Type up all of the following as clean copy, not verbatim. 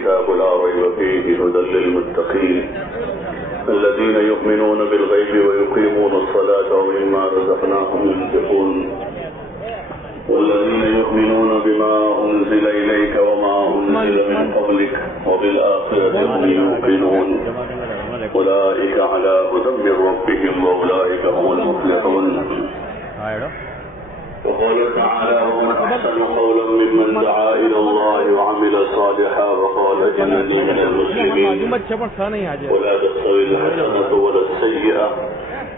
كتاب لا ريب فيه هدى للمتقين الذين يؤمنون بالغيب ويقيمون الصلاة ومما رزقناهم ينفقون والذين يؤمنون بما أنزل إليك وما أنزل من قبلك وبالآخرة هم يوقنون أولئك على هدى من ربهم وأولئك هم المفلحون. وقال تعالى ومن أحسن قولا ممن دعا إلى الله وعمل صالحا وقال إنني من المسلمين ولا تستوي الحسنة ولا السيئة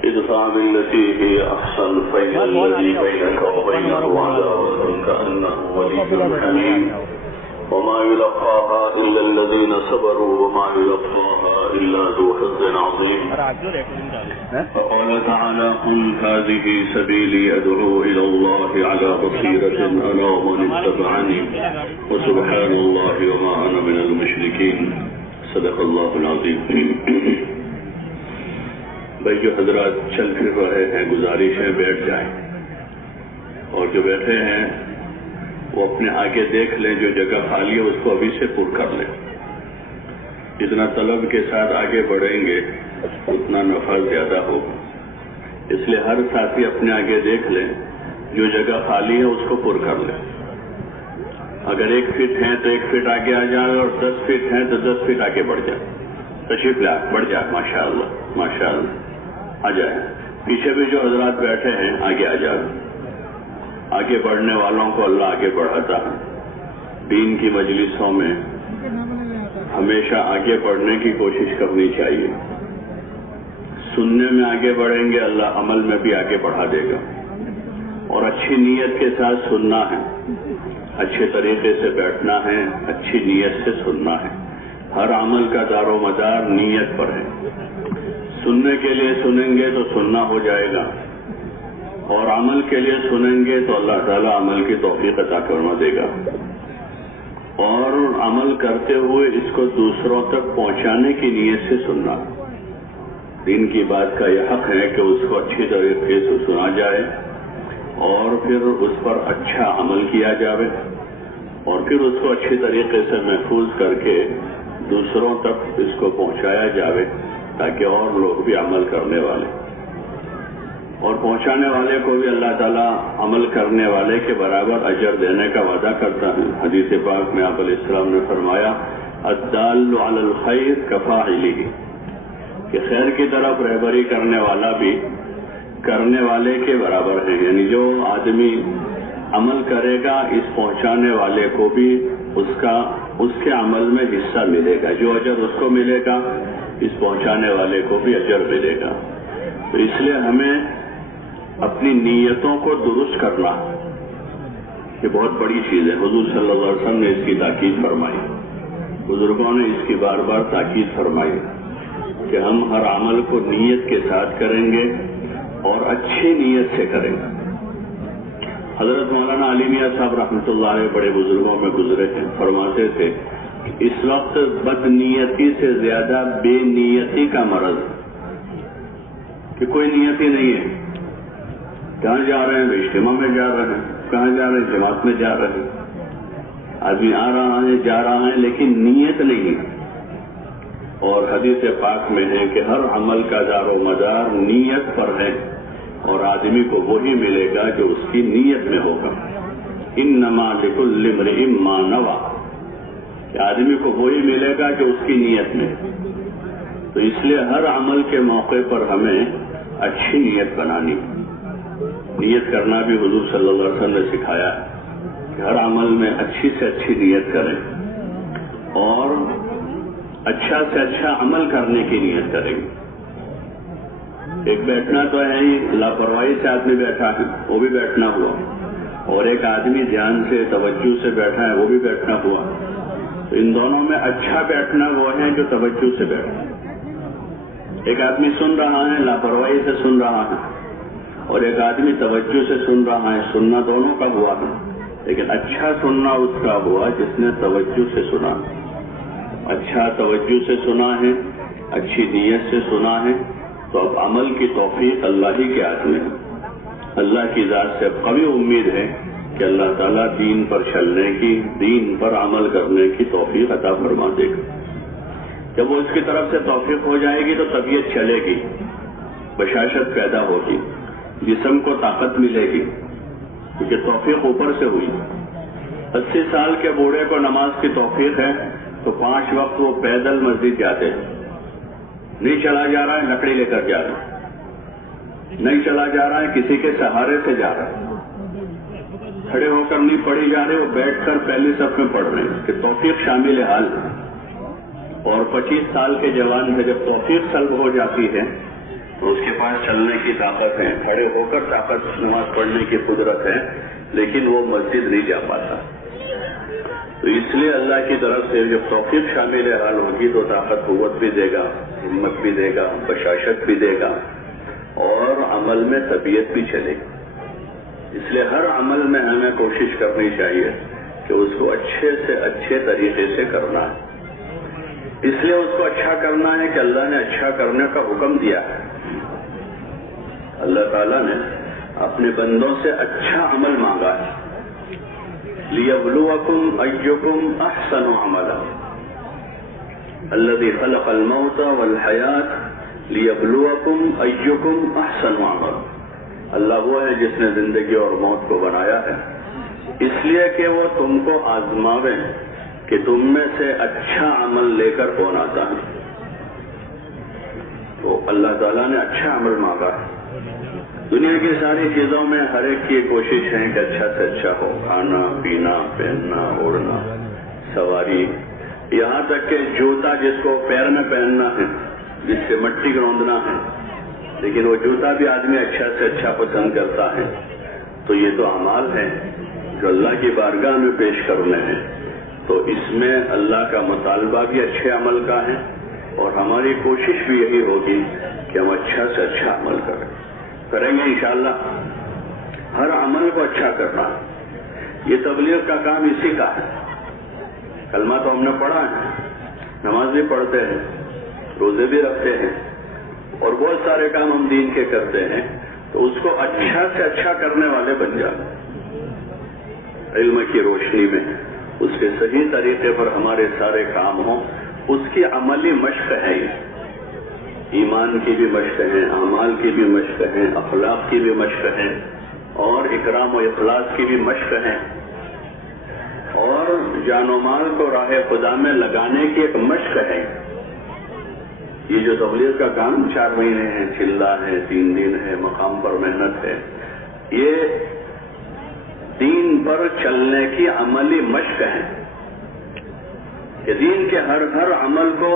ادفع بالتي هي أحسن فإذا الذي بينك وبينه عداوة كأنه ولي حميم وما يلقاها إلا الذين صبروا وما يلقاها إلا ذو حظ عظيم. وقال تعالى قل هذه سبيلي أدعو إلى الله على بصيرة أنا ومن اتبعني وسبحان الله وما أنا من المشركين. صدق الله العظيم. بھائی جو حضرات چل پھر رہے ہیں گزارش ہے بیٹھ جائیں اور جو بیٹھے ہیں وہ اپنے آگے دیکھ لیں جو جگہ خالی ہے اس کو ابھی سے پر کر لیں. جتنا طلب کے ساتھ آگے بڑھیں گے اتنا نفع زیادہ ہوگا. اس لیے ہر ساتھی اپنے آگے دیکھ لیں جو جگہ خالی ہے اس کو پر کر لیں. اگر 1 فٹ ہیں تو 1 فٹ آگے آ جائیں اور 10 فٹ ہیں تو 10 فٹ آگے بڑھ جائیں. تشریف لائے بڑھ جائے. ماشاء اللہ ماشاء اللہ آ جائیں. پیچھے بھی جو حضرات بیٹھے ہیں آگے آ جائیں. آگے بڑھنے والوں کو اللہ آگے بڑھاتا ہے. دین کی مجلسوں میں ہمیشہ آگے بڑھنے کی کوشش کرنی چاہیے. سننے میں آگے بڑھیں گے اللہ عمل میں بھی آگے بڑھا دے گا. اور اچھی نیت کے ساتھ سننا ہے, اچھے طریقے سے بیٹھنا ہے, اچھی نیت سے سننا ہے. ہر عمل کا دار و مدار نیت پر ہے. سننے کے لیے سنیں گے تو سننا ہو جائے گا اور عمل کے لیے سنیں گے تو اللہ تعالیٰ عمل کی توفیق عطا فرما دے گا. اور عمل کرتے ہوئے اس کو دوسروں تک پہنچانے کی نیت سے سننا. دین کی بات کا یہ حق ہے کہ اس کو اچھی طریقے سے سنا جائے اور پھر اس پر اچھا عمل کیا جائے اور پھر اس کو اچھی طریقے سے محفوظ کر کے دوسروں تک اس کو پہنچایا جائے تاکہ اور لوگ بھی عمل کرنے والے اور پہنچانے والے کو بھی اللہ تعالیٰ عمل کرنے والے کے برابر اجر دینے کا وعدہ کرتا ہے. حدیث پاک میں آپ علیہ السلام نے فرمایا الدال علی الخیر کفاعلہ کہ خیر کی طرف رہبری کرنے والا بھی کرنے والے کے برابر ہے. یعنی جو آدمی عمل کرے گا اس پہنچانے والے کو بھی اس کے عمل میں حصہ ملے گا. جو اجر اس کو ملے گا اس پہنچانے والے کو بھی اجر ملے گا. تو اس لیے ہمیں اپنی نیتوں کو درست کرنا یہ بہت بڑی چیز ہے. حضور صلی اللہ علیہ وسلم نے اس کی تاکید فرمائی, بزرگوں نے اس کی بار بار تاکید فرمائی کہ ہم ہر عمل کو نیت کے ساتھ کریں گے اور اچھی نیت سے کریں گے. حضرت مولانا علی میاں صاحب رحمۃ اللہ علیہ بڑے بزرگوں میں گزرے ہیں, فرماتے تھے کہ اس وقت بد نیتی سے زیادہ بے نیتی کا مرض کہ کوئی نیت ہی نہیں ہے. کہاں جا رہے ہیں؟ اجتماع میں جا رہے ہیں. کہاں جا رہے ہیں؟ جماعت میں جا رہے ہیں. آدمی آ رہا ہے جا رہا ہے لیکن نیت نہیں ہے. اور حدیث پاک میں ہے کہ ہر عمل کا دار و مدار نیت پر ہے اور آدمی کو وہی ملے گا جو اس کی نیت میں ہوگا. انما لکل امرئ ما نوى کہ آدمی کو وہی ملے گا جو اس کی نیت میں. تو اس لیے ہر عمل کے موقع پر ہمیں اچھی نیت بنانی. نیت کرنا بھی حضور صلی اللہ علیہ وسلم نے سکھایا ہے کہ ہر عمل میں اچھی سے اچھی نیت کریں اور اچھا سے اچھا عمل کرنے کی نیت کریں گے. ایک بیٹھنا تو ہے ہی, لاپرواہی سے آدمی بیٹھا ہے وہ بھی بیٹھنا ہوا, اور ایک آدمی دھیان سے توجہ سے بیٹھا ہے وہ بھی بیٹھنا ہوا. تو ان دونوں میں اچھا بیٹھنا وہ ہے جو توجہ سے بیٹھا. ایک آدمی سن رہا ہے لاپرواہی سے سن رہا ہے اور ایک آدمی توجہ سے سن رہا ہے. سننا دونوں کا ہوا ہے لیکن اچھا سننا اس کا ہوا جس نے توجہ سے سنا. اچھا توجہ سے سنا ہے, اچھی نیت سے سنا ہے تو اب عمل کی توفیق اللہ ہی کے ہاتھ میں ہے. اللہ کی ذات سے قوی امید ہے کہ اللہ تعالیٰ دین پر چلنے کی، دین پر عمل کرنے کی توفیق عطا فرما دے گا۔ جب وہ اس کی طرف سے توفیق ہو جائے گی تو طبیعت چلے گی، بشاشت پیدا ہوگی، جسم کو طاقت ملے گی، کیونکہ توفیق اوپر سے ہوئی۔ 80 سال کے بوڑھے کو نماز کی توفیق ہے تو 5 وقت وہ پیدل مسجد جاتے ہیں، نہیں چلا جا رہا ہے لکڑی لے کر جا رہا ہے، نہیں چلا جا رہا ہے کسی کے سہارے سے جا رہا ہے، کھڑے ہو کر نہیں پڑھی جا رہے، وہ بیٹھ کر پہلی صف میں پڑھ رہے ہیں، کہ توفیق شامل حال ہے۔ اور 25 سال کے جوان میں جب توفیق سلب ہو جاتی ہے تو اس کے پاس چلنے کی طاقت ہے، کھڑے ہو کر طاقت نماز پڑھنے کی قدرت ہے، لیکن وہ مسجد نہیں جا پاتا۔ تو اس لیے اللہ کی طرف سے جب توفیق شامل حال ہوگی تو طاقت قوت بھی دے گا، ہمت بھی دے گا، بشاشت بھی دے گا، اور عمل میں طبیعت بھی چلے گی۔ اس لیے ہر عمل میں ہمیں کوشش کرنی چاہیے کہ اس کو اچھے سے اچھے طریقے سے کرنا ہے۔ اس لیے اس کو اچھا کرنا ہے کہ اللہ نے اچھا کرنے کا حکم دیا ہے۔ اللہ تعالیٰ نے اپنے بندوں سے اچھا عمل مانگا ہے، لِيَبْلُوَكُمْ أَيُّكُمْ أَحْسَنُ عَمَلًا الَّذِي خَلَقَ الْمَوْتَ وَالْحَيَاةَ لِيَبْلُوَكُمْ أَيُّكُمْ أَحْسَنُ عَمَلًا۔ اللہ وہ ہے جس نے زندگی اور موت کو بنایا ہے، اس لیے کہ وہ تم کو آزماوے کہ تم میں سے اچھا عمل لے کر کون آتا ہے۔ تو اللہ تعالیٰ نے اچھا عمل مانگا ہے۔ دنیا کی ساری چیزوں میں ہر ایک کی کوشش ہے کہ اچھا سے اچھا ہو، کھانا پینا، پہننا اوڑھنا، سواری، یہاں تک کہ جوتا جس کو پیر میں پہننا ہے، جس سے مٹی گروندنا ہے، لیکن وہ جوتا بھی آدمی اچھا سے اچھا پسند کرتا ہے۔ تو یہ تو اعمال ہیں جو اللہ کی بارگاہ میں پیش کرنے ہیں، تو اس میں اللہ کا مطالبہ بھی اچھے عمل کا ہے، اور ہماری کوشش بھی یہی ہوگی کہ ہم اچھا سے اچھا عمل کریں گے انشاءاللہ۔ ہر عمل کو اچھا کرنا، یہ تبلیغ کا کام اسی کا ہے۔ کلمہ تو ہم نے پڑھا ہے، نماز بھی پڑھتے ہیں، روزے بھی رکھتے ہیں، اور بہت سارے کام ہم دین کے کرتے ہیں، تو اس کو اچھا سے اچھا کرنے والے بن جائیں۔ علم کی روشنی میں اس کے صحیح طریقے پر ہمارے سارے کام ہوں، اس کی عملی مشق ہے۔ ایمان کی بھی مشق ہے، اعمال کی بھی مشق ہے، اخلاق کی بھی مشق ہے، اور اکرام و اخلاص کی بھی مشق ہے، اور جان و مال کو راہ خدا میں لگانے کی ایک مشق ہے۔ یہ جو تبلیغ کا کام 4 مہینے ہیں، چلہ ہے، 3 دن ہے، مقام پر محنت ہے، یہ دین پر چلنے کی عملی مشق ہے کہ دین کے ہر عمل کو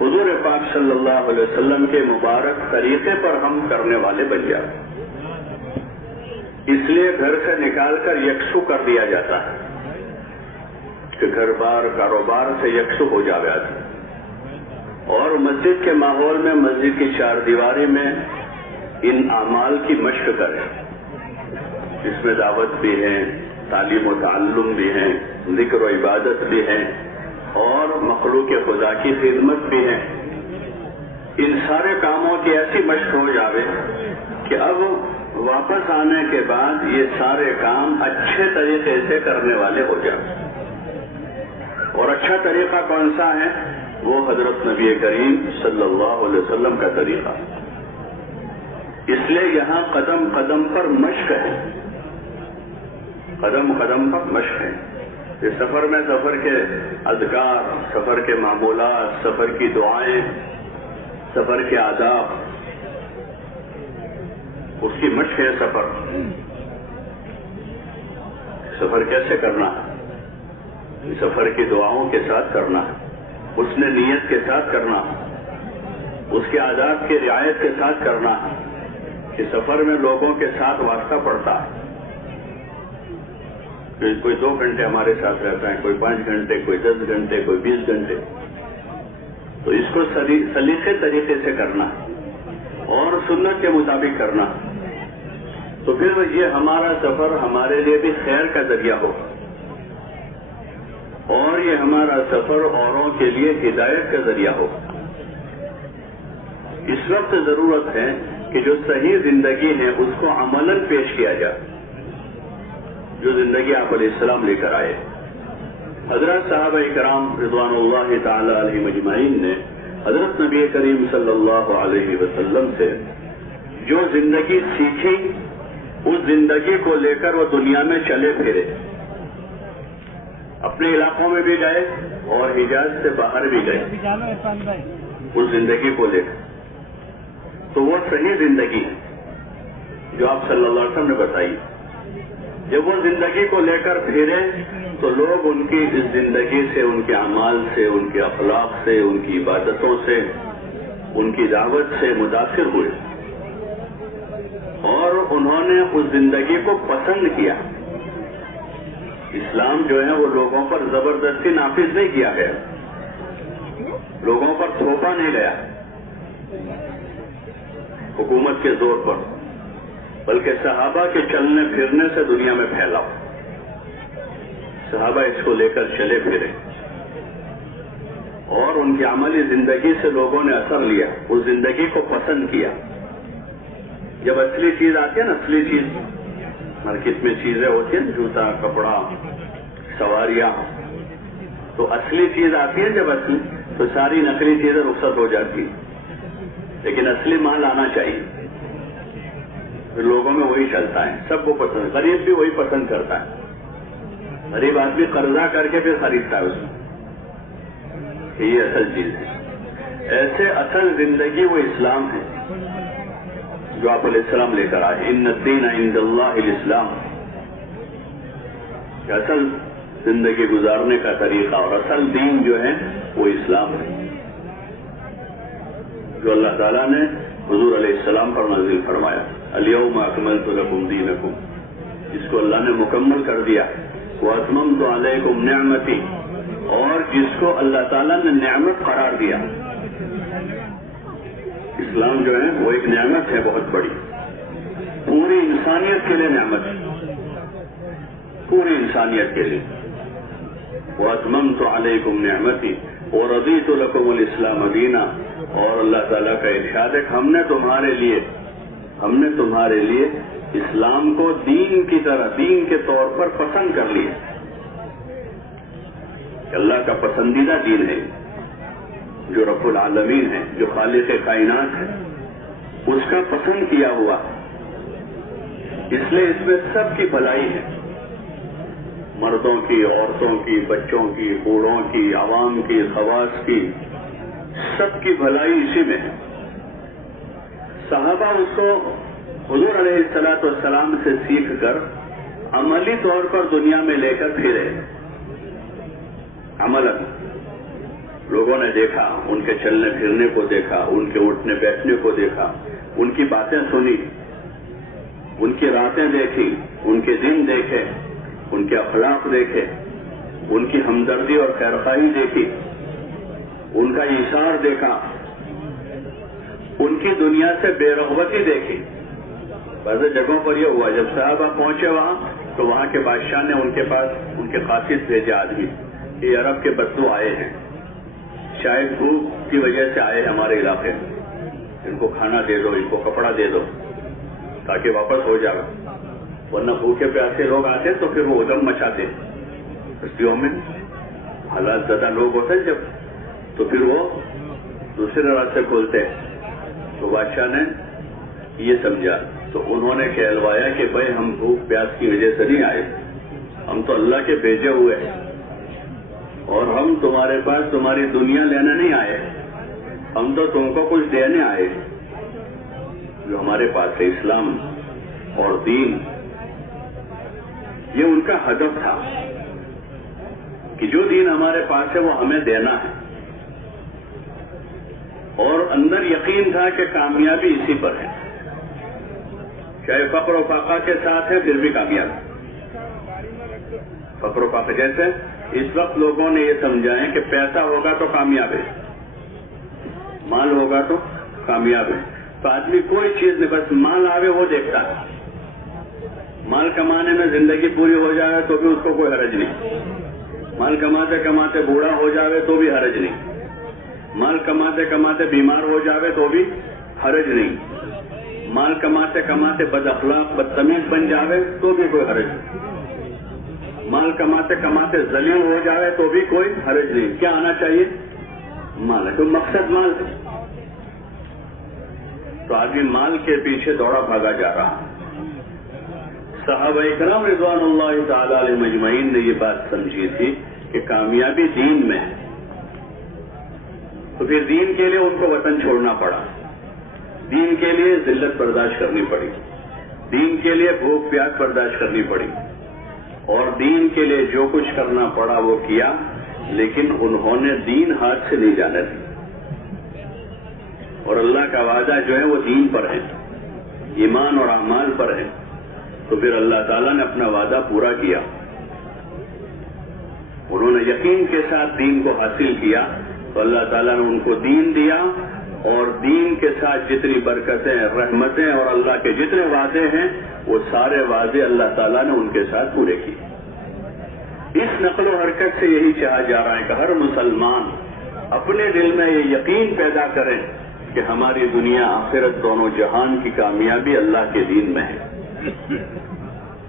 حضور پاک صلی اللہ علیہ وسلم کے مبارک طریقے پر ہم کرنے والے بن جائیں۔ اس لیے گھر سے نکال کر یکسو کر دیا جاتا ہے کہ گھر بار کاروبار سے یکسو ہو جاوے آدمی، اور مسجد کے ماحول میں، مسجد کی 4 دیواری میں ان اعمال کی مشق کریں، جس میں دعوت بھی ہے، تعلیم و تعلم بھی ہے، ذکر و عبادت بھی ہے، اور مخلوق خدا کی خدمت بھی ہے۔ ان سارے کاموں کی ایسی مشق ہو جاوے کہ اب واپس آنے کے بعد یہ سارے کام اچھے طریقے سے کرنے والے ہو جائیں۔ اور اچھا طریقہ کون سا ہے؟ وہ حضرت نبی کریم صلی اللہ علیہ وسلم کا طریقہ۔ اس لیے یہاں قدم قدم پر مشق ہے، قدم قدم پر مشق ہے۔ یہ سفر میں سفر کے اذکار، سفر کے معمولات، سفر کی دعائیں، سفر کے آداب، اس کی مشق ہے سفر۔ سفر کیسے کرنا ہے؟ سفر کی دعاؤں کے ساتھ کرنا ہے، اس نے نیت کے ساتھ کرنا ہے، اس کے آداب کی رعایت کے ساتھ کرنا ہے کہ سفر میں لوگوں کے ساتھ واسطہ پڑتا ہے۔ کوئی 2 گھنٹے ہمارے ساتھ رہتا ہے، کوئی 5 گھنٹے، کوئی 10 گھنٹے، کوئی 20 گھنٹے، تو اس کو سلیقے طریقے سے کرنا اور سنت کے مطابق کرنا، تو پھر یہ ہمارا سفر ہمارے لیے بھی خیر کا ذریعہ ہو، اور یہ ہمارا سفر اوروں کے لیے ہدایت کا ذریعہ ہو۔ اس وقت ضرورت ہے کہ جو صحیح زندگی ہے اس کو عملاً پیش کیا جائے، جو زندگی آپ علیہ السلام لے کر آئے. حضرت صحابہ کرام رضوان اللہ تعالی علیہ مجمعین نے حضرت نبی کریم صلی اللہ علیہ وسلم سے جو زندگی سیکھی اس زندگی کو لے کر وہ دنیا میں چلے پھرے. اپنے علاقوں میں بھی گئے اور حجاز سے باہر بھی گئے اس زندگی کو لے کر. تو وہ صحیح زندگی جو آپ صلی اللہ علیہ وسلم نے بتائی. جب وہ زندگی کو لے کر پھرے تو لوگ ان کی اس زندگی سے، ان کے اعمال سے، ان کے اخلاق سے، ان کی عبادتوں سے، ان کی دعوت سے متاثر ہوئے اور انہوں نے اس زندگی کو پسند کیا. اسلام جو ہے وہ لوگوں پر زبردستی نافذ نہیں کیا گیا، لوگوں پر تھوپا نہیں گیا حکومت کے زور پر، بلکہ صحابہ کے چلنے پھرنے سے دنیا میں پھیلا. صحابہ اس کو لے کر چلے پھرے اور ان کی عملی زندگی سے لوگوں نے اثر لیا، اس زندگی کو پسند کیا. جب اصلی چیز آتی ہے نا، اصلی چیز مارکیٹ میں چیزیں ہوتی ہیں، جوتا، کپڑا، سواریاں، تو اصلی چیز آتی ہے جب اصلی، تو ساری نقلی چیزیں رخصت ہو جاتی. لیکن اصلی مال آنا چاہیے. لوگوں میں وہی چلتا ہے، سب کو پسند. غریب بھی وہی پسند کرتا ہے. غریب آدمی قرضہ کر کے پھر خریدتا ہے اس میں. یہ اصل چیز ہے. ایسے اصل زندگی وہ اسلام ہے جو آپ علیہ السلام لے کر آئے. ان الدین عند اللہ الاسلام. اصل زندگی گزارنے کا طریقہ اور اصل دین جو ہے وہ اسلام ہے، جو اللہ تعالیٰ نے حضور علیہ السلام پر نازل فرمایا. الیوم اکملت لکم دینکم، جس کو اللہ نے مکمل کر دیا. واتممت علیکم نعمتی، اور جس کو اللہ تعالیٰ نے نعمت قرار دیا. اسلام جو ہے وہ ایک نعمت ہے بہت بڑی، پوری انسانیت کے لیے نعمت ہے، پوری انسانیت کے لیے. واتممت علیکم نعمتی ورضیت لکم الاسلام دینا. اور اللہ تعالیٰ کا ارشاد ہے کہ ہم نے تمہارے لیے اسلام کو دین کی طرح، دین کے طور پر پسند کر لیا. کہ اللہ کا پسندیدہ دین ہے، جو رب العالمین ہے، جو خالق کائنات ہے، اس کا پسند کیا ہوا. اس لیے اس میں سب کی بھلائی ہے، مردوں کی، عورتوں کی، بچوں کی، بوڑھوں کی، عوام کی، خواص کی، سب کی بھلائی اسی میں ہے. صحابہ اس کو حضور علیہ الصلوۃ والسلام سے سیکھ کر عملی طور پر دنیا میں لے کر پھرے. عملاً لوگوں نے دیکھا، ان کے چلنے پھرنے کو دیکھا، ان کے اٹھنے بیٹھنے کو دیکھا، ان کی باتیں سنی، ان کی راتیں دیکھی، ان کے دن دیکھے، ان کے اخلاق دیکھے، ان کی ہمدردی اور خیرخواہی دیکھی، ان کا ایثار دیکھا، ان کی دنیا سے بے رغبتی دیکھی. بعض جگہوں پر یہ ہوا، جب صحابہ پہنچے وہاں تو وہاں کے بادشاہ نے ان کے پاس ان کے قاصد بھیجے آدمی، یہ عرب کے بدو آئے ہیں، شاید بھوک کی وجہ سے آئے ہمارے علاقے میں، ان کو کھانا دے دو، ان کو کپڑا دے دو تاکہ واپس ہو جائے. ورنہ بھوکے پیاسے لوگ آتے تو پھر وہ ادم مچاتے. بستیوں میں حالات زیادہ لوگ ہوتے جب، تو پھر وہ دوسرے راستے کھولتے. تو بادشاہ نے یہ سمجھا تو انہوں نے کہلوایا کہ بھائی ہم بھوک پیاس کی وجہ سے نہیں آئے، ہم تو اللہ کے بھیجے ہوئے ہیں، اور ہم تمہارے پاس تمہاری دنیا لینے نہیں آئے، ہم تو تم کو کچھ دینے آئے. جو ہمارے پاس ہے اسلام اور دین، یہ ان کا ہدف تھا کہ جو دین ہمارے پاس ہے وہ ہمیں دینا ہے. اور اندر یقین تھا کہ کامیابی اسی پر ہے، چاہے فقر و فاقہ کے ساتھ ہے پھر بھی کامیاب. فقر و فاقہ جیسے اس وقت لوگوں نے یہ سمجھا ہے کہ پیسہ ہوگا تو کامیاب ہے، مال ہوگا تو کامیاب ہے. تو آدمی کوئی چیز نہیں، بس مال آوے وہ دیکھتا ہے. مال کمانے میں زندگی پوری ہو جائے تو بھی اس کو کوئی حرج نہیں، مال کماتے کماتے بوڑھا ہو جاوے تو بھی حرج نہیں، مال کماتے کماتے بیمار ہو جاوے تو بھی حرج نہیں، مال کماتے کماتے بد اخلاق بدتمیز بن جاوے تو بھی کوئی حرج نہیں. مال کماتے کماتے ذلیل ہو جائے تو بھی کوئی حرج نہیں. کیا آنا چاہیے؟ مال ہے. تو مقصد مال ہے تو آدمی مال کے پیچھے دوڑا بھاگا جا رہا. صحابہ کرام رضوان اللہ تعالی علیہم اجمعین نے یہ بات سمجھی تھی کہ کامیابی دین میں ہے. تو پھر دین کے لیے ان کو وطن چھوڑنا پڑا, دین کے لیے ذلت برداشت کرنی پڑی, دین کے لیے بھوک پیاس برداشت کرنی پڑی, اور دین کے لیے جو کچھ کرنا پڑا وہ کیا, لیکن انہوں نے دین ہاتھ سے نہیں جانا تھا. اور اللہ کا وعدہ جو ہے وہ دین پر ہے, ایمان اور اعمال پر ہے. تو پھر اللہ تعالیٰ نے اپنا وعدہ پورا کیا. انہوں نے یقین کے ساتھ دین کو حاصل کیا تو اللہ تعالیٰ نے ان کو دین دیا, اور دین کے ساتھ جتنی برکتیں, رحمتیں اور اللہ کے جتنے وعدے ہیں وہ سارے وعدے اللہ تعالیٰ نے ان کے ساتھ پورے کیے. اس نقل و حرکت سے یہی چاہا جا رہا ہے کہ ہر مسلمان اپنے دل میں یہ یقین پیدا کرے کہ ہماری دنیا آخرت دونوں جہان کی کامیابی اللہ کے دین میں ہے.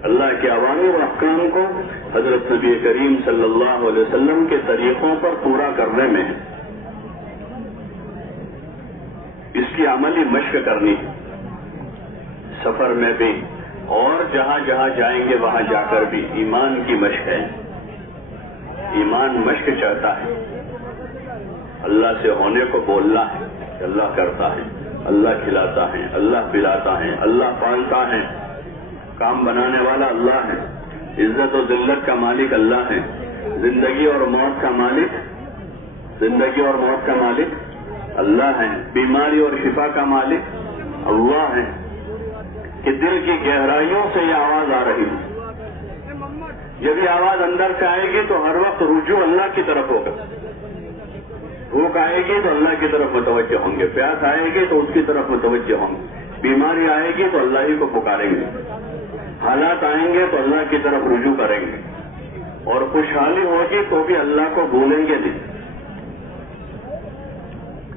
اللہ کے اوامر و احکام کو حضرت نبی کریم صلی اللہ علیہ وسلم کے طریقوں پر پورا کرنے میں ہے. اس کی عملی مشق کرنی ہے, سفر میں بھی اور جہاں جہاں جائیں گے وہاں جا کر بھی. ایمان کی مشق ہے, ایمان مشق چاہتا ہے. اللہ سے ہونے کو بولنا ہے کہ اللہ کرتا ہے, اللہ کھلاتا ہے, اللہ پلاتا ہے, اللہ پالتا ہے, کام بنانے والا اللہ ہے, عزت و ذلت کا مالک اللہ ہے, زندگی اور موت کا مالک, زندگی اور موت کا مالک اللہ ہے, بیماری اور شفا کا مالک اللہ ہے. کہ دل کی گہرائیوں سے یہ آواز آ رہی ہے. جب یہ آواز اندر سے آئے گی تو ہر وقت رجوع اللہ کی طرف ہوگا. بھوک آئے گی تو اللہ کی طرف متوجہ ہوں گے, پیاس آئے گی تو اس کی طرف متوجہ ہوں گے, بیماری آئے گی تو اللہ ہی کو پکاریں گے, حالات آئیں گے تو اللہ کی طرف رجوع کریں گے, اور خوشحالی ہوگی تو بھی اللہ کو بھولیں گے نہیں.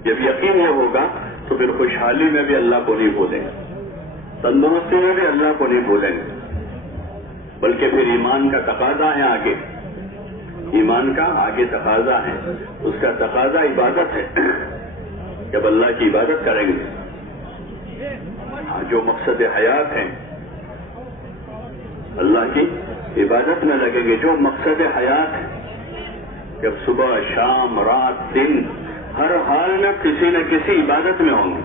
جب یقین یہ ہوگا تو پھر خوشحالی میں بھی اللہ کو نہیں بھولیں گے, تندرستی میں بھی اللہ کو نہیں بھولیں گے, بلکہ پھر ایمان کا تقاضا ہے آگے, ایمان کا آگے تقاضا ہے. اس کا تقاضا عبادت ہے. جب اللہ کی عبادت کریں گے, جو مقصد حیات ہے اللہ کی عبادت میں لگیں گے, جو مقصد حیات ہے, جب صبح شام رات دن ہر حال میں کسی نہ کسی عبادت میں ہوں گے,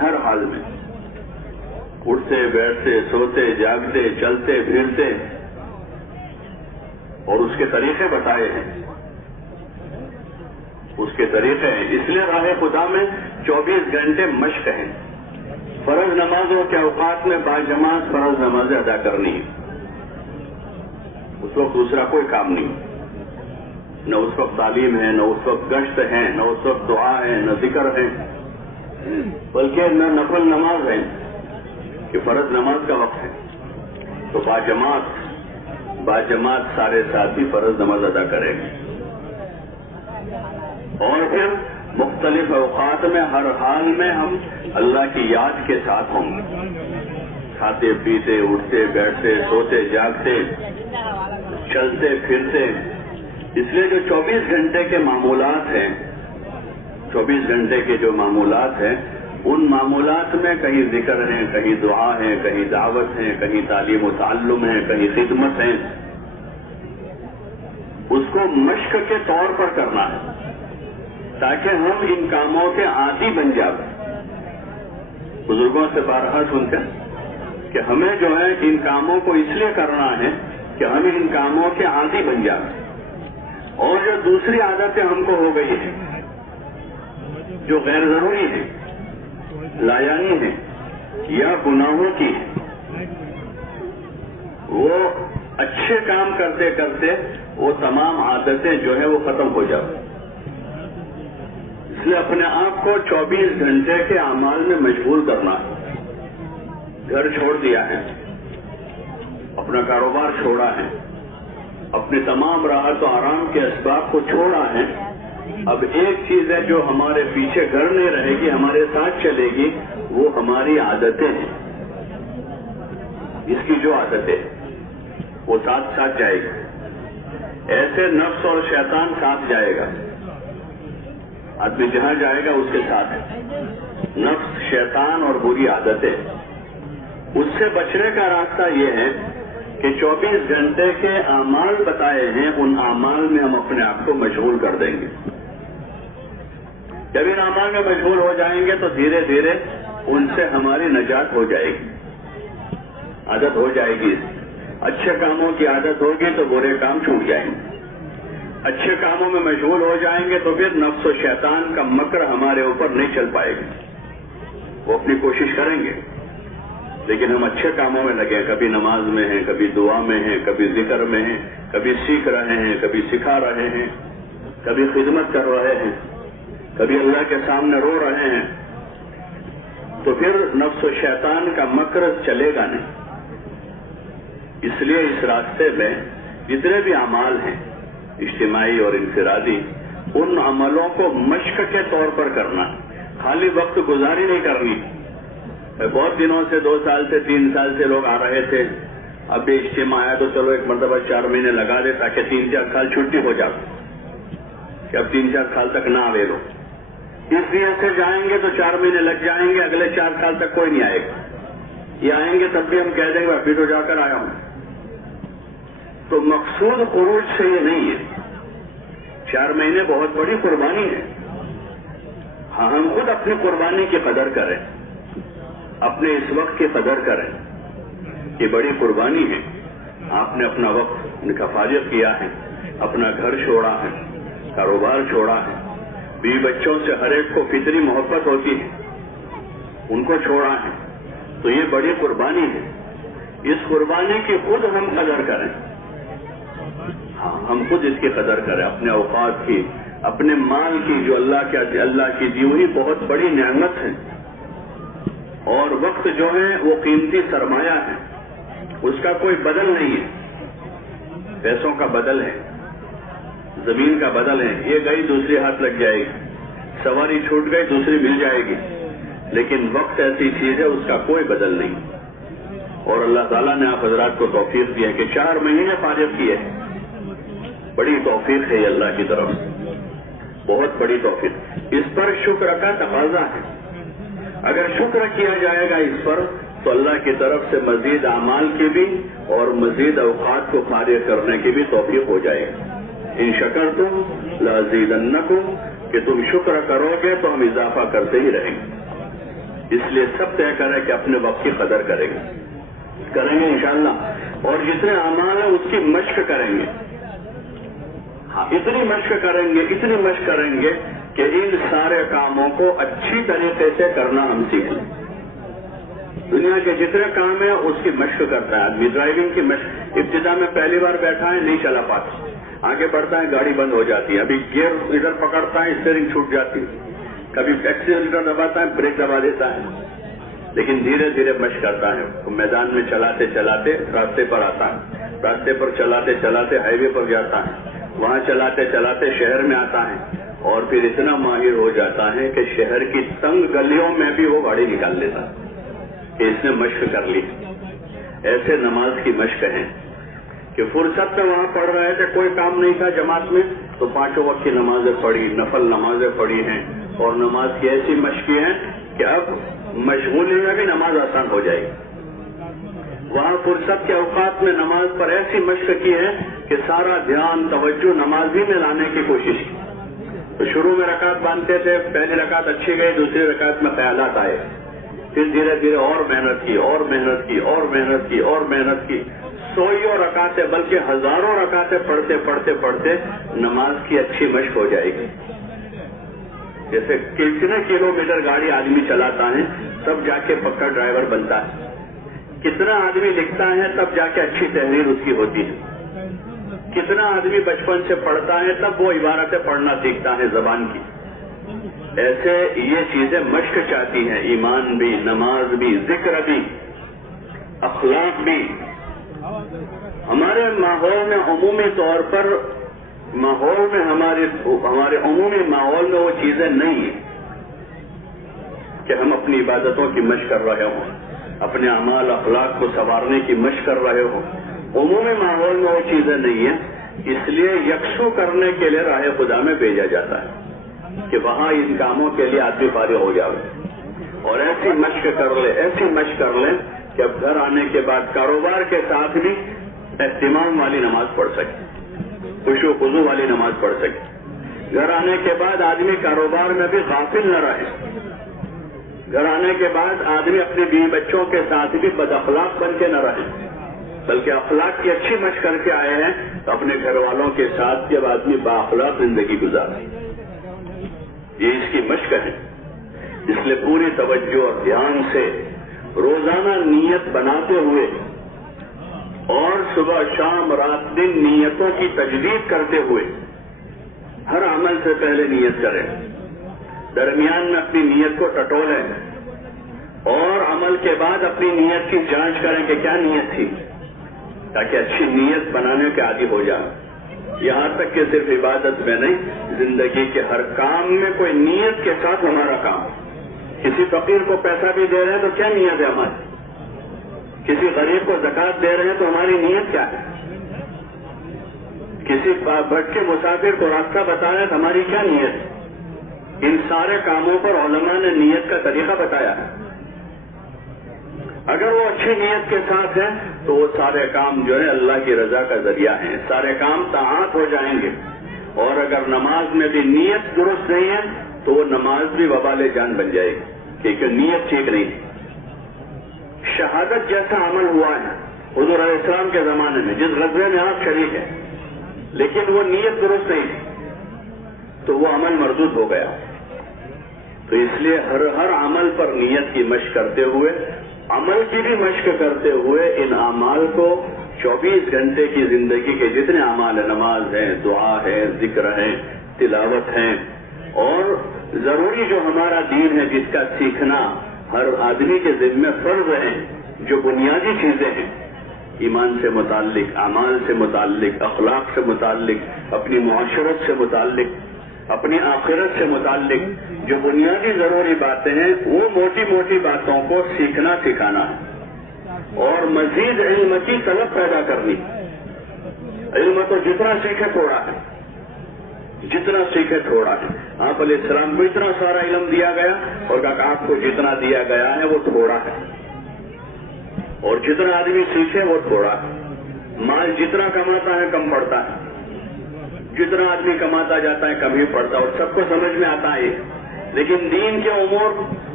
ہر حال میں اٹھتے بیٹھتے سوتے جاگتے چلتے پھرتے, اور اس کے طریقے بتائے ہیں, اس کے طریقے ہیں. اس لیے راہ خدا میں 24 گھنٹے مشق ہیں. فرض نمازوں کے اوقات میں باجماعت فرض نمازیں ادا کرنی ہے. اس وقت دوسرا کوئی کام نہیں, نہ اس وقت تعلیم ہے, نہ اس وقت گشت ہے, نہ اس وقت دعا ہے, نہ ذکر ہے, بلکہ نہ نفل نماز ہے کہ فرض نماز کا وقت ہے. تو باجماعت سارے ساتھی فرض نماز ادا کریں گے, اور پھر مختلف اوقات میں ہر حال میں ہم اللہ کی یاد کے ساتھ ہوں گے, کھاتے پیتے اٹھتے بیٹھتے سوتے جاگتے چلتے پھرتے. اس لیے جو 24 گھنٹے کے معمولات ہیں, 24 گھنٹے کے جو معمولات ہیں, ان معمولات میں کہیں ذکر ہیں, کہیں دعا ہے, کہیں دعوت ہے, کہیں تعلیم و تعلم ہے, کہیں خدمت ہے. اس کو مشق کے طور پر کرنا ہے تاکہ ہم ان کاموں کے عادی بن جائیں. بزرگوں سے بارہا سنتے کہ ہمیں جو ہے ان کاموں کو اس لیے کرنا ہے کہ ہم ان کاموں کے عادی بن جائیں, اور جو دوسری عادتیں ہم کو ہو گئی ہیں جو غیر ضروری ہیں, لایانی ہیں یا گناہوں کی ہیں, وہ اچھے کام کرتے کرتے وہ تمام عادتیں جو ہیں وہ ختم ہو جائیں. اس لیے اپنے آپ کو 24 گھنٹے کے اعمال میں مشغول کرنا ہے. گھر چھوڑ دیا ہے, اپنا کاروبار چھوڑا ہے, اپنے تمام راحت و آرام کے اسباب کو چھوڑا ہے. اب ایک چیز ہے جو ہمارے پیچھے گھر نہیں رہے گی, ہمارے ساتھ چلے گی, وہ ہماری عادتیں ہیں. اس کی جو عادتیں وہ ساتھ ساتھ جائے گی. ایسے نفس اور شیطان ساتھ جائے گا. آدمی جہاں جائے گا اس کے ساتھ نفس، شیطان اور بری عادتیں. اس سے بچنے کا راستہ یہ ہے کہ 24 گھنٹے کے اعمال بتائے ہیں، ان اعمال میں ہم اپنے آپ کو مشغول کر دیں گے. جب ان اعمال میں مشغول ہو جائیں گے تو دھیرے دھیرے ان سے ہماری نجات ہو جائے گی، عادت ہو جائے گی. اچھے کاموں کی عادت ہوگی تو برے کام چھوٹ جائیں گے. اچھے کاموں میں مشغول ہو جائیں گے تو پھر نفس و شیطان کا مکر ہمارے اوپر نہیں چل پائے گا. وہ اپنی کوشش کریں گے لیکن ہم اچھے کاموں میں لگے، کبھی نماز میں ہیں، کبھی دعا میں ہیں، کبھی ذکر میں ہیں، کبھی سیکھ رہے ہیں، کبھی سکھا رہے ہیں، کبھی خدمت کر رہے ہیں، کبھی اللہ کے سامنے رو رہے ہیں، تو پھر نفس و شیطان کا مکر چلے گا نہیں. اس لیے اس راستے میں جتنے بھی اعمال ہیں اجتماعی اور انفرادی، ان عملوں کو مشق کے طور پر کرنا، خالی وقت گزاری نہیں کرنی. بہت دنوں سے 2 سال سے 3 سال سے لوگ آ رہے تھے، اب بھی اجتماع آیا تو چلو ایک مرتبہ 4 مہینے لگا دے تاکہ 3-4 سال چھٹی ہو جائے کہ اب 3-4 سال تک نہ آوے لو. اس لیے سے جائیں گے تو 4 مہینے لگ جائیں گے، اگلے 4 سال تک کوئی نہیں آئے گا. یہ آئیں گے تب بھی ہم کہہ دیں گے ابھی تو جا کر آیا ہوں. تو مقصود خروج سے یہ نہیں ہے. 4 مہینے بہت بڑی قربانی ہے. ہاں، ہم خود اپنی قربانی کی قدر کریں، اپنے اس وقت کی قدر کریں. یہ بڑی قربانی ہے. آپ نے اپنا وقت ان کا فارغ کیا ہے، اپنا گھر چھوڑا ہے، کاروبار چھوڑا ہے، بیوی بچوں سے ہر ایک کو فطری محبت ہوتی ہے، ان کو چھوڑا ہے. تو یہ بڑی قربانی ہے. اس قربانی کی خود ہم قدر کریں. ہاں، ہم خود اس کی قدر کریں، اپنے اوقات کی، اپنے مال کی، جو اللہ کی دی ہوئی بہت بڑی نعمت ہے. اور وقت جو ہے وہ قیمتی سرمایہ ہے، اس کا کوئی بدل نہیں ہے. پیسوں کا بدل ہے، زمین کا بدل ہے. یہ گئی دوسری ہاتھ لگ جائے گی، سواری چھوٹ گئی دوسری مل جائے گی، لیکن وقت ایسی چیز ہے اس کا کوئی بدل نہیں. اور اللہ تعالیٰ نے آپ حضرات کو توفیق دی ہے کہ 4 مہینے فارغ کیے. بڑی توفیق ہے یہ اللہ کی طرف، بہت بڑی توفیق. اس پر شکر کا تقاضا ہے. اگر شکر کیا جائے گا اس پر تو اللہ کی طرف سے مزید اعمال کی بھی اور مزید اوقات کو فارغ کرنے کی بھی توفیق ہو جائے گی. ان شکرتم لازیدنکم، کہ تم شکر کرو گے تو ہم اضافہ کرتے ہی رہیں گے. اس لیے سب طے کریں کہ اپنے وقت کی قدر کریں گے انشاءاللہ. اور جتنے اعمال ہیں اس کی مشق کریں گے. ہاں، اتنی مشق کریں گے کہ ان سارے کاموں کو اچھی طریقے سے کرنا ہم سیکھ لیں. دنیا کے جتنے کام ہیں اس کی مشق کرتا ہے آدمی. ڈرائیونگ کی مشق، ابتدا میں پہلی بار بیٹھا ہے نہیں چلا پاتا، آگے بڑھتا ہے گاڑی بند ہو جاتی ہے، ابھی گیئر ادھر پکڑتا ہے اسٹیئرنگ چھوٹ جاتی ہے، کبھی ایکسیلریٹر دباتا ہے بریک دبا دیتا ہے. لیکن دھیرے دھیرے مشق کرتا ہے. میدان میں چلاتے چلاتے راستے پر آتا ہے، راستے پر چلاتے چلاتے ہائی وے پر جاتا ہے، وہاں چلاتے چلاتے شہر میں آتا ہے، اور پھر اتنا ماہر ہو جاتا ہے کہ شہر کی تنگ گلیوں میں بھی وہ گاڑی نکال لیتا کہ اس نے مشق کر لی. ایسے نماز کی مشق ہے کہ فرصت میں وہاں پڑھ رہے تھے، کوئی کام نہیں تھا جماعت میں، تو 5 وقت کی نمازیں پڑھی، نفل نمازیں پڑھی ہیں، اور نماز کی ایسی مشق کی ہے کہ اب مشغولی میں بھی نماز آسان ہو جائے گی. وہاں فرصت کے اوقات میں نماز پر ایسی مشق کی ہے کہ سارا دھیان توجہ نماز ہی میں لانے کی کوشش کی. تو شروع میں رکعت باندھتے تھے، پہلی رکعت اچھی گئی، دوسری رکعت میں خیالات آئے، پھر دھیرے دھیرے اور محنت کی اور محنت کی اور محنت کی اور محنت کی. سوئیوں رکعتیں بلکہ ہزاروں رکعتیں پڑھتے پڑھتے پڑھتے نماز کی اچھی مشق ہو جائے گی. جیسے کتنے کلومیٹر گاڑی آدمی چلاتا ہے تب جا کے پکا ڈرائیور بنتا ہے، کتنا آدمی لکھتا ہے تب جا کے اچھی تحریر اس کی ہوتی ہے، کتنا آدمی بچپن سے پڑھتا ہے تب وہ عبارتیں پڑھنا سیکھتا ہے زبان کی. ایسے یہ چیزیں مشق چاہتی ہیں، ایمان بھی، نماز بھی، ذکر بھی، اخلاق بھی. ہمارے ماحول میں عمومی طور پر ہمارے عمومی ماحول میں وہ چیزیں نہیں ہیں کہ ہم اپنی عبادتوں کی مشق کر رہے ہوں، اپنے اعمال اخلاق کو سنوارنے کی مشق کر رہے ہوں، عمومی ماحول میں وہ چیزیں نہیں ہیں، اس لیے یکسو کرنے کے لیے راہ خدا میں بھیجا جاتا ہے کہ وہاں ان کاموں کے لیے آدمی فارغ ہو جائے اور ایسی مشق کر لیں کہ اب گھر آنے کے بعد کاروبار کے ساتھ بھی اہتمام والی نماز پڑھ سکے، خوشو و خضوع والی نماز پڑھ سکے۔ گھر آنے کے بعد آدمی کاروبار میں بھی غافل نہ رہے، گھر آنے کے بعد آدمی اپنے بیوی بچوں کے ساتھ بھی بد اخلاق بن کے نہ رہے، بلکہ اخلاق کی اچھی مشق کر کے آئے ہیں تو اپنے گھر والوں کے ساتھ جب آدمی بااخلاق زندگی گزارے، یہ اس کی مشق ہے۔ اس لیے پوری توجہ اور دھیان سے روزانہ نیت بناتے ہوئے اور صبح شام رات دن نیتوں کی تجدید کرتے ہوئے ہر عمل سے پہلے نیت کریں، درمیان میں اپنی نیت کو ٹٹولیں اور عمل کے بعد اپنی نیت کی جانچ کریں کہ کیا نیت تھی، تاکہ اچھی نیت بنانے کے عادی ہو جائے۔ یہاں تک کہ صرف عبادت میں نہیں، زندگی کے ہر کام میں کوئی نیت کے ساتھ ہمارا کام۔ کسی فقیر کو پیسہ بھی دے رہے ہیں تو کیا نیت ہے ہماری؟ کسی غریب کو زکوٰۃ دے رہے ہیں تو ہماری نیت کیا ہے؟ کسی بھٹکے مسافر کو راستہ بتا رہے ہیں تو ہماری کیا نیت ہے؟ ان سارے کاموں پر علماء نے نیت کا طریقہ بتایا ہے۔ اگر وہ اچھی نیت کے ساتھ ہیں تو وہ سارے کام جو ہے اللہ کی رضا کا ذریعہ ہیں، سارے کام طاعت ہو جائیں گے۔ اور اگر نماز میں بھی نیت درست نہیں ہے تو وہ نماز بھی وبال جان بن جائے گی، کیونکہ نیت ٹھیک نہیں۔ شہادت جیسا عمل ہوا ہے حضور علیہ السلام کے زمانے میں، جس غزوے میں آپ شریک ہیں، لیکن وہ نیت درست نہیں تھی تو وہ عمل مردود ہو گیا۔ تو اس لیے ہر عمل پر نیت کی مشق کرتے ہوئے، عمل کی بھی مشق کرتے ہوئے ان اعمال کو 24 گھنٹے کی زندگی کے جتنے اعمال ہیں، نماز ہے، دعا ہے، ذکر ہے، تلاوت ہے، اور ضروری جو ہمارا دین ہے جس کا سیکھنا ہر آدمی کے ذمہ فرض ہے، جو بنیادی چیزیں ہیں ایمان سے متعلق، اعمال سے متعلق، اخلاق سے متعلق، اپنی معاشرت سے متعلق، اپنی آخرت سے متعلق جو بنیادی ضروری باتیں ہیں، وہ موٹی موٹی باتوں کو سیکھنا سکھانا ہے اور مزید علم کی طلب پیدا کرنی۔ علم تو جتنا سیکھے تھوڑا ہے، جتنا سیکھے تھوڑا ہے۔ آپ علیہ السلام کو اتنا سارا علم دیا گیا اور کہا آپ کو جتنا دیا گیا ہے وہ تھوڑا ہے، اور جتنا آدمی سیکھے وہ تھوڑا ہے۔ مال جتنا کماتا ہے کم پڑتا ہے، جتنا آدمی کماتا جاتا ہے کم ہی پڑتا ہے، اور سب کو سمجھ میں آتا ہے۔ لیکن دین کے امور،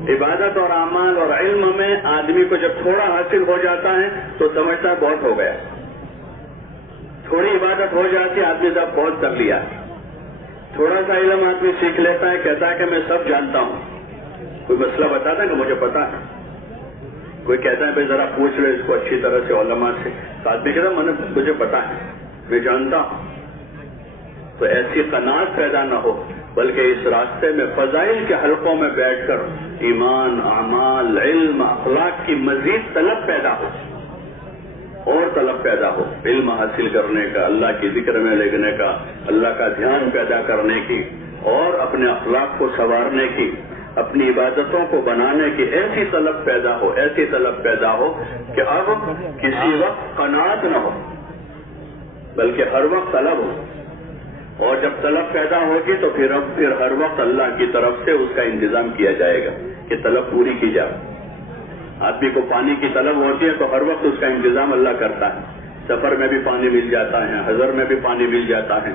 عبادت اور اعمال اور علم میں آدمی کو جب تھوڑا حاصل ہو جاتا ہے تو سمجھتا ہے بہت ہو گیا، تھوڑی عبادت ہو جاتی ہے آدمی صاحب بہت کر لیا، تھوڑا سا علم آدمی سیکھ لیتا ہے، کہتا ہے کہ میں سب جانتا ہوں، کوئی مسئلہ بتاتا ہے کہ مجھے پتا ہے، کوئی کہتا ہے بھائی ذرا پوچھ لو اس کو اچھی طرح سے علماء سے، آدمی کہتا ہے مجھے پتا ہے، میں جانتا ہوں۔ تو ایسی قناعت پیدا نہ ہو، بلکہ اس راستے میں فضائل کے حلقوں میں بیٹھ کر ایمان، اعمال، علم، اخلاق کی مزید طلب پیدا ہو اور طلب پیدا ہو، علم حاصل کرنے کا، اللہ کی ذکر میں لگنے کا، اللہ کا دھیان پیدا کرنے کی، اور اپنے اخلاق کو سنوارنے کی، اپنی عبادتوں کو بنانے کی ایسی طلب پیدا ہو، ایسی طلب پیدا ہو کہ اب کسی وقت قناعت نہ ہو بلکہ ہر وقت طلب ہو، اور جب طلب پیدا ہوگی تو پھر ہر وقت اللہ کی طرف سے اس کا انتظام کیا جائے گا کہ طلب پوری کی جائے۔ آدمی کو پانی کی طلب ہوتی ہے تو ہر وقت اس کا انتظام اللہ کرتا ہے، سفر میں بھی پانی مل جاتا ہے، حضر میں بھی پانی مل جاتا ہے،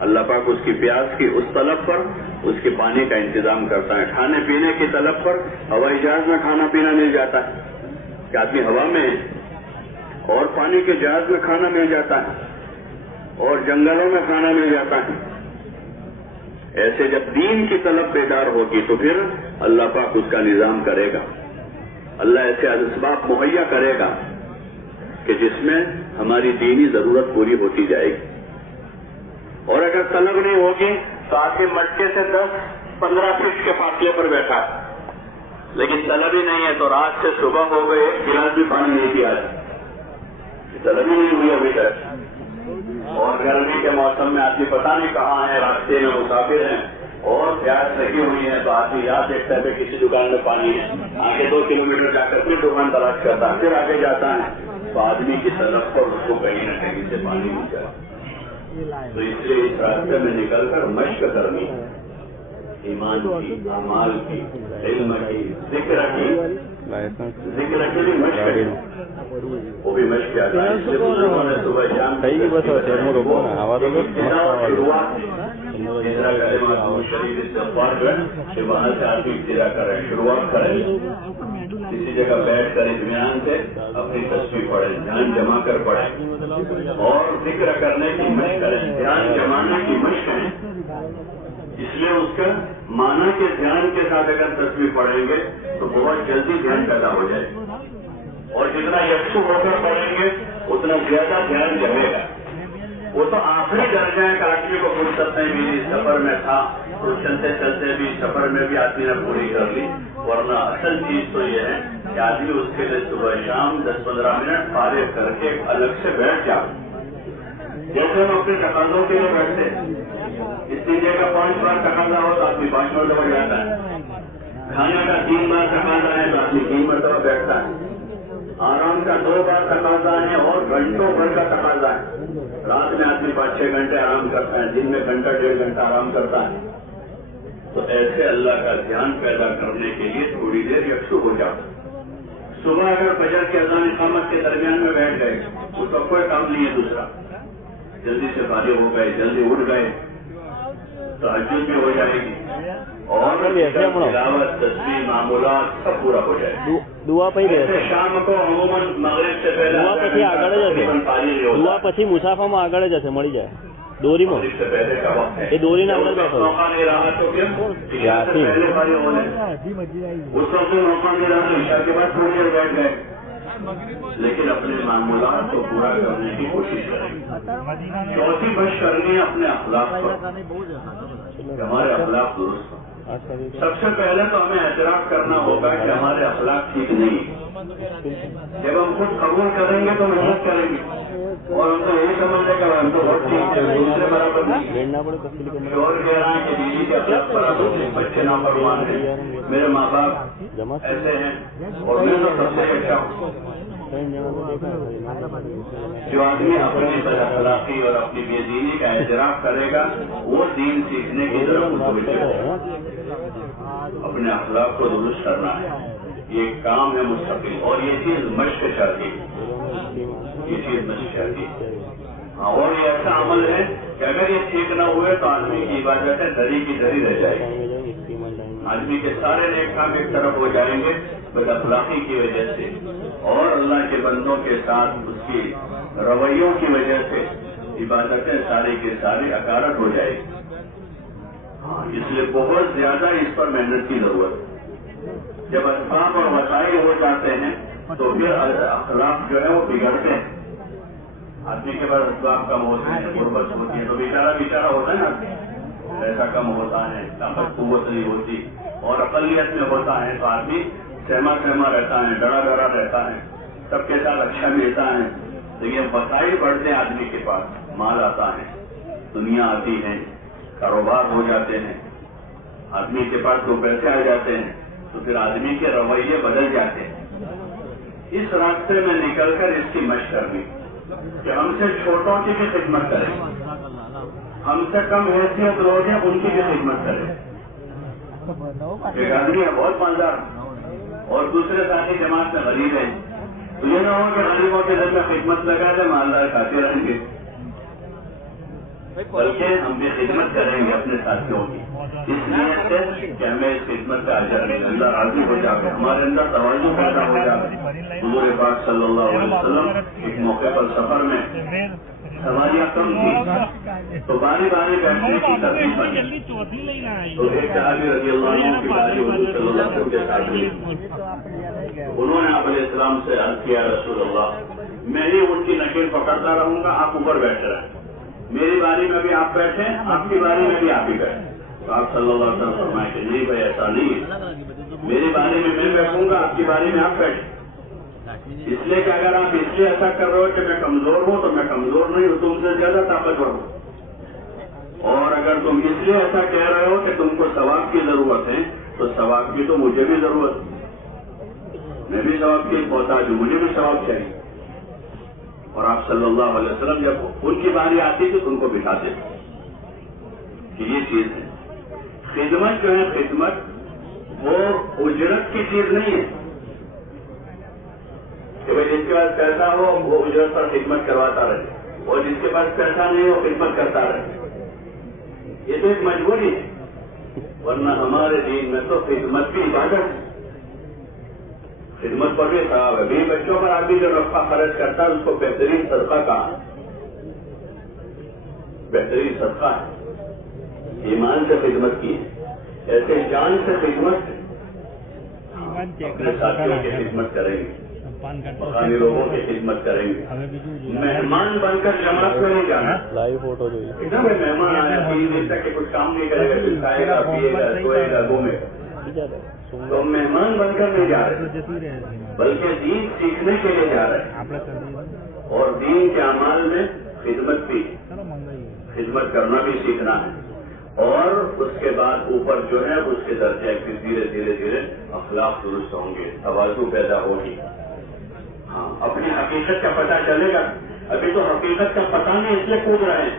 اللہ پاک اس کی پیاس کی اس طلب پر اس کے پانی کا انتظام کرتا ہے۔ کھانے پینے کی طلب پر ہوائی جہاز میں کھانا پینا مل جاتا ہے کہ آدمی ہوا میں اور پانی کے جہاز میں کھانا مل جاتا ہے اور جنگلوں میں کھانا مل جاتا ہے۔ ایسے جب دین کی طلب بیدار ہوگی تو پھر اللہ پاک اس کا نظام کرے گا، اللہ ایسے اسباب مہیا کرے گا کہ جس میں ہماری دینی ضرورت پوری ہوتی جائے گی۔ اور اگر طلب نہیں ہوگی تو آدمی مٹکے سے 10-15 فٹ کے فاصلے پر بیٹھا ہے، لیکن طلب ہی نہیں ہے تو رات سے صبح ہو گئے، ایک گلاس بھی پانی نہیں پیا، طلب ہی نہیں ہوئی ابھی تک۔ اور گرمی کے موسم میں آدمی پتہ نہیں کہاں ہے، راستے میں مسافر ہیں اور پیاس لگی ہوئی ہے، تو آدمی یاد دیکھتا ہے کہ کسی دکان میں پانی ہے، آگے 2 کلومیٹر جا کر پھر دکان تلاش کرتا ہے، پھر آگے جاتا ہے، تو آدمی کی طرف پر اس کو کہیں نہ کہیں سے پانی مل جائے. تو اس لیے اس راستے میں نکل کر مشق کرنی ہے، ایمان کی، اعمال کی، علم کی، ذکر کی بھی مشق ہے، وہ بھی مشق آتا ہے. اس لیے بزرگوں نے صبح شام شریف استغفار جو ہے کہ وہاں سے آدمی ابتدا کرے، شروعات کرے، کسی جگہ بیٹھ کر اطمینان سے اپنی تسبیح پڑھے، دھیان جما کر پڑھے اور ذکر کرنے کی مشق کرے. دھیان جمانے کی مشق ہے، اس لیے اس کا معنی کے دھیان کے ساتھ اگر تسبیح پڑھیں گے تو بہت جلدی دھیان پیدا ہو جائے گا، اور جتنا یکسو ہو کر پڑھیں گے اتنا زیادہ دھیان جمے گا. وہ تو آخری درجہ ہے کہ آدمی کو فرصت نہیں ملی، سفر میں تھا تو چلتے چلتے بھی سفر میں بھی آدمی نے پوری کر لی، ورنہ اصل چیز تو یہ ہے کہ آدمی اس کے لیے صبح شام 10-15 منٹ فارغ کر کے الگ سے بیٹھ جائے. جیسے ہم اپنے تقاضوں کے لیے بیٹھتے اس لیے کا 5 بار تقاضا ہو تو آدمی 5 مرتبہ جاتا ہے، کھانے کا 3 بار تقاضا ہے تو آدمی 3 مرتبہ بیٹھتا ہے، آرام کا 2 بار تقاضا ہے اور گھنٹوں بھر کا تقاضا ہے. رات میں آدمی 5-6 گھنٹے آرام کرتا ہے، دن میں گھنٹہ 1.5 گھنٹہ آرام کرتا ہے. تو ایسے اللہ کا دھیان پیدا کرنے کے لیے تھوڑی دیر یکسو ہو جاؤ. صبح اگر فجر کی اذان اقامت کے درمیان میں بیٹھ گئے اس کا کوئی کام نہیں ہے دوسرا، جلدی سے فارغ ہو گئے، جلدی اٹھ گئے، تہجد بھی ہو جائے گی اور تلاوت، تسبیح، معمولات سب پورا ہو جائے گا. دعا પછી شام کو عموماً مغرب سے پہلے દુઆ પછી આગળ જ હશે، દુઆ પછી મુસાફામાં આગળ જ હશે، મળી જાય દોરીમાં. سے پہلے کا وقت ہے، એ દોરીને આગળ બેઠો موقع نہیں رہا تو پھر عشاء سے پہلے فارغ ہونے، اس وقت موقع نہیں رہا تو عشاء کے بعد تھوڑی دیر بیٹھ گئے، لیکن اپنے معمولات کو پورا کرنے کی کوشش کریں. چوتھی بش کرنی ہے اپنے اخلاق پر، ہمارے اخلاق درست ہوں. سب سے پہلے تو ہمیں اعتراف کرنا ہوگا کہ ہمارے اخلاق ٹھیک نہیں. جب ہم خود قبول کریں گے تو محنت کریں گے اور ہم تو یہی سمجھ لیں کہ ہم تو بہت ٹھیک ہے، دوسرے برابر نہیں. شور کہہ رہا ہے کہ بیوی کے اخلاق برابر نہیں، بچے نافرمان ہیں، میرے ماں باپ ایسے ہیں اور میں تو سب سے اچھا ہوں. جو آدمی اپنی بد اخلاقی اور اپنی بے دینی کا اعتراف کرے گا وہ دین سیکھنے کی طرف متوجہ ہے. اپنے اخلاق کو درست کرنا ہے، یہ کام ہے مستقل، اور یہ چیز مشق چاہیے، یہ چیز مشق چاہیے. اور یہ ایسا عمل ہے کہ اگر یہ ٹھیک نہ ہوئے تو آدمی کی عبادتیں دری کی دری رہ جائے گی. آدمی کے سارے نیک کام ایک طرف ہو جائیں گے بد اخلاقی کی وجہ سے اور اللہ کے بندوں کے ساتھ اس کی رویوں کی وجہ سے عبادتیں ساری کے ساری اکارت ہو جائے گی. اس لیے بہت زیادہ اس پر محنت کی ضرورت ہے. جب اسباب اور وسائل ہو جاتے ہیں تو پھر اخلاق جو ہے وہ بگڑتے ہیں. آدمی کے پاس اسباب کم ہوتے ہیں، غربت ہوتی ہے تو بیچارہ ہوتا ہے نا، پیسہ کم ہوتا ہے، طاقت قوت نہیں ہوتی اور اقلیت میں ہوتا ہے تو آدمی سہما رہتا ہے، ڈرا رہتا ہے، سب کے ساتھ اچھا ملتا ہے. لیکن وسائل بڑھتے ہیں، آدمی کے پاس مال آتا ہے، دنیا آتی ہے، کاروبار ہو جاتے ہیں، آدمی کے پاس 2 پیسے آ جاتے ہیں تو پھر آدمی کے رویے بدل جاتے ہیں. اس راستے میں نکل کر اس کی مشق کرنی کہ ہم سے چھوٹوں کی بھی خدمت کریں، ہم سے کم حیثیت لوگ ہیں ان کی بھی خدمت کریں. ایک آدمی ہے بہت مالدار اور دوسرے ساتھی جماعت میں غریب ہیں تو یہ نہ ہو کہ غریبوں کے دل میں خدمت لگا دے مالدار کھاتے رہیں گے، بلکہ ہم بھی خدمت کریں گے اپنے ساتھیوں کی اس نیت سے کہ ہمیں اس خدمت کا اجر اللہ راضی ہو جائے، ہمارے اندر توجہ پیدا ہو جائے. حضور پاک صلی اللہ علیہ وسلم ایک موقع پر سفر میں سواریاں کم تھی تو باری بیٹھنے کی ترتیب بنی تو ایک صحابی رضی اللہ عنہ کی باری حضور صلی اللہ علیہ وسلم کے ساتھ ہوئی. انہوں نے آپ علیہ السلام سے عرض کیا رسول اللہ میں ہی ان کی نکیل پکڑتا رہوں گا، آپ اوپر بیٹھ رہے ہیں، میری باری میں بھی آپ بیٹھیں، آپ کی باری میں بھی آپ ہی بیٹھیں. تو آپ صلی اللہ علیہ وسلم فرمائے کہ نہیں بھائی ایسا نہیں، میری باری میں بیٹھوں گا، آپ کی باری میں آپ بیٹھیں. اس لیے کہ اگر آپ اس لیے ایسا کر رہے ہو کہ میں کمزور ہوں تو میں کمزور نہیں ہوں، تم سے زیادہ طاقتور ہوں. اور اگر تم اس لیے ایسا کہہ رہے ہو کہ تم کو ثواب کی ضرورت ہے تو ثواب کی تو مجھے بھی ضرورت ہے، میں بھی ثواب کی محتاج ہوں، مجھے بھی ثواب چاہیے. اور آپ صلی اللہ علیہ وسلم جب ان کی باری آتی تھی تو ان کو بٹھاتے کہ یہ چیز ہے. خدمت جو ہے خدمت وہ اجرت کی چیز نہیں ہے کہ بھائی جس کے پاس پیسہ ہو وہ اجرت پر خدمت کرواتا رہے اور جس کے پاس پیسہ نہیں ہو خدمت کرتا رہے. یہ تو ایک مجبوری ہے. ورنہ ہمارے دین میں تو خدمت کی عبادت ہے. خدمت پر بھی صاحب ہے. بھی بچوں پر آدمی جو نفع خرچ کرتا ہے اس کو بہترین صدقہ کہا. بہترین صدقہ ہے. ایمان سے خدمت کی ہے. ایسے جان سے خدمت اپنے ساتھیوں کی خدمت کریں گے, مقامی لوگوں کی خدمت کریں گے. مہمان بن کر جماعت میں نہیں جانا. لائیو فوٹو جو ایک دم مہمان آیا 3 دن تک کچھ کام نہیں کرے گا, صرف کھائے گا پیے گا سوئے گا گھومے گا. تو مہمان بن کر نہیں جا رہے بلکہ دین سیکھنے کے لیے جا رہے ہیں. اور دین کے اعمال میں خدمت بھی, خدمت کرنا بھی سیکھنا ہے. اور اس کے بعد اوپر جو ہے اس کے درجے پھر دھیرے دھیرے دھیرے اخلاق درست ہوں گے, تواضع پیدا ہوگی. ہاں اپنی حقیقت کا پتہ چلے گا. ابھی تو حقیقت کا پتہ نہیں اس لیے کود رہے ہیں.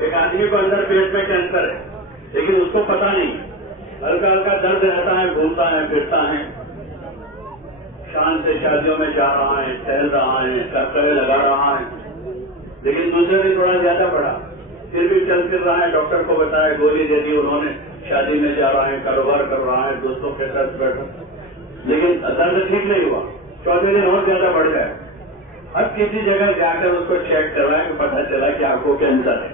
ایک آدمی کو اندر پیٹ میں کینسر ہے لیکن اس کو پتہ نہیں, ہلکا ہلکا درد رہتا ہے, گھومتا ہے پھرتا ہے, شان سے شادیوں میں جا رہا ہے, ٹہل رہا ہے, چکرے لگا رہا ہے. لیکن دوسرے دن تھوڑا زیادہ پڑا پھر بھی چل پھر رہا ہے. ڈاکٹر کو بتایا, گولی دے دی انہوں نے, شادی میں جا رہا ہے, کاروبار کر رہا ہے, دوستوں کے ساتھ بیٹھا, لیکن درد ٹھیک نہیں ہوا. 14 دن اور زیادہ بڑھ گیا. اب کسی جگہ جا کر اس کو چیک کروائے کہ پتہ چلا کہ آپ کو کینسر ہے.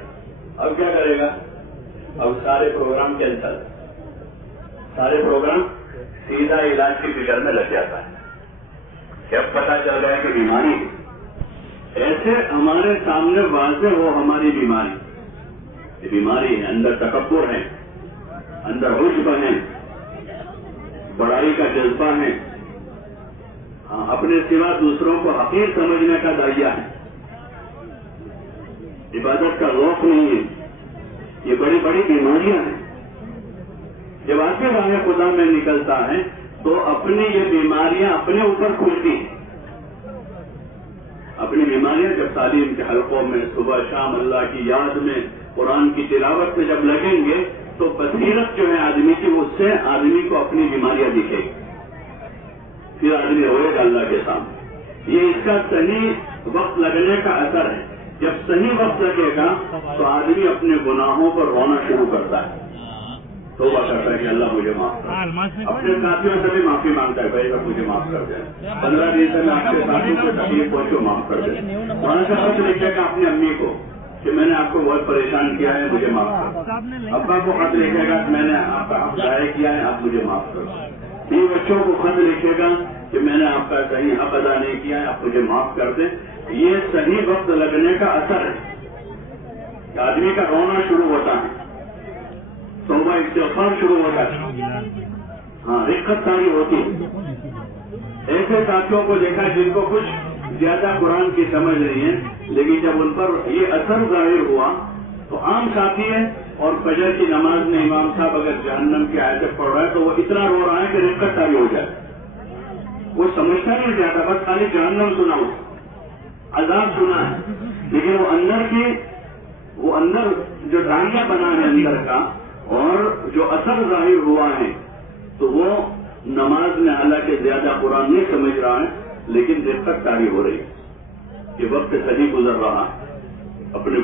اب کیا کرے گا؟ اب سارے پروگرام کینسل, سارے پروگرام سیدھا علاج کی فکر میں لگ جاتا ہے کہ اب پتہ چل گیا کہ بیماری ہے. ایسے ہمارے سامنے واضح ہو ہماری بیماری, یہ بیماری ہے, اندر تکبر ہے, اندر عجب ہے, بڑائی کا جذبہ ہے, اپنے سوا دوسروں کو حقیر سمجھنے کا ذریعہ ہے, عبادت کا ذوق نہیں ہے. یہ بڑی بڑی بیماریاں ہیں. جب آدمی راہ خدا میں نکلتا ہے تو اپنی یہ بیماریاں اپنے اوپر کھلتی ہیں. اپنی بیماریاں جب تعلیم کے حلقوں میں صبح شام اللہ کی یاد میں قرآن کی تلاوت میں جب لگیں گے تو بصیرت جو ہے آدمی کی, اس سے آدمی کو اپنی بیماریاں دکھے گی. پھر آدمی روئے گا اللہ کے سامنے. یہ اس کا صحیح وقت لگنے کا اثر ہے. جب صحیح وقت لگے گا تو آدمی اپنے گناہوں پر رونا شروع کرتا ہے, توبہ کرتا ہے کہ اللہ مجھے معاف کر. اپنے ساتھیوں سے بھی معافی مانگتا ہے, بھائی صاحب مجھے معاف کر دیں, 15 دن سے میں آپ کے ساتھیوں کو تکلیف پہنچو, معاف کر دیں. وہاں سے خط لکھے گا اپنی امی کو کہ میں نے آپ کو بہت پریشان کیا ہے, مجھے معاف کر. ابا کو خط لکھے گا کہ میں نے آپ کا حق ضائع کیا ہے, آپ مجھے معاف کر. یہ بچوں کو خط لکھے گا کہ میں نے آپ کا صحیح حق ادا نہیں کیا ہے, آپ مجھے معاف کر دیں. یہ صحیح وقت لگنے کا اثر ہے. آدمی کا رونا شروع ہوتا ہے, توبہ استغفار شروع ہوتا ہے, ہاں رقت ساری ہوتی ہے. ایسے ساتھیوں کو دیکھا جن کو کچھ زیادہ قرآن کی سمجھ نہیں ہے, لیکن جب ان پر یہ اثر ظاہر ہوا تو عام ساتھی ہے اور فجر کی نماز میں امام صاحب اگر جہنم کی آیتیں پڑھ رہا ہے تو وہ اتنا رو رہا ہے کہ رقت ساری ہو جائے. وہ سمجھتا نہیں زیادہ, بس خالی جہنم سنا ہو, عذاب سنا ہے, لیکن وہ اندر جو ڈانگیاں بنا ہے اندر کا اور جو اثر ظاہر ہوا ہے تو وہ نماز میں حالانکہ زیادہ قرآن نہیں سمجھ رہا ہے لیکن رقت ساری ہو رہی ہے. یہ وقت صحیح گزر رہا ہے, اپنے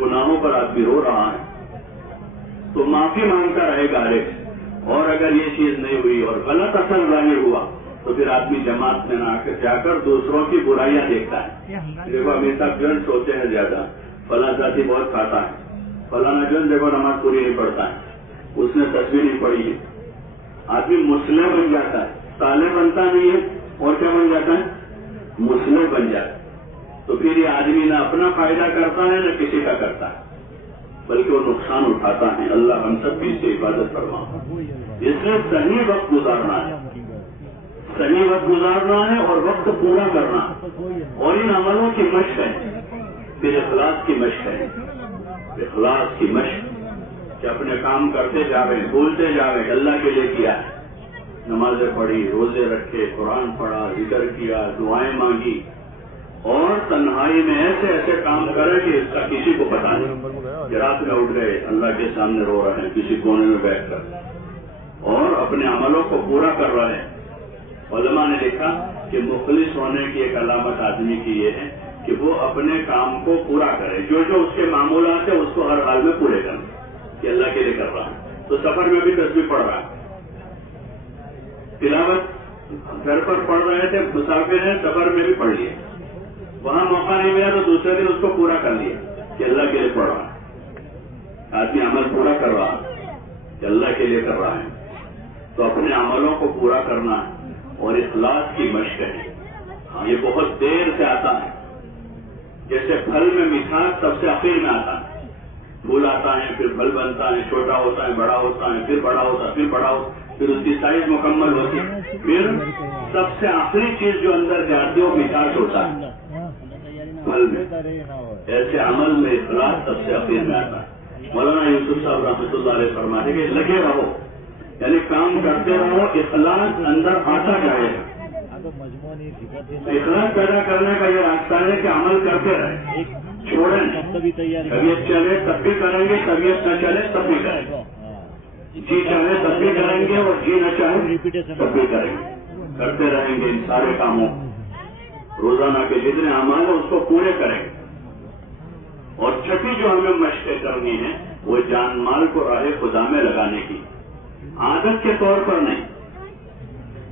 گناہوں پر آدمی رو رہا ہے تو معافی مانگتا رہے گا ہر ایک. اور اگر یہ چیز نہیں ہوئی اور غلط اثر ظاہر ہوا تو پھر آدمی جماعت میں نہ جا کر دوسروں کی برائیاں دیکھتا ہے. دیکھو امیر صاحب جو سوچتے ہیں زیادہ, فلاں ساتھی بہت کھاتا ہے, فلانا جو دیکھو نماز پوری نہیں پڑھتا ہے, اس نے تصویر نہیں پڑھی ہے. آدمی مسلم بن جاتا ہے, صالح بنتا نہیں ہے, اور کیا بن جاتا ہے, مسلم بن جاتا ہے. تو پھر یہ آدمی نہ اپنا فائدہ کرتا ہے نہ کسی کا کرتا ہے, بلکہ وہ نقصان اٹھاتا ہے. اللہ ہم سب کی سے عبادت فرما. اس لیے صحیح وقت گزارنا ہے, صحیح وقت گزارنا ہے اور وقت پورا کرنا, اور ان عملوں کی مشق ہے. پھر اخلاص کی مشق ہے, اخلاص کی مشق کہ اپنے کام کرتے جاوے, بولتے جاوے اللہ کے لیے کیا ہے. نمازیں پڑھی, روزے رکھے, قرآن پڑھا, ذکر کیا, دعائیں مانگی, اور تنہائی میں ایسے ایسے کام کرے کہ اس کا کسی کو پتا نہیں. رات میں اٹھ گئے اللہ کے سامنے رو رہے ہیں کسی کونے میں بیٹھ کر اور اپنے عملوں کو پورا کر رہے ہیں. علماء نے لکھا کہ مخلص ہونے کی ایک علامت آدمی کی یہ ہے کہ وہ اپنے کام کو پورا کرے. جو اس کے معمولات ہیں اس کو ہر حال میں پورے کریں کہ اللہ کے لیے کر رہا ہے. تو سفر میں بھی تسبیح پڑھ رہا ہے, تلاوت گھر پر پڑھ رہے تھے, مسافر ہیں سفر میں بھی پڑھ لیے, وہاں موقع نہیں ملا تو دوسرے دن اس کو پورا کر لیا کہ اللہ کے لیے پڑھ رہا ہے. آدمی عمل پورا کر رہا کہ اللہ کے لیے کر رہا ہے. تو اپنے عملوں کو پورا کرنا اور اخلاص کی مشق ہے. یہ بہت دیر سے آتا ہے. جیسے پھل میں مٹھاس سب سے آخر میں آتا ہے. پھول آتا ہے, پھر پھل بنتا ہے, چھوٹا ہوتا ہے, بڑا ہوتا ہے, پھر بڑا ہوتا ہے, پھر بڑا ہوتا ہے, پھر اس کی سائز مکمل ہوتی ہے, پھر سب سے آخری چیز جو اندر جاتی ہے وہ مٹھاس ہوتا ہے پھل میں. ایسے عمل میں اخلاص سب سے آخر میں آتا ہے. مولانا یوسف صاحب رحمۃ اللہ علیہ فرماتے کہ لگے رہو, یعنی کام کرتے رہو, اخلاص اندر آتا جائے گا. اخلاص پیدا کرنے کا یہ راستہ ہے کہ عمل کرتے رہے, چھوڑیں. طبیعت چلے تب بھی کریں گے, طبیعت نہ چلے تب بھی کریں گے, جی چاہے تب بھی کریں گے اور جی نہ چاہے تب بھی کریں گے. کرتے رہیں گے ان سارے کاموں. روزانہ کے جتنے اعمال ہیں اس کو پورے کریں گے. اور چھٹی جو ہمیں مشقیں کرنی ہے وہ جان مال کو راہ خدا میں لگانے کی, عادت کے طور پر نہیں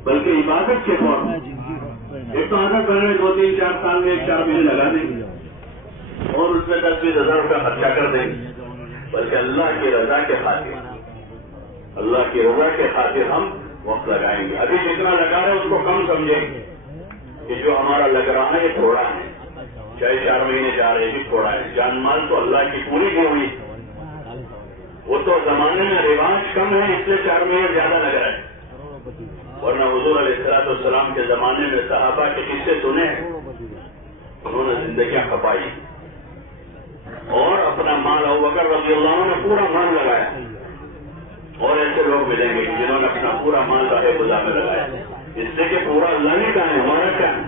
بلکہ عبادت کے طور پر. ایک تو عادت بننے 2-3-4 سال میں 1-4 مہینے لگا دیں گے اور اس میں 10-20 ہزار روپیہ خرچہ کر دیں گے, بلکہ اللہ کی رضا کے خاطر, اللہ کی رضا کے خاطر ہم وقت لگائیں گے. ابھی جتنا لگا رہے ہیں اس کو کم سمجھیں گے کہ جو ہمارا لگ رہا ہے یہ تھوڑا ہے, چاہے 4 مہینے جا رہے ہیں تھوڑا ہے. جان مال تو اللہ کی پوری کی ہوئی, وہ تو زمانے میں رواج کم ہے اس لیے 4 مہینے زیادہ لگ رہا ہے. ورنہ حضور علیہ السلام کے زمانے میں صحابہ کے قصے سنے ہیں, انہوں نے زندگیاں کھپائی اور اپنا مال ابوبکر رضی اللہ عنہ نے پورا مال لگایا. اور ایسے لوگ ملیں گے جنہوں نے اپنا پورا مال راہ خدا میں لگایا, اس سے کہ پورا اللہ نے کا ہے, ہمارا کیا ہے,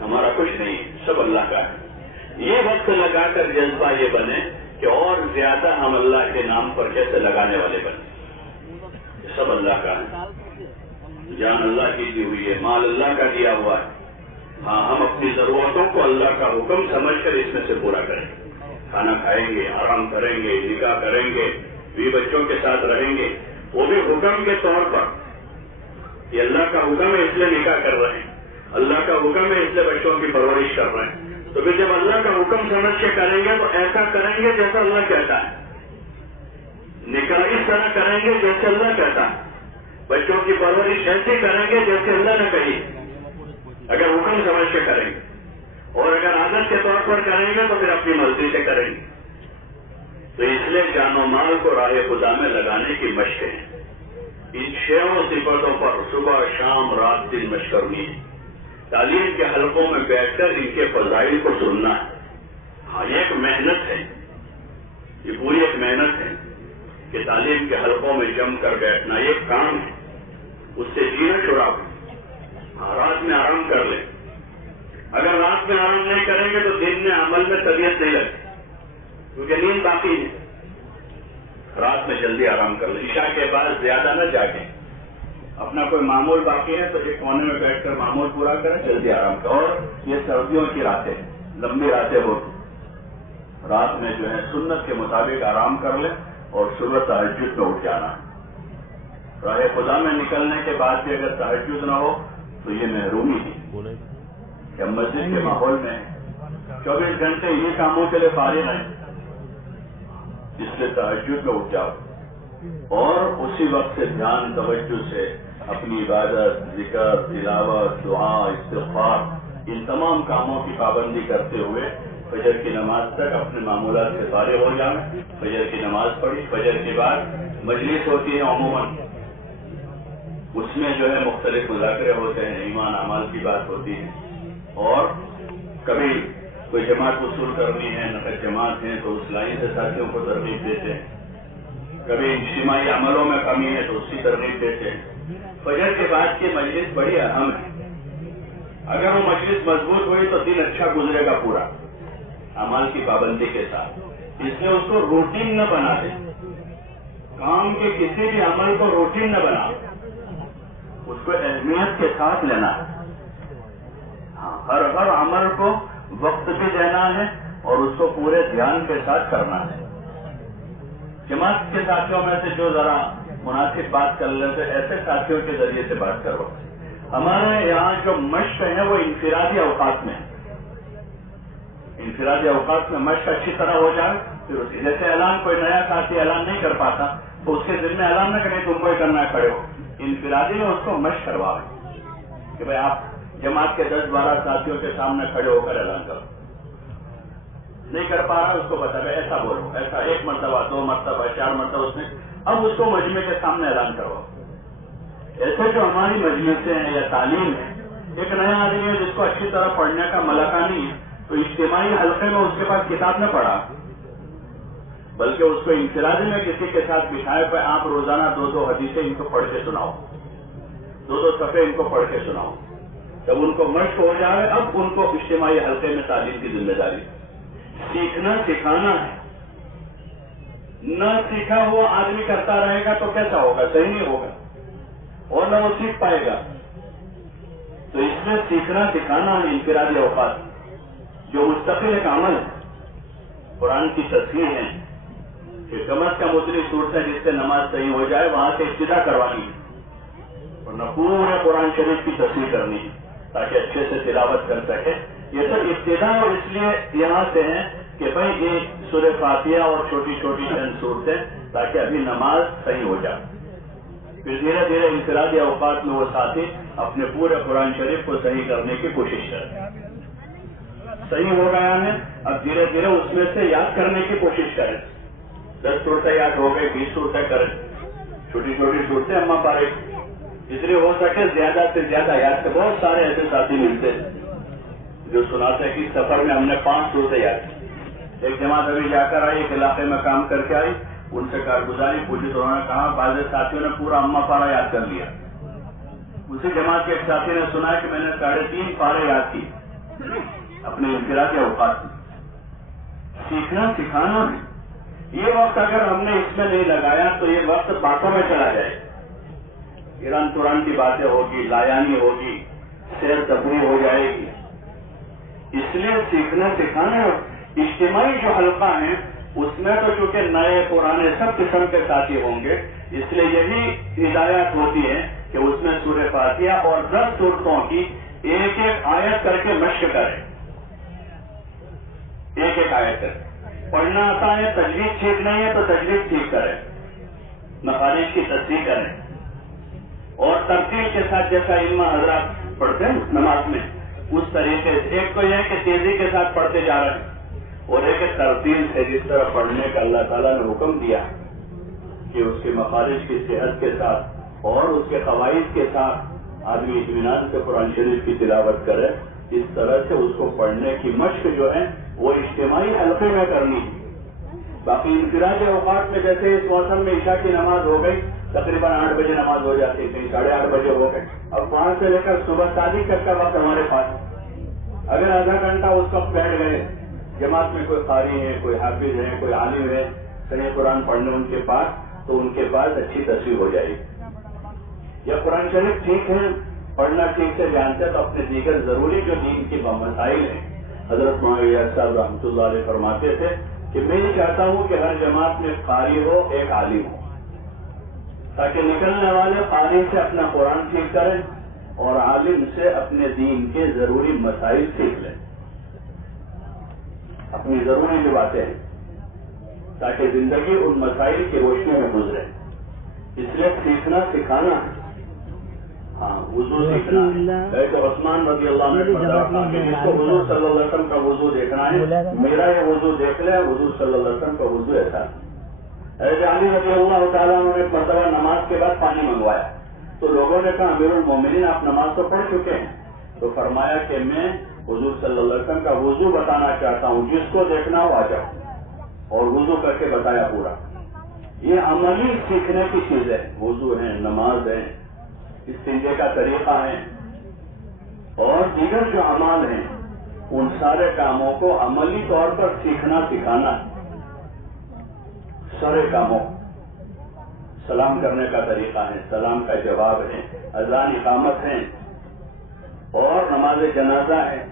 ہمارا کچھ نہیں, سب اللہ کا ہے. یہ وقت لگا کر جذبہ یہ بنے کہ اور زیادہ ہم اللہ کے نام پر کیسے لگانے والے بنے. سب اللہ کا ہے, جان اللہ کی دی ہوئی ہے, مال اللہ کا دیا ہوا ہے. ہاں ہم اپنی ضرورتوں کو اللہ کا حکم سمجھ کر اس میں سے پورا کریں. کھانا کھائیں گے, آرام کریں گے, نکاح کریں گے, بیوی بچوں کے ساتھ رہیں گے, وہ بھی حکم کے طور پر. یہ اللہ کا حکم ہے اس لیے نکاح کر رہے ہیں, اللہ کا حکم ہے اس لیے بچوں کی پرورش کر رہے ہیں. تو پھر جب اللہ کا حکم سمجھ کے کریں گے تو ایسا کریں گے جیسا اللہ کہتا ہے, نکاح اس طرح کریں گے جیسے اللہ کہتا ہے, بچوں کی پرورش ایسی کریں گے جیسے اللہ نے کہی, اگر حکم سمجھ کے کریں گے. اور اگر عادت کے طور پر کریں گے تو پھر اپنی مرضی سے کریں گے. تو اس لیے جان و مال کو راہ خدا میں لگانے کی مشق ہے. ان 6 صفتوں پر صبح شام رات دن مشق کرنی ہے. تعلیم کے حلقوں میں بیٹھ کر ان کے فضائل کو سننا ہے. ہاں یہ ایک محنت ہے, یہ پوری ایک محنت ہے کہ تعلیم کے حلقوں میں جم کر بیٹھنا یہ ایک کام ہے, اس سے جینا چھڑاؤ. ہاں رات میں آرام کر لیں. اگر رات میں آرام نہیں کریں گے تو دن میں عمل میں طبیعت نہیں لگتی کیونکہ نیند باقی ہے. رات میں جلدی آرام کر لیں. عشاء کے بعد زیادہ نہ جاگیں. اپنا کوئی معمول باقی ہے تو ایک کونے میں بیٹھ کر معمول پورا کریں, جلدی آرام کریں. اور یہ سردیوں کی راتیں, لمبی راتیں ہوتی, رات میں جو ہے سنت کے مطابق آرام کر لیں اور صبح تہجد میں اٹھ جانا. راہ خدا میں نکلنے کے بعد بھی اگر تہجد نہ ہو تو یہ محرومی ہے کہ مسجد کے ماحول میں 24 گھنٹے یہ کاموں کے لیے فارغ ہیں, اس لیے تہجد میں اٹھ جاؤ اور اسی وقت سے دھیان توجہ سے اپنی عبادت, ذکر, تلاوت, دعا, استغفار, ان تمام کاموں کی پابندی کرتے ہوئے فجر کی نماز تک اپنے معمولات سے فارغ ہو جائیں. فجر کی نماز پڑھی, فجر کے بعد مجلس ہوتی ہے عموماً, اس میں جو ہے مختلف مذاکرے ہوتے ہیں, ایمان اعمال کی بات ہوتی ہے. اور کبھی کوئی جماعت وصول کرنی ہے, نقد جماعت ہے تو اس لائن سے ساتھیوں کو ترغیب دیتے ہیں. کبھی اجتماعی عملوں میں کمی ہے تو اس کی ترغیب دیتے ہیں. فجر کے بعد کی مجلس بڑی اہم ہے. اگر وہ مجلس مضبوط ہوئی تو دن اچھا گزرے گا پورا اعمال کی پابندی کے ساتھ. اس لیے اس کو روٹین نہ بنا دیں. کام کے کسی بھی عمل کو روٹین نہ بنا، اس کو اہمیت کے ساتھ لینا ہے. ہر عمل کو وقت بھی دینا ہے اور اس کو پورے دھیان کے ساتھ کرنا ہے. جماعت کے ساتھیوں میں سے جو ذرا مناسب بات کر لیتے ایسے ساتھیوں کے ذریعے سے بات کرو. ہمارے یہاں جو مشق ہے وہ انفرادی اوقات میں، انفرادی اوقات میں مشق اچھی طرح ہو جائے. پھر اس کی جیسے اعلان کوئی نیا ساتھی اعلان نہیں کر پاتا تو اس کے ذمہ اعلان نہ کریں تم کو ہی کرنا کھڑے ہو. انفرادی میں اس کو مشق کرواؤ کہ بھائی آپ جماعت کے 10-12 ساتھیوں کے سامنے کھڑے ہو کر اعلان کرو. نہیں کر پا رہا اس کو بتا رہے ایسا بولو، ایسا 1 مرتبہ 2 مرتبہ 4 مرتبہ اس نے اب اس کو مجمع کے سامنے اعلان کرو. ایسے جو ہماری مجلسیں ہیں یا تعلیم ہے، ایک نیا آدمی ہے جس کو اچھی طرح پڑھنے کا ملکہ نہیں ہے تو اجتماعی حلقے میں اس کے پاس کتاب نہ پڑھا، بلکہ اس کو انفرادی میں کسی کے ساتھ بٹھائے پہ آپ روزانہ 2 حدیثیں ان کو پڑھ کے سناؤ، 2 صفحے ان کو پڑھ کے سناؤ. جب ان کو مشق ہو جائے اب ان کو اجتماعی حلقے میں تعلیم کی ذمہ داری. سیکھنا سکھانا ہے. نہ سیکھا ہوا آدمی کرتا رہے گا تو کیسا ہوگا؟ صحیح نہیں ہوگا اور نہ وہ سیکھ پائے گا. تو اس میں سیکھنا سکھانا ہے انفرادی اوقات جو مستقل ایک عمل ہے. قرآن کی تصحیح ہے کہ کم از کم اتنی صورتیں جس سے نماز صحیح ہو جائے وہاں سے ابتدا کروانی ہے اور نہ پورے قرآن شریف کی تصحیح کرنی ہے تاکہ اچھے سے تلاوت کر سکے. یہ سب ابتدا اور اس لیے یہاں سے ہیں کہ بھائی یہ سورہ فاتحہ اور چھوٹی چھوٹی چند صورتیں تاکہ ابھی نماز صحیح ہو جائے. پھر دھیرے دھیرے انفرادی اوقات میں وہ ساتھی اپنے پورے قرآن شریف کو صحیح کرنے کی کوشش کریں. صحیح ہو گیا ہے اب دھیرے دھیرے اس میں سے یاد کرنے کی کوشش کریں. 10 صورتیں یاد ہو گئی 20 صورتیں کریں. چھوٹی چھوٹی صورتیں اما پارے اس لیے ہو سکے زیادہ سے زیادہ یاد کر. بہت سارے ایسے ساتھی ملتے جو سناتے ہیں کہ سفر میں ہم نے 5 صورتیں یاد کی. ایک جماعت ابھی جا کر آئی، ایک علاقے میں کام کر کے آئی، ان سے کارگزاری پوچھی تو انہوں نے کہا بعض ساتھیوں نے پورا اما پارا یاد کر لیا. اسی جماعت کے ایک ساتھی نے سنا کہ میں نے 3.5 پارے یاد کی اپنے انفرادی اوقات میں. سیکھنا سکھانا ہے. یہ وقت اگر ہم نے اس میں نہیں لگایا تو یہ وقت باتوں میں چلا جائے. ایران توران کی باتیں ہوگی، لایانی ہوگی، سیر تفریح ہو جائے گی. اس لیے سیکھنا سکھانا اجتماعی جو حلقہ ہیں اس میں تو چونکہ نئے پرانے سب قسم کے ساتھی ہوں گے اس لیے یہی ہدایات ہوتی ہے کہ اس میں سورہ فاتحہ اور 10 صورتوں کی ایک آیت کر کے مشق کریں. ایک آیت کر پڑھنا آتا ہے، تجوید ٹھیک نہیں ہے تو تجوید ٹھیک کریں، مخارج کی تصحیح کریں اور ترتیل کے ساتھ جیسا علم حضرات پڑھتے ہیں نماز میں اس طریقے سے. ایک تو یہ کہ تیزی کے ساتھ پڑھتے جا رہے ہیں اور ایک ترتیل سے جس طرح پڑھنے کا اللہ تعالیٰ نے حکم دیا کہ اس کے مخارج کی صحت کے ساتھ اور اس کے قواعد کے ساتھ آدمی اطمینان سے قرآن شریف کی تلاوت کرے. اس طرح سے اس کو پڑھنے کی مشق جو ہے وہ اجتماعی حلقے میں کرنی ہے. باقی انفرادی اوقات میں جیسے اس موسم میں عشاء کی نماز ہو گئی تقریباً 8 بجے نماز ہو جاتی تھی، 8:30 بجے ہو گئے. اب 5 سے لے کر صبح شادی تک کا وقت ہمارے پاس. اگر آدھا گھنٹہ اس وقت بیٹھ گئے جماعت میں کوئی قاری ہے، کوئی حافظ ہے، کوئی عالم ہے صحیح قرآن پڑھنے ان کے پاس تو ان کے پاس اچھی تصویر ہو جائے گی. یا قرآن شریف ٹھیک ہے پڑھنا ٹھیک سے جانتے تو اپنے دیگر ضروری جو دین کی مسائل ہیں حضرت معاویہ صاحب رحمۃ اللہ علیہ فرماتے تھے کہ میں یہ چاہتا ہوں کہ ہر جماعت میں قاری ہو، ایک عالم ہو تاکہ نکلنے والے قاری سے اپنا قرآن ٹھیک کریں اور عالم سے اپنے دین کے ضروری مسائل سیکھ لیں، اپنی ضروری جو باتیں ہیں تاکہ زندگی ان مسائل کی روشنی میں گزرے. اس لیے سیکھنا سکھانا ہے. ہاں وضو سیکھنا ہے. عثمان رضی اللہ عنہ کہ جس کو حضور صلی اللہ علیہ وسلم کا وضو دیکھنا ہے میرا یہ وضو دیکھ لے. حضور صلی اللہ علیہ وسلم کا وضو ایسا. علی رضی اللہ تعالیٰ نے ایک مرتبہ نماز کے بعد پانی منگوایا تو لوگوں نے کہا امیر المومنین آپ نماز تو پڑھ چکے ہیں. تو فرمایا کہ میں حضور صلی اللہ علیہ وسلم کا وضو بتانا چاہتا ہوں، جس کو دیکھنا ہو آ جاؤ. اور وضو کر کے بتایا پورا. یہ عملی سیکھنے کی چیز ہے. وضو ہے، نماز ہے، استنجے کا طریقہ ہے اور دیگر جو اعمال ہیں ان سارے کاموں کو عملی طور پر سیکھنا سکھانا. سارے کاموں سلام کرنے کا طریقہ ہے، سلام کا جواب ہے، اذان اقامت ہے اور نماز جنازہ ہے.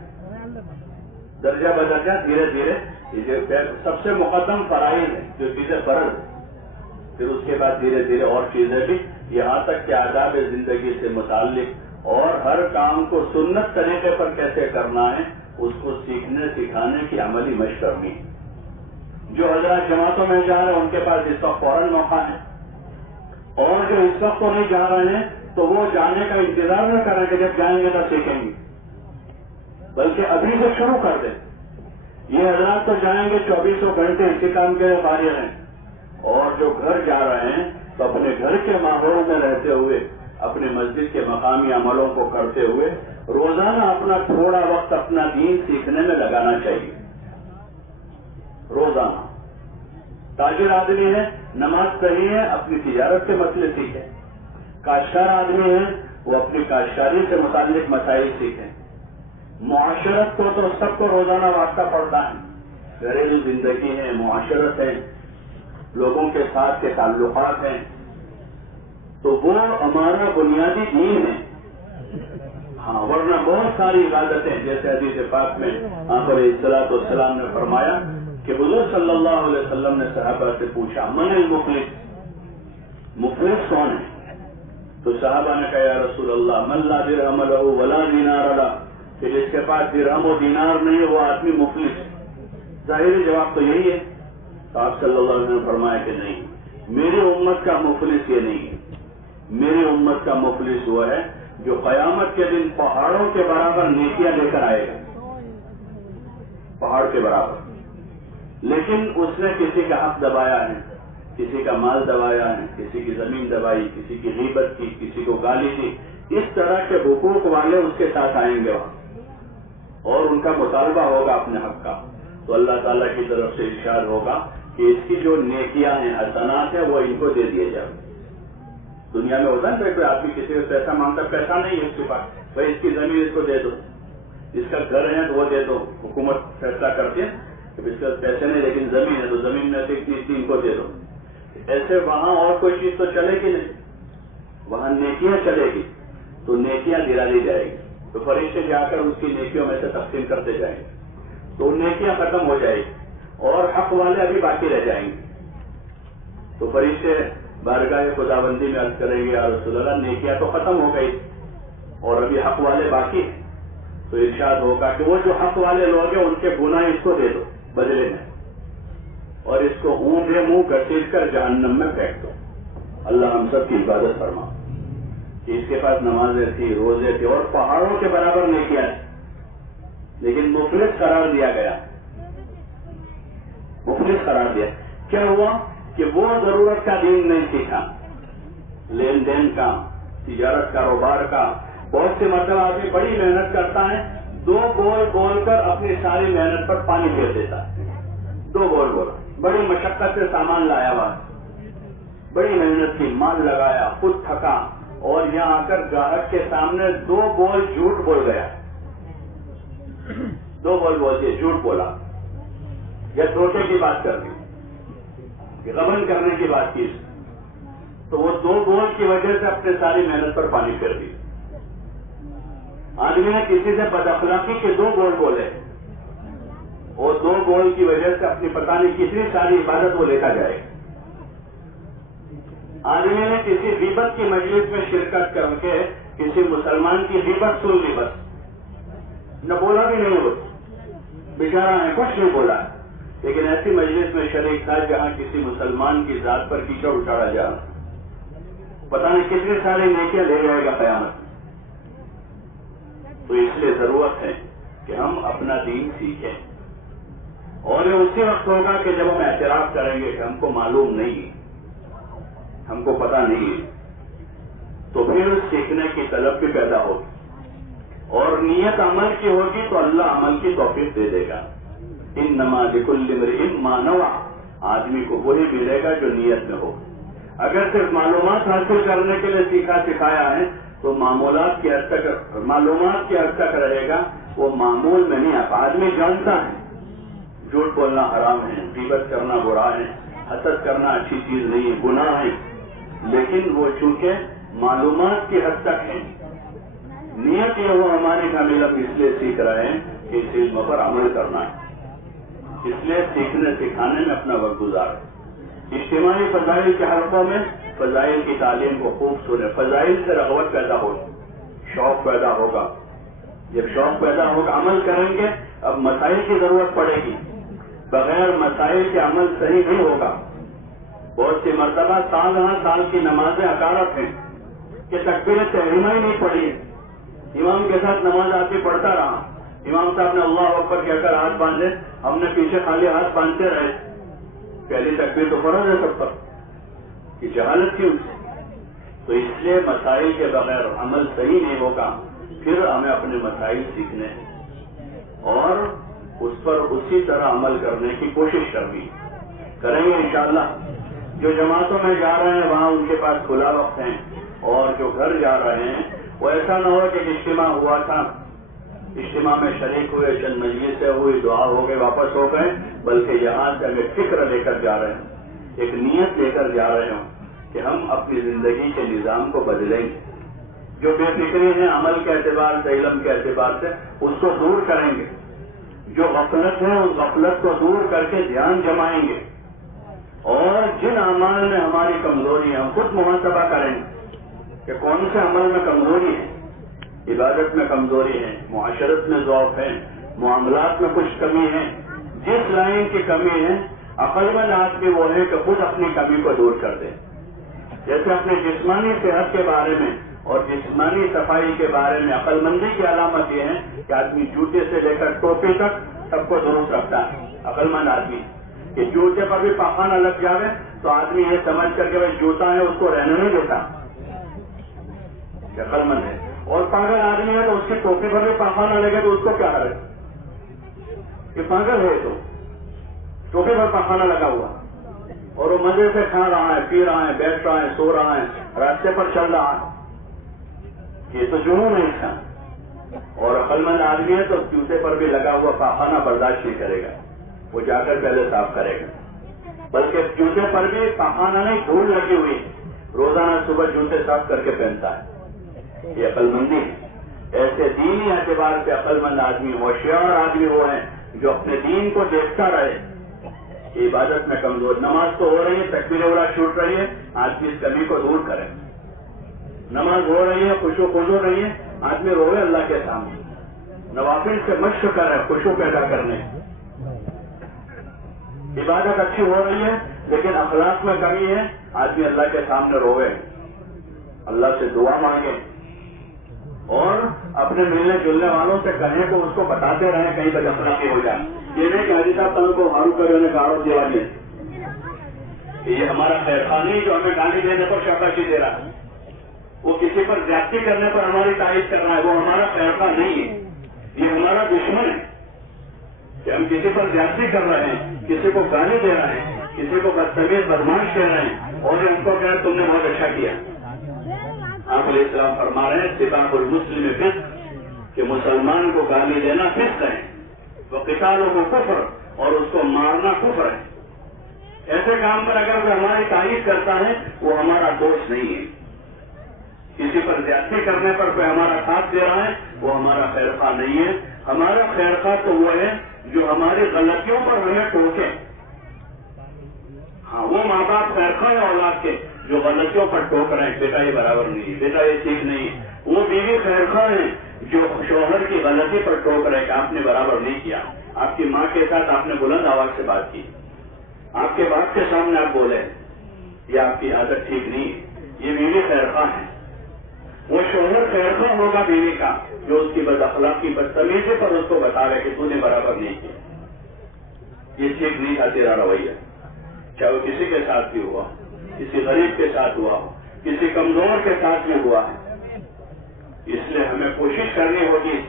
درجہ بدرجہ دھیرے دھیرے سب سے مقدم فرائض ہے جو چیزیں فرض، پھر اس کے بعد دھیرے دھیرے اور چیزیں بھی، یہاں تک کہ آداب زندگی سے متعلق اور ہر کام کو سنت طریقے پر کیسے کرنا ہے اس کو سیکھنے سکھانے کی عملی مشق کرنی. جو حضرات جماعتوں میں جا رہے ہیں ان کے پاس اس وقت فوراً موقع ہے، اور جو اس وقت تو نہیں جا رہے ہیں تو وہ جانے کا انتظار نہ کریں کہ جب جائیں گے تب سیکھیں گے، بلکہ ابھی سے شروع کر دیں. یہ حضرات تو جائیں گے 24 گھنٹے اسی کام کے لیے فارغ ہیں، اور جو گھر جا رہے ہیں تو اپنے گھر کے ماحول میں رہتے ہوئے اپنے مسجد کے مقامی عملوں کو کرتے ہوئے روزانہ اپنا تھوڑا وقت اپنا دین سیکھنے میں لگانا چاہیے. روزانہ تاجر آدمی ہے، نماز پڑھی ہے، اپنی تجارت کے مسئلے سیکھیں. کاشتکار آدمی ہے، وہ اپنی کاشتکاری سے متعلق مسائل سیکھیں. معاشرت کو تو سب کو روزانہ واسطہ پڑتا ہے، گھریلو زندگی ہے، معاشرت ہے، لوگوں کے ساتھ کے تعلقات ہیں، تو وہ ہمارا بنیادی دین ہے. ہاں، ورنہ بہت ساری عبادتیں جیسے حدیث پاک میں آپ علیہ الصلوۃ والسلام نے فرمایا کہ حضور صلی اللہ علیہ وسلم نے صحابہ سے پوچھا من المفلس، مفلس کون ہے؟ تو صحابہ نے کہا یا رسول اللہ من لا درہم لہ ولا دینار لہ، کہ جس کے پاس درہم و دینار نہیں ہے وہ آدمی مفلس. ظاہری جواب تو یہی ہے. تو آپ صلی اللہ علیہ وسلم نے فرمایا کہ نہیں، میری امت کا مفلس یہ نہیں ہے. میری امت کا مفلس وہ ہے جو قیامت کے دن پہاڑوں کے برابر نیکیاں لے کر آئے گا، پہاڑ کے برابر، لیکن اس نے کسی کا حق دبایا ہے، کسی کا مال دبایا ہے، کسی کی زمین دبائی، کسی کی غیبت کی، کسی کو گالی دی. اس طرح کے حقوق والے اس کے ساتھ آئیں گے وہاں اور ان کا مطالبہ ہوگا اپنے حق کا. تو اللہ تعالیٰ کی طرف سے ارشاد ہوگا کہ اس کی جو نیکیاں ہیں، حسنات ہیں، وہ ان کو دے دیے جائیں. دنیا میں ہوتا ہے کوئی آدمی کسی کو پیسہ مانگتا، پیسہ نہیں ہے اس کے پاس، بھائی اس کی زمین اس کو دے دو، اس کا گھر ہے تو وہ دے دو. حکومت فیصلہ کرتی ہے کہ اس کے پیسے نہیں لیکن زمین ہے تو زمین میں سے اتنی ان کو دے دو. ایسے وہاں اور کوئی چیز تو چلے گی نہیں، وہاں نیکیاں چلے گی تو نیکیاں دلا دی جائے گی. تو فرشتے جا کر اس کی نیکیوں میں سے تقسیم کرتے جائیں گے تو نیکیاں ختم ہو جائے گی اور حق والے ابھی باقی رہ جائیں گے. تو فرشتے بارگاہ خداوندی میں عرض کریں گے یا رسول اللہ نیکیاں تو ختم ہو گئی اور ابھی حق والے باقی ہیں. تو ارشاد ہوگا کہ وہ جو حق والے لوگ ہیں ان کے گناہ اس کو دے دو بدلے میں، اور اس کو اونگے منہ گھسیٹ کر جہنم میں پھینک دو. اللہ ہم سب کی عبادت فرما کہ اس کے پاس نمازیں تھی، روزے تھے اور پہاڑوں کے برابر نیکیاں تھی، لیکن مفلس قرار دیا گیا. مفلس قرار دیا. کیا ہوا کہ وہ ضرورت کا دین نہیں سیکھا، لین دین کا، تجارت کاروبار کا. بہت سے مرتبہ آدمی بڑی محنت کرتا ہے، 2 بول بول کر اپنی ساری محنت پر پانی پھیر دیتا ہے. 2 بول بول بڑی مشقت سے سامان لایا ہوا، بڑی محنت کی، مال لگایا، خود تھکا، اور یہاں آ کر گاہک کے سامنے 2 بول جھوٹ بول گیا. 2 بول بول کے جھوٹ بولا یا دھوکے کی بات کر دی، غبن کرنے کی بات کی، تو وہ 2 بول کی وجہ سے اپنے ساری محنت پر پانی پھیر دی. آدمی نے کسی سے بد اخلاقی کے 2 بول بولے اور 2 بول کی وجہ سے اپنی پتہ نہیں کتنی ساری عبادت وہ لیتا جائے. آدمی نے کسی غیبت کی مجلس میں شرکت کر کے کسی مسلمان کی غیبت سن لی، بس نہ بولا بھی نہیں، وہ بیچارہ ہے کچھ نہیں بولا، لیکن ایسی مجلس میں شریک تھا جہاں کسی مسلمان کی ذات پر کیچڑ اٹھاڑا جا رہا، پتہ نہیں کتنے سارے نیکیاں لے جائے گا قیامت. تو اس لیے ضرورت ہے کہ ہم اپنا دین سیکھیں، اور یہ اسی وقت ہوگا کہ جب ہم اعتراف کریں گے کہ ہم کو معلوم نہیں ہے، ہم کو پتہ نہیں ہے، تو پھر سیکھنے کی طلب بھی پیدا ہوگی اور نیت عمل کی ہوگی تو اللہ عمل کی توفیق دے دے گا. انما لکل امرئ ما نوى، آدمی کو وہی ملے گا جو نیت میں ہو. اگر صرف معلومات حاصل کرنے کے لیے سیکھا سکھایا ہے تو معمولات کی حد تک، معلومات کی حد تک رہے گا، وہ معمول میں نہیں آتا. آدمی جانتا ہے جھوٹ بولنا حرام ہے، غیبت کرنا برا ہے، حسد کرنا اچھی چیز نہیں ہے، گناہ ہے، لیکن وہ چونکہ معلومات کی حد تک ہے. نیت یہ وہ ہمارے کا علم اس لیے سیکھ رہے ہیں کہ اس علم پر عمل کرنا ہے، اس لیے سیکھنے سکھانے میں اپنا وقت گزارے. اجتماعی فضائل کے حلقوں میں فضائل کی تعلیم کو خوب سنے. فضائل سے رغبت پیدا ہوگی، شوق پیدا ہوگا. جب شوق پیدا ہوگا عمل کریں گے. اب مسائل کی ضرورت پڑے گی، بغیر مسائل کے عمل صحیح نہیں ہوگا. بہت سی مرتبہ سال کی نمازیں حقارت ہیں کہ تکبیر تحریمہ ہی نہیں پڑھی ہے. امام کے ساتھ نماز آتی پڑھتا رہا، امام صاحب نے اللہ اکبر کہہ کر ہاتھ باندھے، ہم نے پیچھے خالی ہاتھ باندھتے رہے. پہلی تکبیر تو فرض ہے سب پر، کہ جہالت کیوں سے. تو اس لیے مسائل کے بغیر عمل صحیح نہیں ہوگا. پھر ہمیں اپنے مسائل سیکھنے اور اس پر اسی طرح عمل کرنے کی کوشش کریں گے انشاءاللہ. جو جماعتوں میں جا رہے ہیں وہاں ان کے پاس کھلا وقت ہے، اور جو گھر جا رہے ہیں وہ ایسا نہ ہو کہ اجتماع ہوا تھا، اجتماع میں شریک ہوئے، چند مجلسیں ہوئی، دعا ہو گئے، واپس ہو گئے، بلکہ یہاں سے ہمیں فکر لے کر جا رہے ہیں، ایک نیت لے کر جا رہے ہوں کہ ہم اپنی زندگی کے نظام کو بدلیں گے. جو بے فکری ہے عمل کے اعتبار سے، علم کے اعتبار سے، اس کو دور کریں گے. جو غفلت ہے اس غفلت کو دور کر کے دھیان جمائیں گے. اور جن اعمال میں ہماری کمزوری ہے ہم خود محاسبہ کریں گے کہ کون سے عمل میں کمزوری ہے. عبادت میں کمزوری ہے، معاشرت میں ضعف ہے، معاملات میں کچھ کمی ہے. جس لائن کی کمی ہے عقل مند آدمی وہ ہے کہ خود اپنی کمی کو دور کر دے. جیسے اپنے جسمانی صحت کے بارے میں اور جسمانی صفائی کے بارے میں عقل مندی کی علامت یہ ہے کہ آدمی جوتے سے لے کر ٹوپی تک سب کو درست رکھتا ہے. عقل مند آدمی کہ جوتے پر بھی پاخانہ لگ جاوے تو آدمی یہ سمجھ کر کہ بھائی جوتا ہے اس کو رہنے نہیں دیتا، عقل مند ہے. اور پاگل آدمی ہے تو اس کی ٹوپی پر بھی پاخانہ لگے تو اس کو کیا کرے کہ پاگل ہے. تو ٹوپی پر پاخانہ لگا ہوا اور وہ مزے سے کھا رہا ہے، پی رہا ہے، بیٹھ رہا ہے، سو رہا ہے، راستے پر چل رہا ہے، یہ تو جنون ہے اس کا. اور عقل مند آدمی ہے تو جوتے پر بھی لگا ہوا پاخانہ برداشت نہیں کرے گا، وہ جا کر پہلے صاف کرے گا. بلکہ جوتے پر بھی پاخانہ نہیں، دھول لگی ہوئی، روزانہ صبح جوتے صاف کر کے پہنتا ہے. یہ عقل مندی ہے. ایسے دینی اعتبار سے عقل مند آدمی، ہوشیار آدمی وہ ہے جو اپنے دین کو دیکھتا رہے. عبادت میں کمزور، نماز تو ہو رہی ہے، تکبیر اولا چھوٹ رہی ہے، آدمی اس کمی کو دور کرے. نماز ہو رہی ہے، خشوع خضوع رہی ہے، آدمی روے اللہ کے سامنے، نوافل سے مشق کرے خشوع پیدا کرنے. عبادت اچھی ہو رہی ہے لیکن اخلاق میں کمی ہے، آدمی اللہ کے سامنے روے، اللہ سے دعا مانگے اور اپنے ملنے جلنے والوں سے کہیں کو اس کو بتاتے رہیں کہیں بد اخلاقی ہو جائے. یہ نہیں کہ حاجی صاحب تم کو ہارو کرے نے کارو دیا دے، یہ ہمارا خیر خانی جو ہمیں گالی دینے پر شاباشی دے رہا ہے، وہ کسی پر زیادتی کرنے پر ہماری تعریف کر رہا ہے، وہ ہمارا خیر خواہ نہیں ہے، یہ ہمارا دشمن ہے کہ ہم کسی پر زیادتی کر رہے ہیں، کسی کو گالی دے رہے ہیں، کسی کو بدتمیز بدماش کہہ رہے ہیں اور ان کو کہہ تم نے بہت اچھا کیا. آپ علیہ السلام فرما رہے ہیں سباب المسلم فسق، کہ مسلمان کو گالی دینا فسق ہے، وہ قتالوں کو کفر اور اس کو مارنا کفر ہے. ایسے کام پر اگر وہ ہماری تعریف کرتا ہے وہ ہمارا دوست نہیں ہے. کسی پر زیادتی کرنے پر کوئی ہمارا ساتھ دے رہا ہے وہ ہمارا خیر خواہ نہیں ہے. ہمارا خیر خواہ تو وہ ہے جو ہماری غلطیوں پر ہمیں ٹوکے. ہاں وہ ماں باپ خیر خواہ ہے اولاد کے جو غلطیوں پر ٹوک رہے ہیں، بیٹا یہ برابر نہیں ہے، بیٹا یہ ٹھیک نہیں ہے. وہ بیوی خیر خواہ ہے جو شوہر کی غلطی پر ٹوک رہے کہ آپ نے برابر نہیں کیا. آپ کی ماں کے ساتھ آپ نے بلند آواز سے بات کی، آپ کے باپ کے سامنے آپ بولے، یہ آپ کی عادت ٹھیک نہیں ہے. یہ بیوی خیر خواہ ہے. وہ شوہر خیر خواہ ہوگا بیوی کا جو اس کی بد اخلاقی بدتمیزی پر اس کو بتا رہے کہ تو نے برابر نہیں کیا، یہ ٹھیک نہیں تھا تیرا رویہ. چاہے وہ کسی کے ساتھ بھی ہوا، کسی غریب کے ساتھ ہوا ہو، کسی کمزور کے ساتھ بھی ہوا ہے. اس لیے ہمیں کوشش کرنی ہوگی،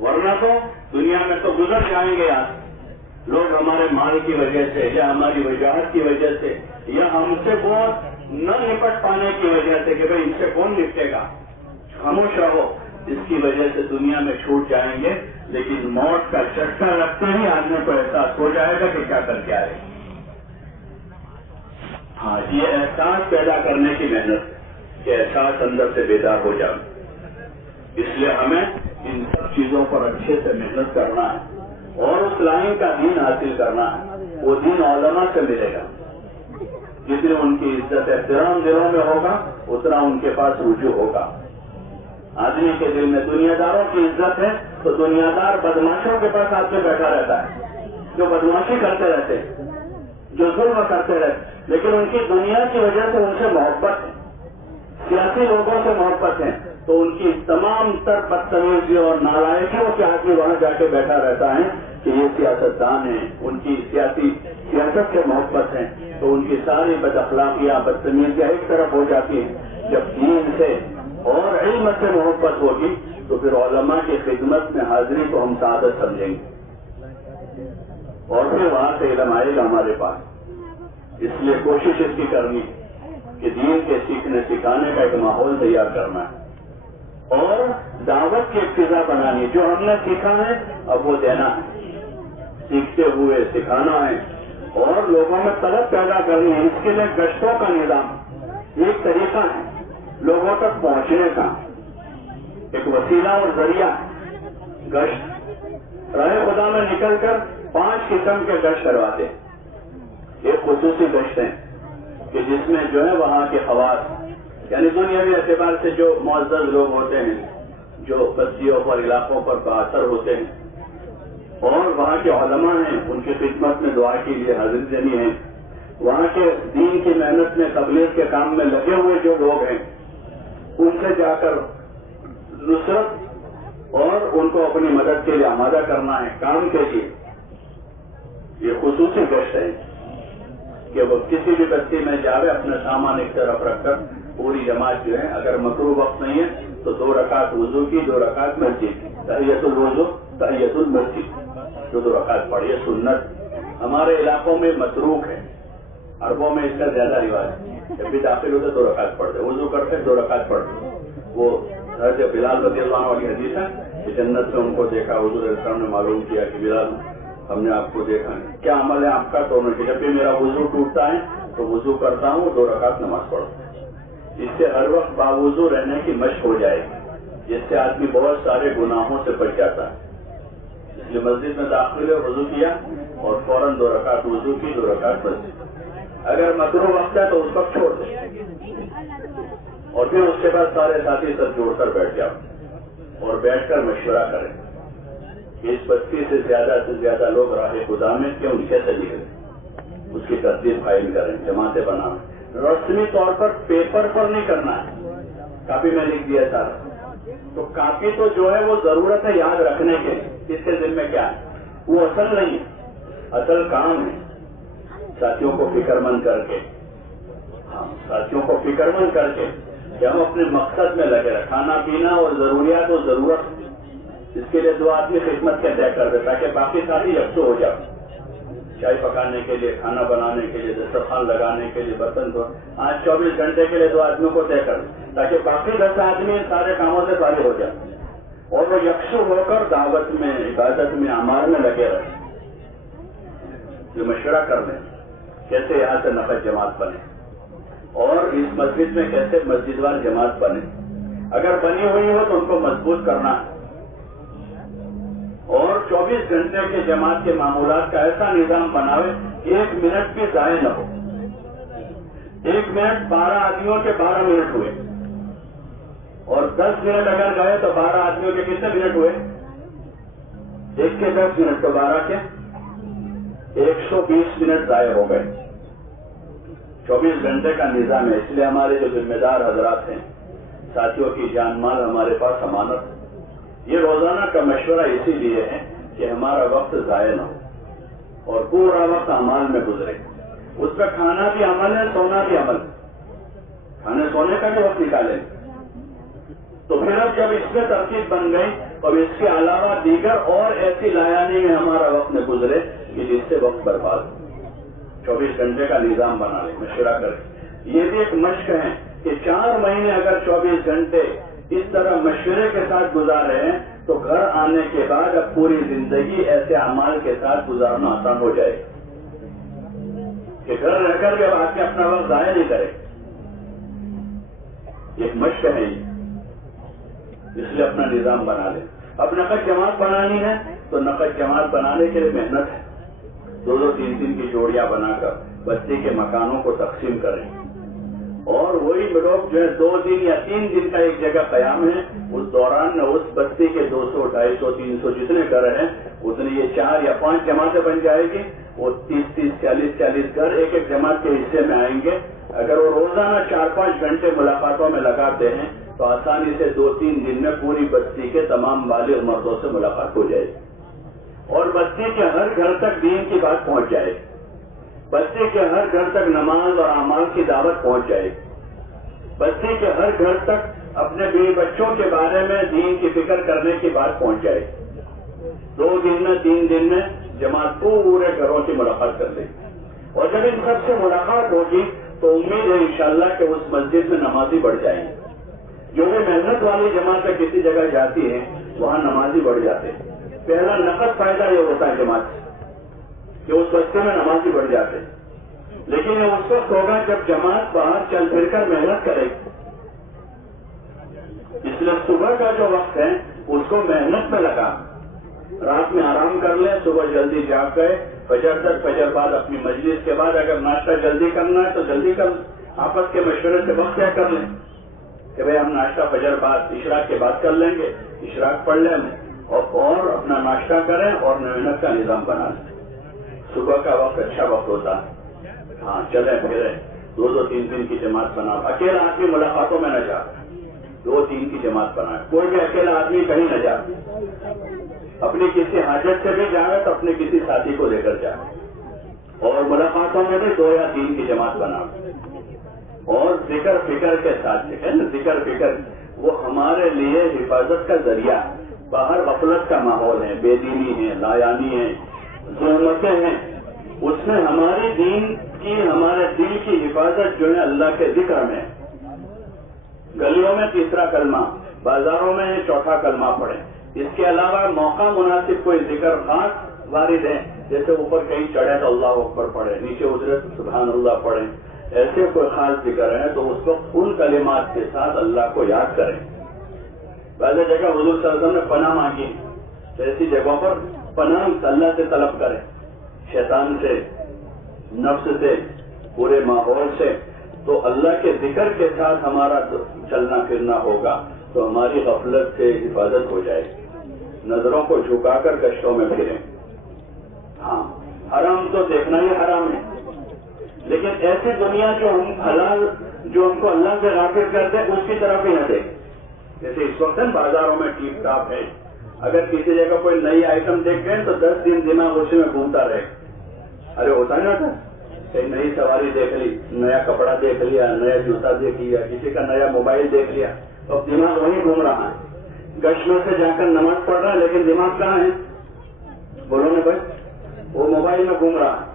ورنہ تو دنیا میں تو گزر جائیں گے. آج لوگ ہمارے مال کی وجہ سے یا ہماری وجاہت کی وجہ سے یا ہم سے بہت نہ نپٹ پانے کی وجہ سے کہ بھئی ان سے کون نپٹے گا، خاموش رہو، اس کی وجہ سے دنیا میں چھوٹ جائیں گے، لیکن موت کا چٹکا رکھتے ہی آدمی کو احساس ہو جائے گا کہ کیا کر کے آئے. ہاں، یہ احساس پیدا کرنے کی محنت کہ احساس اندر سے بیدار ہو جائے. اس لیے ہمیں ان سب چیزوں پر اچھے سے محنت کرنا ہے اور اس لائن کا دین حاصل کرنا ہے. وہ دین علماء سے ملے گا. جتنی ان کی عزت احترام دلوں میں ہوگا اتنا ان کے پاس رجوع ہوگا. آدمی کے دل میں دنیا داروں کی عزت ہے تو دنیا دار بدماشوں کے پاس آ کے بیٹھا رہتا ہے، جو بدماشی کرتے رہتے، جو ظلم کرتے رہتے، لیکن ان کی دنیا کی وجہ سے ان سے محبت ہے، سیاسی لوگوں سے محبت ہے، تو ان کی تمام تر بدتمیزی اور نالائقیوں کے آدمی وہاں جا کے بیٹھا رہتا ہے کہ یہ سیاستدان ہیں، ان کی سیاست سے محبت ہے، تو ان کی ساری بد اخلاقیاں بدتمیزیاں ایک طرف ہو جاتی ہیں. جب دین سے اور علم سے محبت ہوگی تو پھر علماء کی خدمت میں حاضری کو ہم سعادت سمجھیں گے اور پھر وہاں سے علم آئے گا ہمارے پاس. اس لیے کوشش اس کی کرنی کہ دین کے سیکھنے سکھانے کا ایک ماحول تیار کرنا ہے اور دعوت کی ایک فضا بنانی. جو ہم نے سیکھا ہے اب وہ دینا ہے، سیکھتے ہوئے سکھانا ہے اور لوگوں میں طلب پیدا کرنی ہے. اس کے لیے گشتوں کا نظام ایک طریقہ ہے لوگوں تک پہنچنے کا، ایک وسیلہ اور ذریعہ. گشت راہ خدا میں نکل کر 5 قسم کے گشت کرواتے. ایک خصوصی گشت ہے کہ جس میں جو ہے وہاں کے خواص یعنی دنیاوی اعتبار سے جو معزز لوگ ہوتے ہیں، جو بستیوں پر علاقوں پر بااثر ہوتے ہیں اور وہاں کے علماء ہیں، ان کی خدمت میں دعا کے لیے حاضری دینی ہے. وہاں کے دین کی محنت میں تبلیغ کے کام میں لگے ہوئے جو لوگ ہیں ان سے جا کر نصرت اور ان کو اپنی مدد کے لیے آمادہ کرنا ہے کام کے لیے. یہ خصوصی گشت ہے کہ وہ کسی بھی بستی میں جاوے اپنا سامان ایک طرف رکھ کر پوری جماعت جو ہے، اگر مکروہ وقت نہیں ہے تو 2 رکعت وضو کی، 2 رکعت مسجد کی، تحیۃ الوضو تحیۃ المسجد، 2 رکعت پڑھیے. سنت ہمارے علاقوں میں متروک ہے، عربوں میں اس کا زیادہ رواج ہے. جب بھی داخل ہوتے 2 رکعت پڑھتے، وضو کرتے 2 رکعت پڑھتے. وہ حضرت بلال رضی اللہ عنہ والی حدیث ہے کہ جنت سے ان کو دیکھا، حضور علیہ السلام نے معلوم کیا کہ بلال ہم نے آپ کو دیکھا ہے، کیا عمل ہے آپ کا؟ تو انہوں نے جب بھی میرا وضو ٹوٹتا ہے تو وضو کرتا ہوں، 2 رکعت نماز پڑھتا ہوں. اس سے ہر وقت باوضو رہنے کی مشق ہو جائے گی، جس سے آدمی بہت سارے گناہوں سے بچ جاتا ہے. اس لیے مسجد میں داخل ہوئے وضو کیا اور فوراً 2 رکعت وضو کی، 2 رکعت مسجد. اگر مکروہ وقت ہے تو اس وقت چھوڑ دیں اور پھر اس کے بعد سارے ساتھی سب جوڑ کر بیٹھ جاؤ اور بیٹھ کر مشورہ کریں. اس بستی سے زیادہ لوگ راہ خدا میں کیوں کیسے نکلے، اس کی ترتیب قائم کریں، جماعتیں بنائیں. رسمی طور پر پیپر پر نہیں کرنا ہے، کاپی میں لکھ دیا سارا. تو کاپی تو جو ہے وہ ضرورت ہے یاد رکھنے کے، اس کے ذمہ کیا ہے، وہ اصل نہیں ہے. اصل کام ہے ساتھیوں کو فکر مند کر کے، ساتھیوں کو فکر مند کر کے کہ ہم اپنے مقصد میں لگے رہے. کھانا پینا اور ضروریات و ضرورت، اس کے لیے 2 آدمی خدمت کے طے کر دے تاکہ باقی ساتھی یکسو ہو جائے. چائے پکانے کے لیے، کھانا بنانے کے لیے، دسترخوان لگانے کے لیے، برتن دھو، آج 24 گھنٹے کے لیے 2 آدمیوں کو طے کر دیں تاکہ باقی 10 آدمی ان سارے کاموں سے فارغ ہو جائے اور وہ یکسو ہو کر دعوت میں، عبادت میں، اعمال میں لگے رہے. یہ مشورہ کر دیں کیسے یہاں سے نفع جماعت بنے اور اس مسجد میں کیسے مسجد وار جماعت بنے. اگر بنی ہوئی ہو تو ان کو مضبوط کرنا اور 24 گھنٹے کے جماعت کے معمولات کا ایسا نظام بناوے 1 منٹ بھی ضائع نہ ہو. 1 منٹ 12 آدمیوں کے 12 منٹ ہوئے اور 10 منٹ اگر گئے تو 12 آدمیوں کے کتنے منٹ ہوئے؟ 1 کے 10 منٹ تو 12 کے 120 منٹ ضائع ہو گئے. 24 گھنٹے کا نظام ہے. اس لیے ہمارے جو ذمہ دار حضرات ہیں، ساتھیوں کی جان مال ہمارے پاس امانت. یہ روزانہ کا مشورہ اسی لیے ہے کہ ہمارا وقت ضائع نہ ہو اور پورا وقت اعمال میں گزرے. اس میں کھانا بھی عمل ہے، سونا بھی عمل. کھانے سونے کا بھی وقت نکالیں. تو پھر اب جب اس میں ترتیب بن گئی اور اس کے علاوہ دیگر اور ایسی لایانی میں ہمارا وقت میں گزرے کہ جس سے وقت برباد ہو. 24 گھنٹے کا نظام بنا لیں، مشورہ کریں. یہ بھی ایک مشق ہے کہ 4 مہینے اگر 24 گھنٹے اس طرح مشورے کے ساتھ گزارے ہیں تو گھر آنے کے بعد اب پوری زندگی ایسے اعمال کے ساتھ گزارنا آسان ہو جائے کہ گھر رہ کر کے آدمی اپنا وقت ضائع نہیں کرے. ایک مشق ہے یہ، اس لیے اپنا نظام بنا لے. اب نقد جماعت بنانی ہے تو نقد جماعت بنانے کے لیے محنت ہے. 2-2 3-3 کی جوڑیاں بنا کر بستی کے مکانوں کو تقسیم کریں اور وہی لوگ جو ہے 2 دن یا 3 دن کا ایک جگہ قیام ہے، اس دوران اس بستی کے 200 250 300 جتنے گھر ہیں اتنے یہ 4 یا 5 جماعتیں بن جائے گی. وہ 30 40 گھر ایک ایک جماعت کے حصے میں آئیں گے. اگر وہ روزانہ 4-5 گھنٹے ملاقاتوں میں لگاتے ہیں تو آسانی سے 2-3 دن میں پوری بستی کے تمام بالغ مردوں سے ملاقات ہو جائے گی اور بستی کے ہر گھر تک دین کی بات پہنچ جائے گی. بستی کے ہر گھر تک نماز اور اعمال کی دعوت پہنچ جائے گی. بستی کے ہر گھر تک اپنے بیوی بچوں کے بارے میں دین کی فکر کرنے کی بات پہنچ جائے گی. 2 دن میں 3 دن میں جماعت پورے گھروں کی ملاقات کر لے گی اور جب ان سب سے ملاقات ہوگی تو امید ہے انشاءاللہ کہ اس مسجد میں نمازی بڑھ جائیں گے. جو بھی محنت والی جماعت کسی جگہ جاتی ہے وہاں نمازی بڑھ جاتے ہیں. پہلا نقد فائدہ یہ ہوتا ہے جماعت سے کہ اس بستے میں نمازی بڑھ جاتے ہیں. لیکن یہ اس وقت ہوگا جب جماعت باہر چل پھر کر محنت کرے گی. اس لیے صبح کا جو وقت ہے اس کو محنت میں لگا. رات میں آرام کر لیں، صبح جلدی جاگ گئے، فجر تک، فجر بعد اپنی مجلس کے بعد اگر ناشتہ جلدی کرنا ہے تو جلدی کر آپس کے مشورے سے وقت طے کر لیں کہ بھائی ہم ناشتہ فجر بعد عشراق کے بعد کر لیں گے. عشراق پڑھ لیں اور اپنا ناشتہ کریں اور محنت کا نظام بنا لیں. صبح کا وقت اچھا وقت ہوتا ہے. ہاں چلیں پھریں 2-2 3-3 کی جماعت بنا. اکیلا آدمی ملاقاتوں میں نہ جا، 2-3 کی جماعت بنا. کوئی بھی اکیلا آدمی کہیں نہ جا. اپنی کسی حاجت سے بھی جائے تو اپنے کسی ساتھی کو لے کر جائے اور ملاقاتوں میں بھی 2 یا 3 کی جماعت بنا اور ذکر فکر کے ساتھ. ذکر فکر وہ ہمارے لیے حفاظت کا ذریعہ. باہر غفلت کا ماحول ہے، بے دینی ہے، لایانی ہے، ظلمتیں ہیں. اس میں ہماری دین کی، ہمارے دل کی حفاظت جو ہے اللہ کے ذکر میں. گلیوں میں 3 کلمہ، بازاروں میں 4 کلمہ پڑھیں. اس کے علاوہ موقع مناسب کوئی ذکر خاص وارد ہے، جیسے اوپر کہیں چڑھے تو اللہ اکبر پڑھے، نیچے اترے تو سبحان اللہ پڑھیں. ایسے کوئی خاص ذکر ہے تو اس وقت ان کلمات کے ساتھ اللہ کو یاد کریں. پہلے جگہ حضور صلی اللہ علیہ وسلم نے پناہ مانگی، تو ایسی جگہوں پر پناہ اللہ سے طلب کریں، شیطان سے، نفس سے، پورے ماحول سے. تو اللہ کے ذکر کے ساتھ ہمارا چلنا پھرنا ہوگا تو ہماری غفلت سے حفاظت ہو جائے گی. نظروں کو جھکا کر گشتوں میں پھریں. ہاں حرام تو دیکھنا ہی حرام ہے، لیکن ایسی دنیا جو ہم حلال، جو ہم کو اللہ سے غافل کرتے ہیں اس کی طرف ہی نہ دیکھیں. جیسے اس وقت بازاروں میں ٹیپ ٹاپ ہے، اگر کسی جگہ کوئی نئی آئٹم دیکھ گئے تو 10 دن دماغ اسی میں گھومتا رہے. ارے ہوتا ہے نا تھا کہیں نئی سواری دیکھ لی، نیا کپڑا دیکھ لیا، نیا جوتا دیکھ لیا، کسی کا نیا موبائل دیکھ لیا، اب دماغ وہیں گھوم رہا ہے. گشت میں سے جا کر نماز پڑھ رہا ہے لیکن دماغ کہاں ہے؟ بولو نا بھائی، وہ موبائل میں گھوم رہا ہے.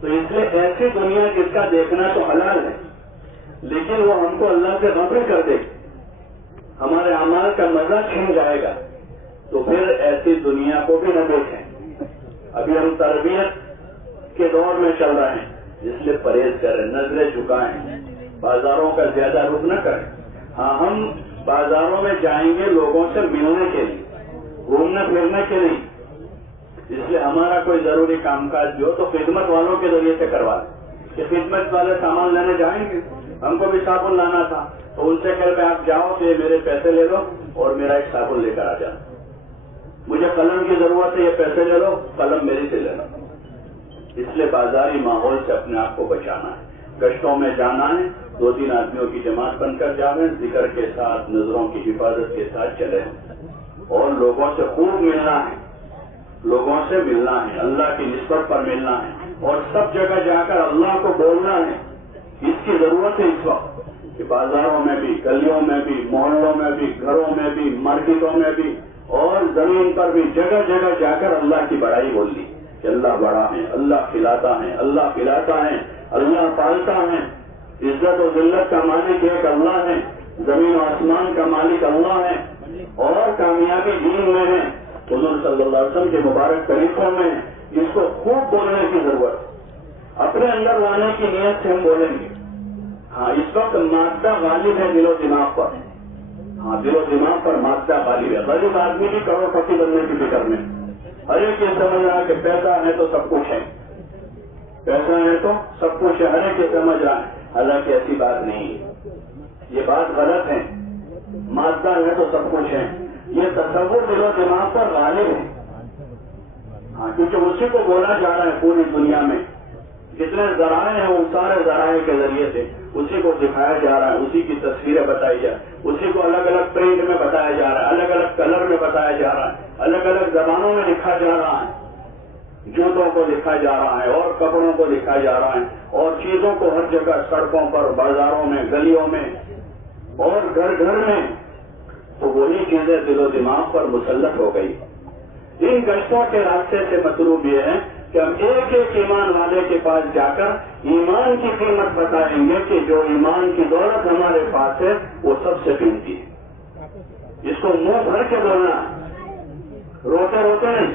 تو اس لیے ایسی دنیا جس کا دیکھنا تو حلال ہے لیکن وہ ہم کو اللہ سے غافل کر دے، ہمارے اعمال کا مزہ چھن جائے گا، تو پھر ایسی دنیا کو بھی نہ دیکھیں. ابھی ہم تربیت کے دور میں چل رہے ہیں، اس لیے پرہیز کریں، نظریں جھکائیں، بازاروں کا زیادہ رخ نہ کریں. ہاں ہم بازاروں میں جائیں گے لوگوں سے ملنے کے لیے، گھومنے پھرنے کے لیے. اس لیے ہمارا کوئی ضروری کام کاج جو تو خدمت والوں کے ذریعے سے کروا دیں کہ خدمت والے سامان لینے جائیں گے، ہم کو بھی صابن لانا تھا تو ان سے کہہ کے آپ جاؤ کہ میرے پیسے لے لو اور میرا ایک صابن لے کر آ جاؤ. مجھے قلم کی ضرورت ہے، یہ پیسے لے لو، قلم میری سے لے لو. اس لیے بازاری ماحول سے اپنے آپ کو بچانا ہے. گشتوں میں جانا ہے، 2-3 آدمیوں کی جماعت بن کر جاویں، ذکر کے ساتھ، نظروں کی حفاظت کے ساتھ چلیں اور لوگوں سے خوب ملنا ہے، لوگوں سے ملنا ہے، اللہ کی نسبت پر ملنا ہے اور سب جگہ جا کر اللہ کو بولنا ہے. اس کی ضرورت ہے اس وقت کہ بازاروں میں بھی، گلیوں میں بھی، محلوں میں بھی، گھروں میں بھی، مارکیٹوں میں بھی اور زمین پر بھی جگہ جگہ جا کر اللہ کی بڑائی بولنی کہ اللہ بڑا ہے، اللہ کھلاتا ہے، اللہ پلاتا ہے، اللہ پالتا ہے. عزت و ذلت کا مالک ایک اللہ ہے، زمین و آسمان کا مالک اللہ ہے، اور کامیابی دین میں ہے، حضور صلی اللہ علیہ وسلم کے مبارک طریقوں میں، جس کو خوب بولنے کی ضرورت ہے، اپنے اندر لانے کی نیت سے ہم بولیں گے۔ ہاں، اس وقت مادہ غالب ہے دل و دماغ پر، ہاں دل و دماغ پر مادہ غالب ہے۔ غریب آدمی بھی کروڑ پتی بننے کی فکر میں، ہر ایک یہ سمجھ رہا ہے کہ پیسہ ہے تو سب کچھ ہے، پیسہ ہے تو سب کچھ ہے، ہر ایک یہ سمجھ رہا ہے، حالانکہ ایسی بات نہیں ہے، یہ بات غلط ہے۔ مادہ ہے تو سب کچھ ہے، یہ تصور دل و دماغ پر غالب ہے، ہاں کیونکہ اسی کو بولا جا رہا ہے پوری دنیا میں، جتنے ذرائع ہیں وہ سارے ذرائع کے ذریعے سے اسی کو دکھایا جا رہا ہے، اسی کی تصویریں بتائی جا رہی ہے، اسی کو الگ الگ پرنٹ میں بتایا جا رہا ہے، الگ الگ کلر میں بتایا جا رہا ہے، الگ الگ زبانوں میں لکھا جا رہا ہے، جوتوں کو لکھا جا رہا ہے اور کپڑوں کو لکھا جا رہا ہے، اور چیزوں کو ہر جگہ سڑکوں پر، بازاروں میں، گلیوں میں اور گھر گھر میں، تو وہی چیزیں دل و دماغ پر مسلط ہو گئی۔ ان گشتوں کے راستے سے مطلوب یہ ہے کہ ہم ایک ایک ایمان والے کے پاس جا کر ایمان کی قیمت بتائیں گے کہ جو ایمان کی دولت ہمارے پاس ہے وہ سب سے قیمتی ہے۔ اس کو منہ بھر کے بولنا، روتے روتے نہیں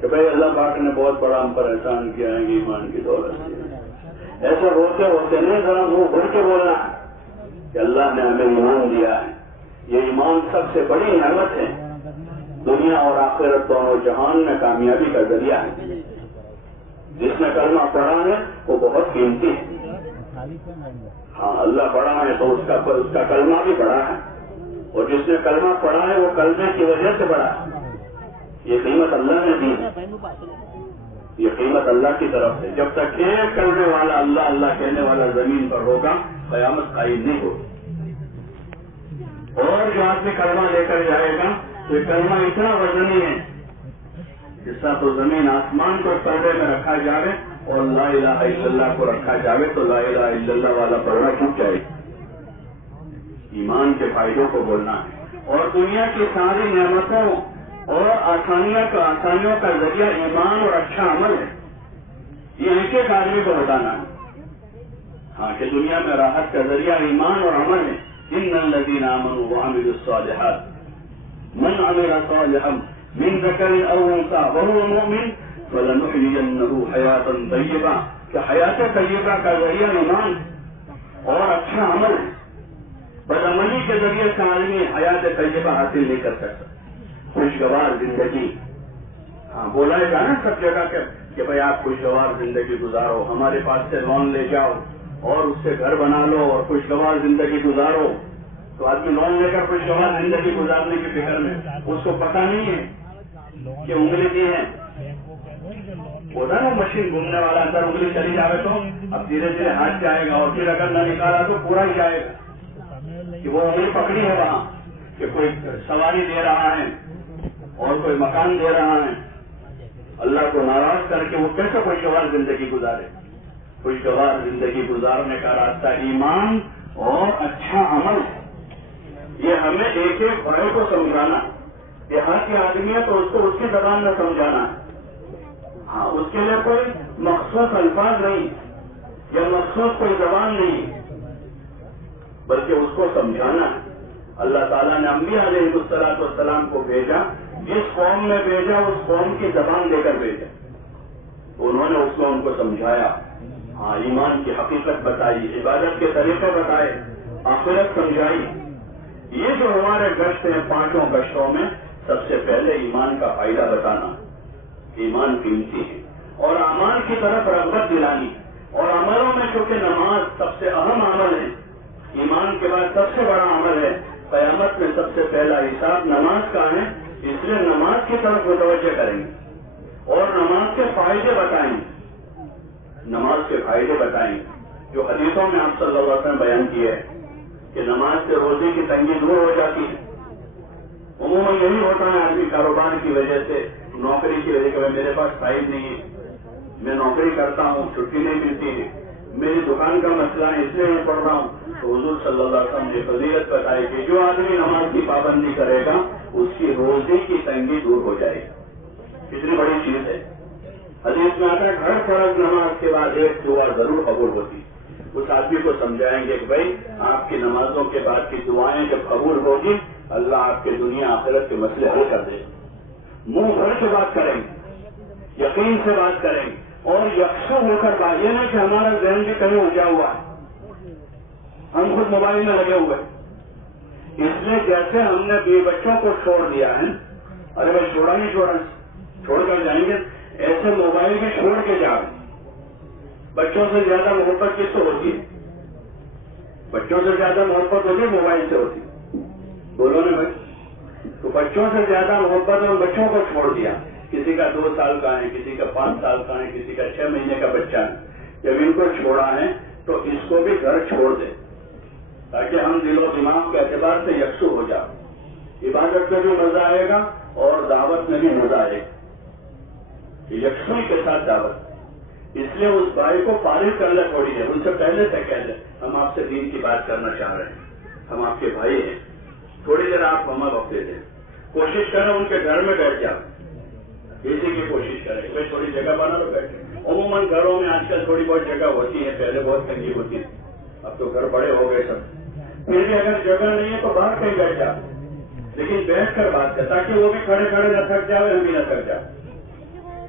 کہ بھائی اللہ پاک نے بہت بڑا ہم پر احسان کیا ہے کہ ایمان کی دولت ہے، ایسے روتے ہوتے نہیں، ذرا منہ بھر کے بولنا کہ اللہ نے ہمیں ایمان دیا ہے، یہ ایمان سب سے بڑی نعمت ہے، دنیا اور آخرت دونوں جہان میں کامیابی کا ذریعہ ہے۔ جس نے کلمہ پڑھا ہے وہ بہت قیمتی ہے، ہاں اللہ پڑھا ہے تو اس کا کلمہ بھی پڑھا ہے، اور جس نے کلمہ پڑھا ہے وہ کلمے کی وجہ سے پڑھا ہے، یہ قیمت اللہ نے دی ہے، یہ قیمت اللہ کی طرف سے۔ جب تک ایک کلمے والا اللہ اللہ کہنے والا زمین پر ہوگا قیامت قائم نہیں ہوگی۔ اور جو آدمی کلمہ لے کر جائے گا تو یہ کلمہ اتنا وزنی ہے جس طرح تو زمین آسمان کو پردے میں رکھا جائے اور لا الہ الا اللہ کو رکھا جائے تو لا الہ الا اللہ والا پڑھنا چھوٹ جائے۔ ایمان کے فائدوں کو بولنا ہے، اور دنیا کی ساری نعمتوں اور آسانیوں کا ذریعہ ایمان اور اچھا عمل ہے، یہ ایک ایک آدمی کو بتانا ہے، ہاں کہ دنیا میں راحت کا ذریعہ ایمان اور عمل ہے۔ ان الذین آمنوا وعملوا الصالحات من عمل صالحا من ذکر او انثى وهو مؤمن فلنحيينه حیاتا طیبہ، کہ حیات طیبہ کا ذریعہ ایمان اور اچھا عمل ہے۔ بدعملی کے ذریعے سے آدمی حیات طیبہ حاصل نہیں کر سکتا، خوشگوار زندگی، ہاں بولا ہے نا سب جگہ کہ بھائی آپ خوشگوار زندگی گزارو، ہمارے پاس سے لون لے جاؤ اور اس سے گھر بنا لو اور خوشگوار زندگی گزارو، تو آدمی لون لے کر خوشگوار زندگی گزارنے کی فکر میں، اس کو پتہ نہیں ہے کہ انگلی کی ہے، ہوتا نا مشین گھومنے والا، اندر انگلی چلی جائے تو اب دھیرے دھیرے ہاتھ جائے گا، اور پھر اگر نہ نکالا تو پورا ہی جائے گا، کہ وہ انگلی پکڑی ہے وہاں کہ کوئی سواری دے رہا ہے اور کوئی مکان دے رہا ہے، اللہ کو ناراض کر کے وہ کیسے خوشگوار زندگی گزارے؟ خوشگوار زندگی گزارنے کا راستہ ایمان اور اچھا عمل، یہ ہمیں ایک ایک بڑے کو سمجھانا، دیہاتی آدمی ہے تو اس کو اس کی زبان میں سمجھانا، ہاں اس کے لیے کوئی مخصوص الفاظ نہیں یا مخصوص کوئی زبان نہیں، بلکہ اس کو سمجھانا ہے۔ اللہ تعالیٰ نے انبیاء علیہ الصلوۃ والسلام کو بھیجا، جس قوم میں بھیجا اس قوم کی زبان دے کر بھیجا، انہوں نے اس کو ان کو سمجھایا، ہاں ایمان کی حقیقت بتائی، عبادت کے طریقے بتائے، آخرت سمجھائی۔ یہ جو ہمارے گشت ہیں پانچوں گشتوں میں سب سے پہلے ایمان کا فائدہ بتانا، ایمان قیمتی ہے، اور اعمال کی طرف رغبت دلانی، اور عملوں میں چونکہ نماز سب سے اہم عمل ہے، ایمان کے بعد سب سے بڑا عمل ہے، قیامت میں سب سے پہلا حساب نماز کا ہے، اس لیے نماز کی طرف متوجہ کریں گے اور نماز کے فائدے بتائیں گے، نماز کے فائدے بتائیں جو حدیثوں میں آپ صلی اللہ علیہ وسلم بیان کیے ہیں کہ نماز سے روزے کی تنگی دور ہو جاتی ہے۔ عموماً یہی ہوتا ہے آدمی کاروبار کی وجہ سے، نوکری کی وجہ سے، میرے پاس ٹائم نہیں ہے، میں نوکری کرتا ہوں، چھٹی نہیں ملتی ہے، میری دکان کا مسئلہ ہے اس لیے میں پڑھ رہا ہوں، تو حضور صلی اللہ علیہ وسلم نے فضیلت بتائی کہ جو آدمی نماز کی پابندی کرے گا اس کی روزی کی تنگی دور ہو جائے گی۔ کتنی بڑی چیز ہے، حدیث میں آتا ہے ہر فرض نماز کے بعد ایک دعا ضرور قبول ہوتی، اس آدمی کو سمجھائیں گے کہ بھائی آپ کی نمازوں کے بعد کی دعائیں جب قبول ہوگی اللہ آپ کے دنیا آخرت کے مسئلے حل کر دے گا۔ منہ بھر کے بات کریں گے، یقین سے بات کریں گے اور یکسو ہو کر بات، یہ نہیں کہ ہمارا ذہن بھی کہیں اجا ہوا ہے، ہم خود موبائل میں لگے ہوئے۔ اس لیے جیسے ہم نے بیوی بچوں کو چھوڑ دیا ہے، ارے بھائی چھوڑا نہیں چھوڑا، چھوڑ کر جائیں گے، ایسے موبائل بھی چھوڑ کے جا رہے ہیں۔ بچوں سے زیادہ محبت کس سے ہوتی ہے؟ بچوں سے زیادہ محبت ہوتی ہے موبائل سے ہوتی ہے، بولو نا بھائی۔ تو بچوں سے زیادہ محبت اور بچوں کو چھوڑ دیا، کسی کا 2 سال کا ہے، کسی کا 5 سال کا ہے، کسی کا 6 مہینے کا بچہ ہے۔ جب ان کو چھوڑا ہے تو اس کو بھی گھر چھوڑ دے تاکہ ہم دل و دماغ کے اعتبار سے یکسو ہو جائے، عبادت میں بھی مزہ آئے گا اور دعوت میں بھی مزہ آئے گا، یکسوئی کے ساتھ دعوت۔ اس لیے اس بھائی کو فارغ کر لے تھوڑی دیر، ان سے پہلے سے کہہ دیں ہم آپ سے دین کی بات کرنا چاہ رہے ہیں، ہم آپ کے بھائی ہیں، تھوڑی دیر آپ ہمیں وقت دے دیں۔ کوشش کریں ان کے گھر میں بیٹھ جاؤ، اسی کی کوشش کریں بھائی تھوڑی جگہ بنا لو بیٹھے۔ عموماً گھروں میں آج کل تھوڑی بہت جگہ ہوتی ہے، پہلے بہت تنگی ہوتی ہے، اب تو گھر بڑے ہو گئے سب، پھر بھی اگر جگہ نہیں ہے تو باہر کہیں بیٹھ جاؤ، لیکن بیٹھ کر بات کریں تاکہ وہ بھی کھڑے کھڑے نہ تھک جائے، ہم بھی نہ تھک جائے۔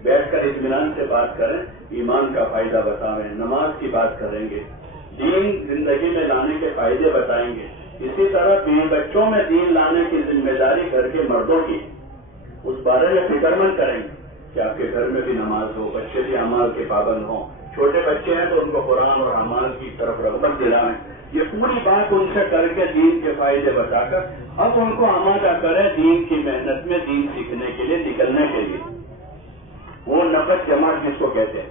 بیٹھ کر اطمینان سے بات کریں، ایمان کا فائدہ بتائیں، نماز کی بات کریں گے، دین زندگی میں لانے کے فائدے بتائیں گے۔ اسی طرح بیوی بچوں میں دین لانے کی ذمہ داری گھر کے مردوں کی، اس بارے میں فکر مند کریں گے کہ آپ کے گھر میں بھی نماز ہو، بچے بھی اعمال کے پابند ہوں، چھوٹے بچے ہیں تو ان کو قرآن اور اعمال کی طرف رغبت دلائیں۔ یہ پوری بات ان سے کر کے دین کے فائدے بتا کر اب ان کو آمادہ کریں دین کی محنت میں، دین سیکھنے کے لیے، نکلنے کے لیے۔ وہ نفت جماعت جس کو کہتے ہیں،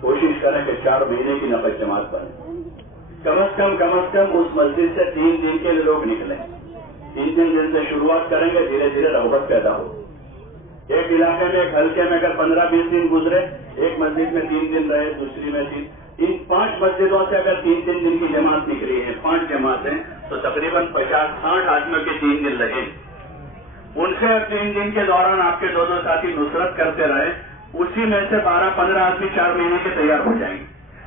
کوشش کریں کہ 4 مہینے کی نفت جماعت بنے، کم از کم اس مسجد سے 3 دن کے لیے لوگ نکلیں، 3 دن سے شروعات کریں گے، دھیرے دھیرے رغبت پیدا ہو۔ ایک علاقے میں ایک حلقے میں اگر 15-20 دن گزرے، ایک مسجد میں 3 دن رہے، دوسری میں 3، ان 5 مسجدوں سے اگر 3 دن کی جماعت نکلی ہے، 5 جماعتیں، تو تقریباً 50-60 آدمیوں کے 3 دن لگے۔ ان سے 3 دن کے دوران آپ کے 2 ساتھی نصرت کرتے رہے، اسی میں سے 12-15 آدمی 4 مہینے کے تیار ہو جائیں گے،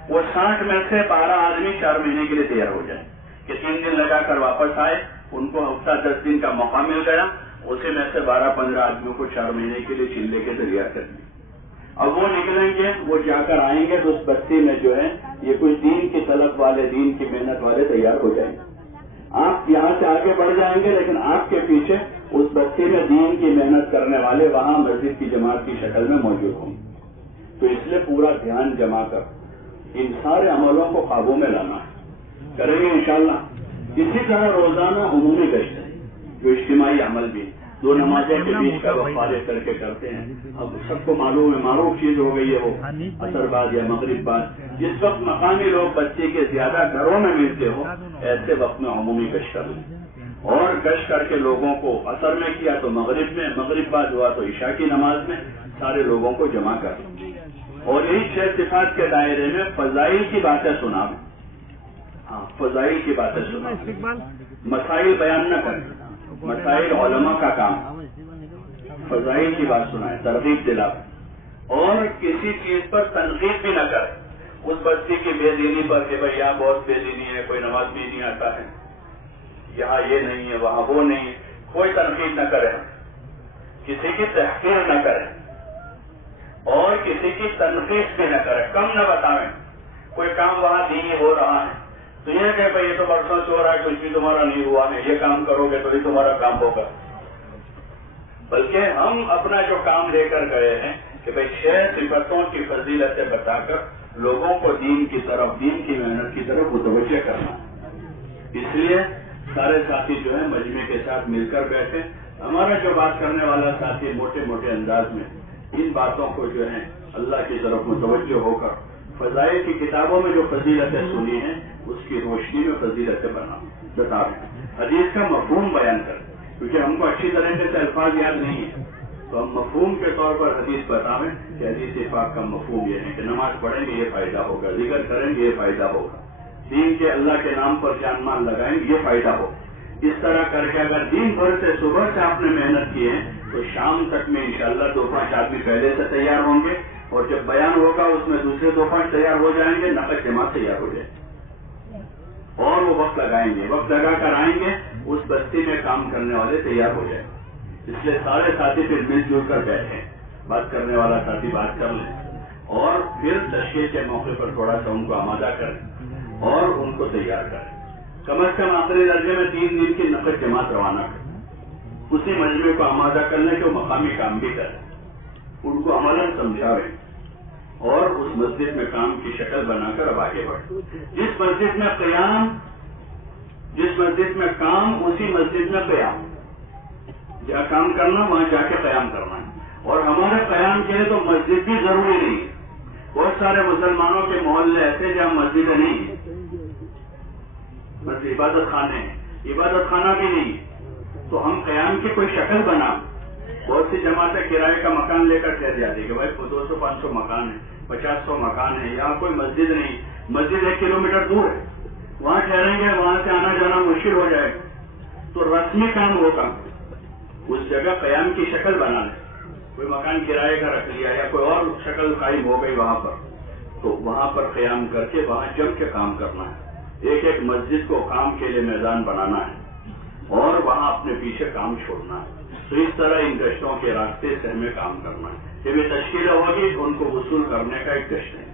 وہ 60 میں سے 12 آدمی 4 مہینے کے لیے تیار ہو جائیں کہ 3 دن لگا کر واپس آئے، ان کو ہفتہ 10 دن کا موقع مل گیا، اسی میں سے 12-15 آدمیوں کو 4 مہینے کے لیے چلے کے تیار کر دیا۔ اب وہ نکلیں گے، وہ جا کر آئیں گے تو اس بستی میں جو ہے یہ کچھ دین کی طلب والے، دین کی محنت والے تیار ہو جائیں گے۔ آپ یہاں سے آگے بڑھ جائیں گے لیکن آپ کے پیچھے اس بستی میں دین کی محنت کرنے والے وہاں مسجد کی جماعت کی شکل میں موجود ہوں گے۔ تو اس لیے پورا دھیان جما کر ان سارے عملوں کو قابو میں لانا ہے، کریں گے انشاءاللہ۔ اسی طرح روزانہ عمومی گشت جو اجتماعی عمل بھی 2 نمازوں کے بیچ کا وقت فارغ کر کے کرتے ہیں۔ اب سب کو معلوم ہے معروف چیز ہو گئی ہے وہ عصر بعد یا مغرب بعد، جس وقت مقامی لوگ بستی کے زیادہ گھروں میں ملتے ہو، ایسے وقت میں عمومی گشت کر لیں، اور گشت کر کے لوگوں کو عصر میں کیا تو مغرب میں، مغرب بعد ہوا تو عشاء کی نماز میں سارے لوگوں کو جمع کر لیں، اور یہی 6 صفات کے دائرے میں فضائل کی باتیں سنائیں۔ ہاں، فضائل کی باتیں سنائیں، مسائل بیان نہ کریں، مسائل علماء کا کام، فضائل کی بات سنائیں، ترغیب دلائیں، اور کسی چیز پر تنقید بھی نہ کریں اس بستی کی بے دینی پر کہ بھائی یہاں بہت بے دینی ہے، کوئی نماز بھی نہیں آتا ہے، یہاں یہ نہیں ہے، وہاں وہ نہیں ہے، کوئی تنقید نہ کریں، کسی کی تحقیر نہ کریں اور کسی کی تنقید بھی نہ کریں، کم نہ بتائیں۔ کوئی کام وہاں دینی ہو رہا ہے تو یہ کہ بھائی یہ تو برسوں سے ہو رہا ہے، کچھ بھی تمہارا نہیں ہوا ہے، یہ کام کرو گے تو یہ تمہارا کام ہوگا، بلکہ ہم اپنا جو کام لے کر گئے ہیں کہ بھائی 6 صفتوں کی فضیلتیں بتا کر لوگوں کو دین کی طرف، دین کی محنت کی طرف متوجہ کرنا۔ اس لیے سارے ساتھی جو ہے مجمع کے ساتھ مل کر بیٹھے، ہمارا جو بات کرنے والا ساتھی موٹے موٹے انداز میں ان باتوں کو جو ہے اللہ کی طرف متوجہ ہو کر فضائل کی کتابوں میں جو فضیلتیں سنی ہیں اس کی روشنی میں فضیلتیں بتائیں، حدیث کا مفہوم بیان کریں، کیونکہ ہم کو اچھی طریقے سے الفاظ یاد نہیں ہے تو ہم مفہوم کے طور پر حدیث بتائیں کہ حدیث پاک کا مفہوم یہ ہے کہ نماز پڑھیں گے یہ فائدہ ہوگا، ذکر کریں گے یہ فائدہ ہوگا، دین کے اللہ کے نام پر جان مال لگائیں گے یہ فائدہ ہوگا۔ اس طرح کر کے اگر دن بھر سے صبح سے آپ نے محنت کی ہے تو شام تک میں انشاءاللہ 2-5 آدمی پہلے سے تیار ہوں گے، اور جب بیان ہوگا اس میں دوسرے 2-5 تیار ہو جائیں گے، نقد جماعت تیار ہو جائے، اور وہ وقت لگائیں گے، وقت لگا کر آئیں گے، اس بستی میں کام کرنے والے تیار ہو جائیں گے۔ اس لیے سارے ساتھی پھر مل جل کر بیٹھے، بات کرنے والا ساتھی بات کر لیں اور پھر تشکیل کے موقع پر تھوڑا سا ان کو آمادہ کریں اور ان کو تیار کریں۔ کم از کم آخری درجے میں 3 دن کی نفر جماعت روانہ کریں، اسی مجمع کو آمادہ کرنے کے مقامی کام بھی کریں، ان کو عملاً سمجھاویں اور اس مسجد میں کام کی شکل بنا کر اب آگے بڑھیں۔ جس مسجد میں کام اسی مسجد میں قیام، جہاں کام کرنا وہاں جا کے قیام کرنا ہے۔ اور ہمارے قیام کے لیے تو مسجد بھی ضروری نہیں ہے، بہت سارے مسلمانوں کے محلے ایسے جہاں مسجدیں نہیں ہیں، بس عبادت خانے ہیں، عبادت خانہ بھی نہیں ہے، تو ہم قیام کی کوئی شکل بنا۔ بہت سی جماعتیں کرائے کا مکان لے کر ٹھہر جاتی کہ بھائی 200-500 مکان ہے، 50-100 مکان ہے، یہاں کوئی مسجد نہیں، مسجد 1 کلومیٹر دور ہے، وہاں ٹھہریں گے، وہاں سے آنا جانا مشکل ہو جائے گا، تو رسمی کام ہوگا اس جگہ قیام کی شکل بنا لیں۔ کوئی مکان کرائے کا رکھ لیا یا کوئی اور شکل قائم ہو گئی وہاں پر، تو وہاں پر قیام کر کے وہاں جم کے کام کرنا ہے۔ ایک مسجد کو کام کے لیے میدان بنانا ہے اور وہاں اپنے پیچھے کام چھوڑنا ہے۔ تو اس طرح ان گشتوں کے راستے سے ہمیں کام کرنا ہے۔ جب یہ تشکیل ہوگی تو ان کو وصول کرنے کا ایک گشت ہے،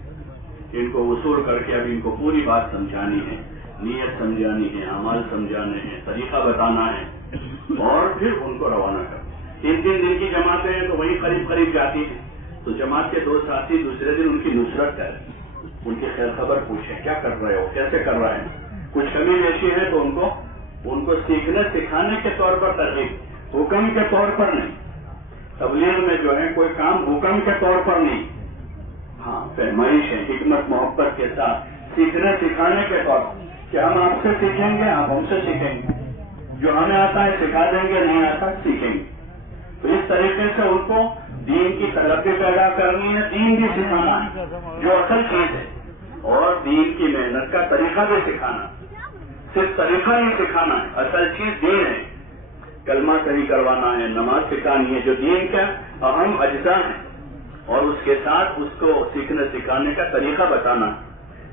ان کو وصول کر کے اب ان کو پوری بات سمجھانی ہے، نیت سمجھانی ہے، اعمال سمجھانے ہیں، طریقہ بتانا ہے اور پھر ان کو روانہ کرنا۔ 3 دن کی جماعتیں ہیں تو وہی قریب جاتی ہیں، تو جماعت کے 2 ساتھی دوسرے دن ان کی نصرت کریں، ان کی خیر خبر پوچھیں، کیا کر رہے ہو، کیسے کر رہے ہیں، کچھ کمی بیشی ہے تو ان کو سیکھنے سکھانے کے طور پر ترغیب، حکم کے طور پر نہیں۔ تبلیغ میں جو ہے کوئی کام حکم کے طور پر نہیں، ہاں پیمائش ہے، حکمت محبت کے ساتھ سیکھنے سکھانے کے طور پر کہ ہم آپ سے سیکھیں گے، آپ ہم سے سیکھیں گے، جو ہمیں آتا ہے سکھا دیں گے، نہیں آتا سیکھیں گے۔ تو اس طریقے سے ان کو دین کی طلب بھی پیدا کرنی ہے، دین بھی سکھانا ہے جو اصل چیز ہے، اور دین کی محنت کا طریقہ بھی سکھانا، صرف طریقہ نہیں سکھانا ہے، اصل چیز دین ہے، کلمہ صحیح کروانا ہے، نماز سکھانی ہے، جو دین کا اہم اجزاء ہیں، اور اس کے ساتھ اس کو سیکھنے سکھانے کا طریقہ بتانا۔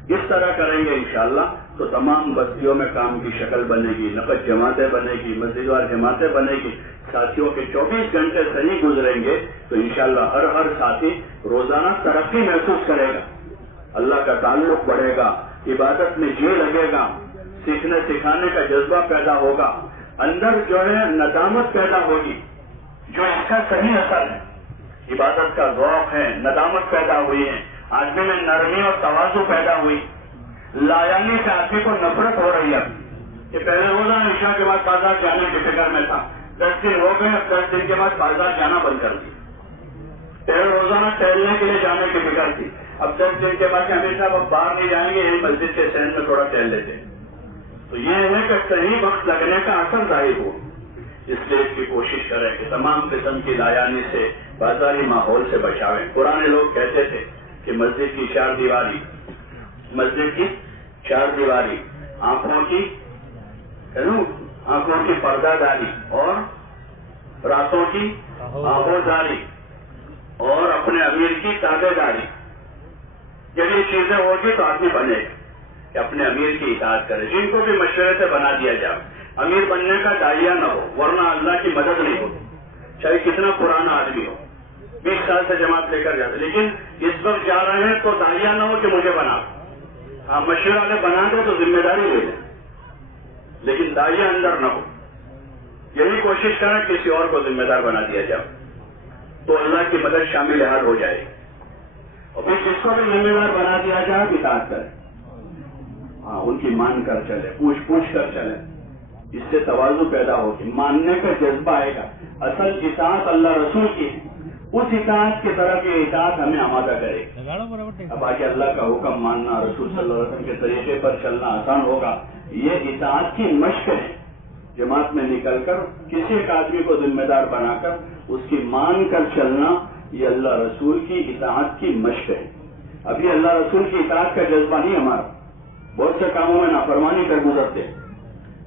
اس طرح کریں گے انشاءاللہ تو تمام بستیوں میں کام کی شکل بنے گی، نقد جماعتیں بنے گی، مسجد وار جماعتیں بنے گی، ساتھیوں کے 24 گھنٹے صحیح گزریں گے تو انشاءاللہ ہر ساتھی روزانہ ترقی محسوس کرے گا، اللہ کا تعلق بڑھے گا، عبادت میں جی لگے گا، سیکھنے سکھانے کا جذبہ پیدا ہوگا، اندر جو ہے ندامت پیدا ہوگی، جو اس کا صحیح اثر ہے، عبادت کا ذوق ہے، ندامت پیدا ہوئی ہے، آدمی میں نرمی اور تواضع پیدا ہوئی، لایانی سے آدمی کو نفرت ہو رہی ہے کہ پہلے روزانہ عشاء کے بعد بازار جانے کی فکر میں تھا، 10 دن ہو گئے، 10 دن کے بعد بازار جانا بند کر دیا، پہلے روزانہ ٹہلنے کے لیے جانے کی فکر تھی، اب 10 دن کے بعد ہمیشہ اب باہر نہیں جائیں گے، یہی مسجد کے صحن میں تھوڑا ٹہل لیتے۔ تو یہ ہے کہ صحیح وقت لگنے کا اثر ظاہر ہو، اس لیے اس کی کوشش کریں کہ تمام قسم کی لایانی سے، بازاری ماحول سے بچاویں۔ پرانے لوگ کہتے تھے کہ مسجد کی 4 دیواری، مسجد کی 4 دیواری، آنکھوں کی پردہ داری اور راتوں کی آہوزاری اور اپنے امیر کی تابع داری، جب یہ چیزیں ہوگی تو آدمی بنے گا کہ اپنے امیر کی اطاعت کرے، جن کو بھی مشورے سے بنا دیا جائے، امیر بننے کا داعیہ نہ ہو ورنہ اللہ کی مدد نہیں ہو، چاہے کتنا پرانا آدمی ہو، 20 سال سے جماعت لے کر جاتے، لیکن اس وقت جا رہے ہیں تو داعیہ نہ ہو کہ مجھے بنا، ہاں مشورہ نے بنا دے تو ذمہ داری لے لیں، لیکن داعیہ اندر نہ ہو، یہی کوشش کریں کسی اور کو ذمہ دار بنا دیا جائے تو اللہ کی مدد شامل حال ہو جائے، اور پھر جس کو بھی ذمہ دار بنا دیا جائے اطاعت کرے، ہاں ان کی مان کر چلے، پوچھ کر چلے، اس سے تواضع پیدا ہوگی، ماننے کا جذبہ آئے گا، اصل اطاعت اللہ رسول کی ہے، اس اطاعت کی طرف یہ اطاعت ہمیں آمادہ کرے گی۔ اب آگے اللہ کا حکم ماننا، رسول صلی اللہ علیہ وسلم کے طریقے پر چلنا آسان ہوگا، یہ اطاعت کی مشق ہے، جماعت میں نکل کر کسی ایک آدمی کو ذمہ دار بنا کر اس کی مان کر چلنا، یہ اللہ رسول کی اطاعت کی مشق ہے۔ ابھی اللہ رسول کی اطاعت کا جذبہ نہیں ہمارا، بہت سے کاموں میں نافرمانی کر گزرتے،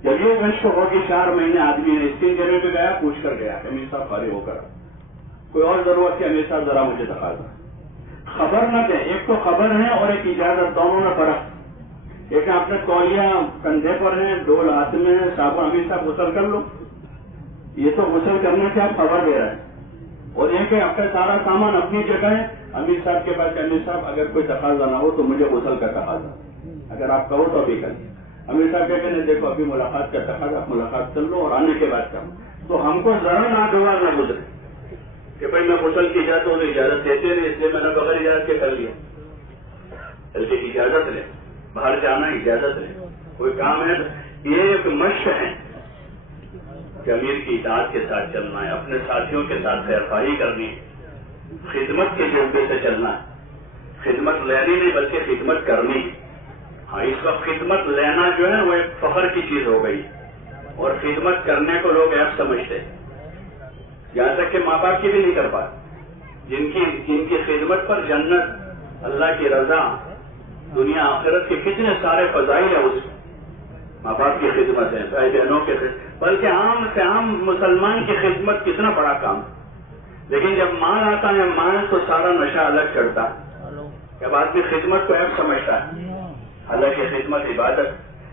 جب یہ مشق ہوگی 4 مہینے آدمی نے اسکین جگہ پہ گیا، پوچھ کر گیا کہ امیر صاحب فارغ ہو کر کوئی اور ضرورت ہے، امیر صاحب ذرا مجھے تقاضا، خبر نہ دیں، ایک تو خبر ہے اور ایک اجازت، دونوں میں فرق، ایک آپ نے تولیہ کندھے پر ہے، ڈول ہاتھ میں ہے، صاحب امیر صاحب غسل کر لو. یہ تو غسل کرنے سے آپ خبر دے رہے ہیں. اور یہ کہ آپ کا سارا سامان اپنی جگہ ہے. امیر صاحب کے پاس امیر صاحب اگر کوئی تقاضا نہ ہو تو مجھے غسل کا تقاضا، اگر آپ کہو تو ابھی کریں. امیر صاحب کہتے ہیں دیکھو ابھی ملاقات کا تقاضا، آپ ملاقات کر لو اور آنے کے بعد کرو. تو ہم کو ذرا ناگوار نہ گزرے کہ بھائی میں غسل کی اجازت دیتے نہیں، اس لیے میں نے بغیر اجازت کے کر لیا. بلکہ اجازت لے، باہر جانا اجازت لے، کوئی کام ہے. یہ ایک مشق ہے کہ امیر کی اطاعت کے ساتھ چلنا ہے، اپنے ساتھیوں کے ساتھ خیرخواہی کرنی ہے، خدمت کے جذبے سے چلنا ہے. خدمت لینی نہیں بلکہ خدمت کرنی. ہاں اس وقت خدمت لینا جو ہے وہ ایک فخر کی چیز ہو گئی، اور خدمت کرنے کو لوگ عیب سمجھتے، یہاں تک کہ ماں باپ کی بھی نہیں کر پاتے. جن کی خدمت پر جنت، اللہ کی رضا، دنیا آخرت کے کتنے سارے فضائل ہیں. اس ماں باپ کی خدمت ہے، بھائی بہنوں کی خدمت، بلکہ عام سے عام مسلمان کی خدمت کتنا بڑا کام. لیکن جب مال آتا ہے، مال تو سارا نشہ الگ چڑھتا ہے. جب آدمی خدمت کو عیب سمجھتا ہے، حالانکہ خدمت عبادت.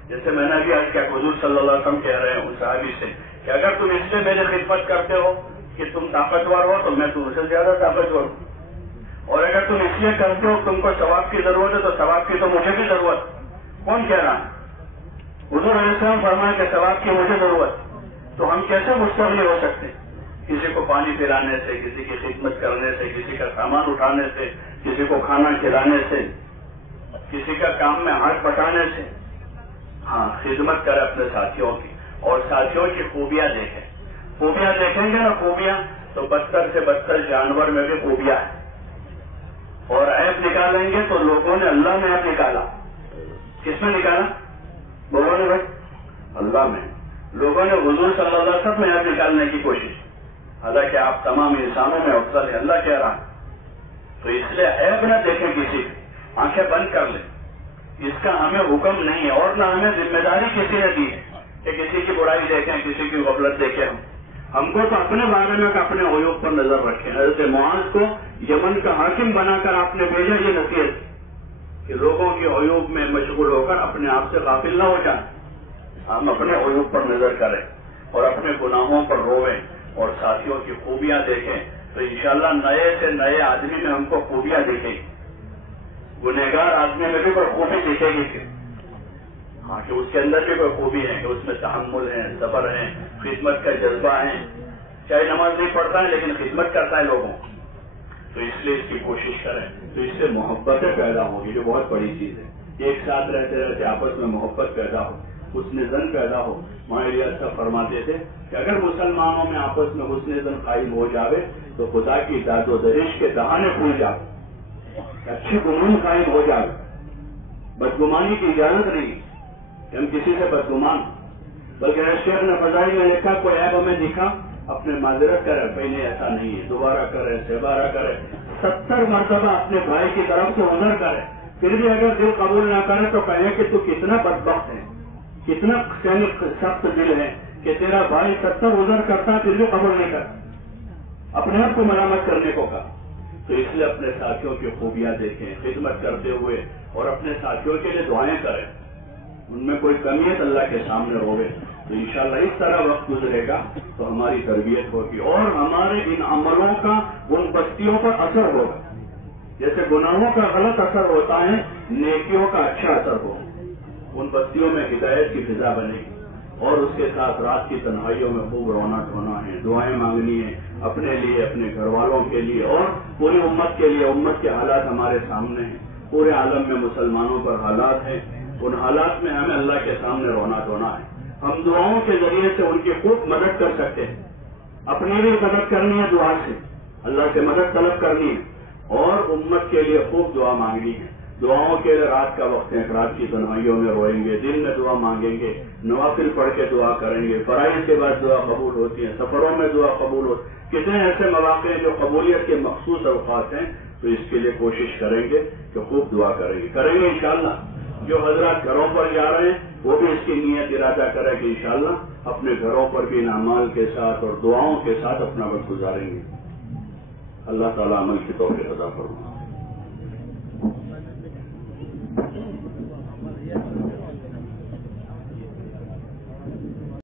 جیسے میں نے ابھی آج کیا حضور صلی اللہ علیہ وسلم کہہ رہے ہیں ان صحابی سے کہ اگر تم اس سے میری خدمت کرتے ہو کہ تم طاقتور ہو تو میں تم سے زیادہ طاقتور ہوں، اور اگر تم اس لیے کرتے ہو تم کو ثواب کی ضرورت ہے تو ثواب کی تو مجھے بھی ضرورت. کون کہہ رہا ہے؟ حضور علیہ السلام فرمایا کہ ثواب کی مجھے ضرورت. تو ہم کیسے مستغنی ہو سکتے؟ کسی کو پانی پلانے سے، کسی کی خدمت کرنے سے، کسی کا سامان اٹھانے سے، کسی کو کھانا کھلانے سے، کسی کا کام میں ہاتھ بٹانے سے. ہاں خدمت کرے اپنے ساتھیوں کی، اور ساتھیوں کی خوبیاں دیکھیں. خوبیاں دیکھیں گے نا، خوبیاں تو بدتر سے بدتر جانور میں بھی خوبیاں ہیں. اور عیب نکالیں گے تو لوگوں نے اللہ میں عیب نکالا. کس میں نکالا؟ لوگوں نے بھائی اللہ میں. لوگوں نے حضور صلی اللہ علیہ وسلم میں عیب نکالنے کی کوشش، حالانکہ آپ تمام انسانوں میں افضل ہے، اللہ کہہ رہا. تو اس لیے عیب نہ دیکھیں کسی کی، آنکھیں بند کر لیں. اس کا ہمیں حکم نہیں ہے، اور نہ ہمیں ذمہ داری کسی نے دی ہے کہ کسی کی برائی دیکھیں، کسی کی غفلت دیکھیں. ہم کو تو اپنے بارے میں اپنے عیوب پر نظر رکھیں. حضرت معاذ کو یمن کا حاکم بنا کر آپ نے بھیجا، یہ نصیحت کہ لوگوں کے عیوب میں مشغول ہو کر اپنے آپ سے غافل نہ ہو جائیں. ہم اپنے عیوب پر نظر کریں اور اپنے گناہوں پر روئیں اور ساتھیوں کی خوبیاں دیکھیں. تو انشاءاللہ نئے سے نئے آدمی میں ہم کو خوبیاں دکھیں گی. گنہگار آدمی میں بھی کوئی خوبی دکھے گی کہ ہاں کہ اس کے اندر بھی کوئی خوبی ہے، کہ اس میں تحمل ہے، صبر ہے، خدمت کا جذبہ ہے. چاہے نماز نہیں پڑھتا ہے لیکن خدمت کرتا ہے لوگوں. تو اس لیے اس کی کوشش کریں. تو اس سے محبتیں پیدا ہوگی، جو بہت بڑی چیز ہے. ایک ساتھ رہتے رہتے آپس میں محبت پیدا ہو، حسن ظن پیدا ہو. ماں ریاض کا فرماتے تھے کہ اگر مسلمانوں میں آپس میں حسن ظن قائم ہو جاوے تو خدا کی داد و دہش کے دہانے کھل جاوے، اچھی گمان قائم ہو جائے. بدگمانی کی اجازت نہیں کہ ہم کسی سے بدگمان. بلکہ شیخ نے فضائی میں لکھا کوئی عیب ہمیں دکھا اپنے معذرت کرے، پہلے ایسا نہیں ہے، دوبارہ کرے، سہبارہ کرے، 70 مرتبہ اپنے بھائی کی طرف سے عذر کرے. پھر بھی اگر دل قبول نہ کرے تو کہیں کہ تو کتنا بدبخت ہے، کتنا سخت دل ہے کہ تیرا بھائی 70 عذر کرتا پھر بھی قبول نہیں کرتا. اپنے آپ کو مرمت کرنے کو کہا. تو اس لیے اپنے ساتھیوں کی خوبیاں دیکھیں خدمت کرتے ہوئے، اور اپنے ساتھیوں کے لیے دعائیں کریں. ان میں کوئی کمی ہے تو اللہ کے سامنے روے. تو انشاءاللہ اس طرح وقت گزرے گا تو ہماری تربیت ہوگی اور ہمارے ان عملوں کا ان بستیوں پر اثر ہوگا. جیسے گناہوں کا غلط اثر ہوتا ہے، نیکیوں کا اچھا اثر ہوگا. ان بستیوں میں ہدایت کی فضا بنے گی. اور اس کے ساتھ رات کی تنہائیوں میں خوب رونا دھونا ہے، دعائیں مانگنی ہے اپنے لیے، اپنے گھر والوں کے لیے اور پوری امت کے لیے. امت کے حالات ہمارے سامنے ہیں، پورے عالم میں مسلمانوں پر حالات ہیں. ان حالات میں ہمیں اللہ کے سامنے رونا دھونا ہے. ہم دعاؤں کے ذریعے سے ان کی خوب مدد کر سکتے ہیں. اپنی بھی مدد کرنی ہے دعا سے، اللہ سے مدد طلب کرنی ہے اور امت کے لیے خوب دعا مانگنی ہے. دعاؤں کے لیے رات کا وقت ہے، رات کی تنہائیوں میں روئیں گے، دن میں دعا مانگیں گے، نوافل پڑھ کے دعا کریں گے. فرائض کے بعد دعا قبول ہوتی ہے، سفروں میں دعا قبول ہوتی ہے. کتنے ایسے مواقع ہیں جو قبولیت کے مخصوص اوقات ہیں. تو اس کے لیے کوشش کریں گے کہ خوب دعا کریں گے انشاءاللہ. جو حضرات گھروں پر جا رہے ہیں وہ بھی اس کی نیت ارادہ کریں کہ انشاءاللہ اپنے گھروں پر بھی اعمال کے ساتھ اور دعاؤں کے ساتھ اپنا وقت گزاریں گے. اللہ تعالیٰ عمل کی توفیق عطا فرمائے.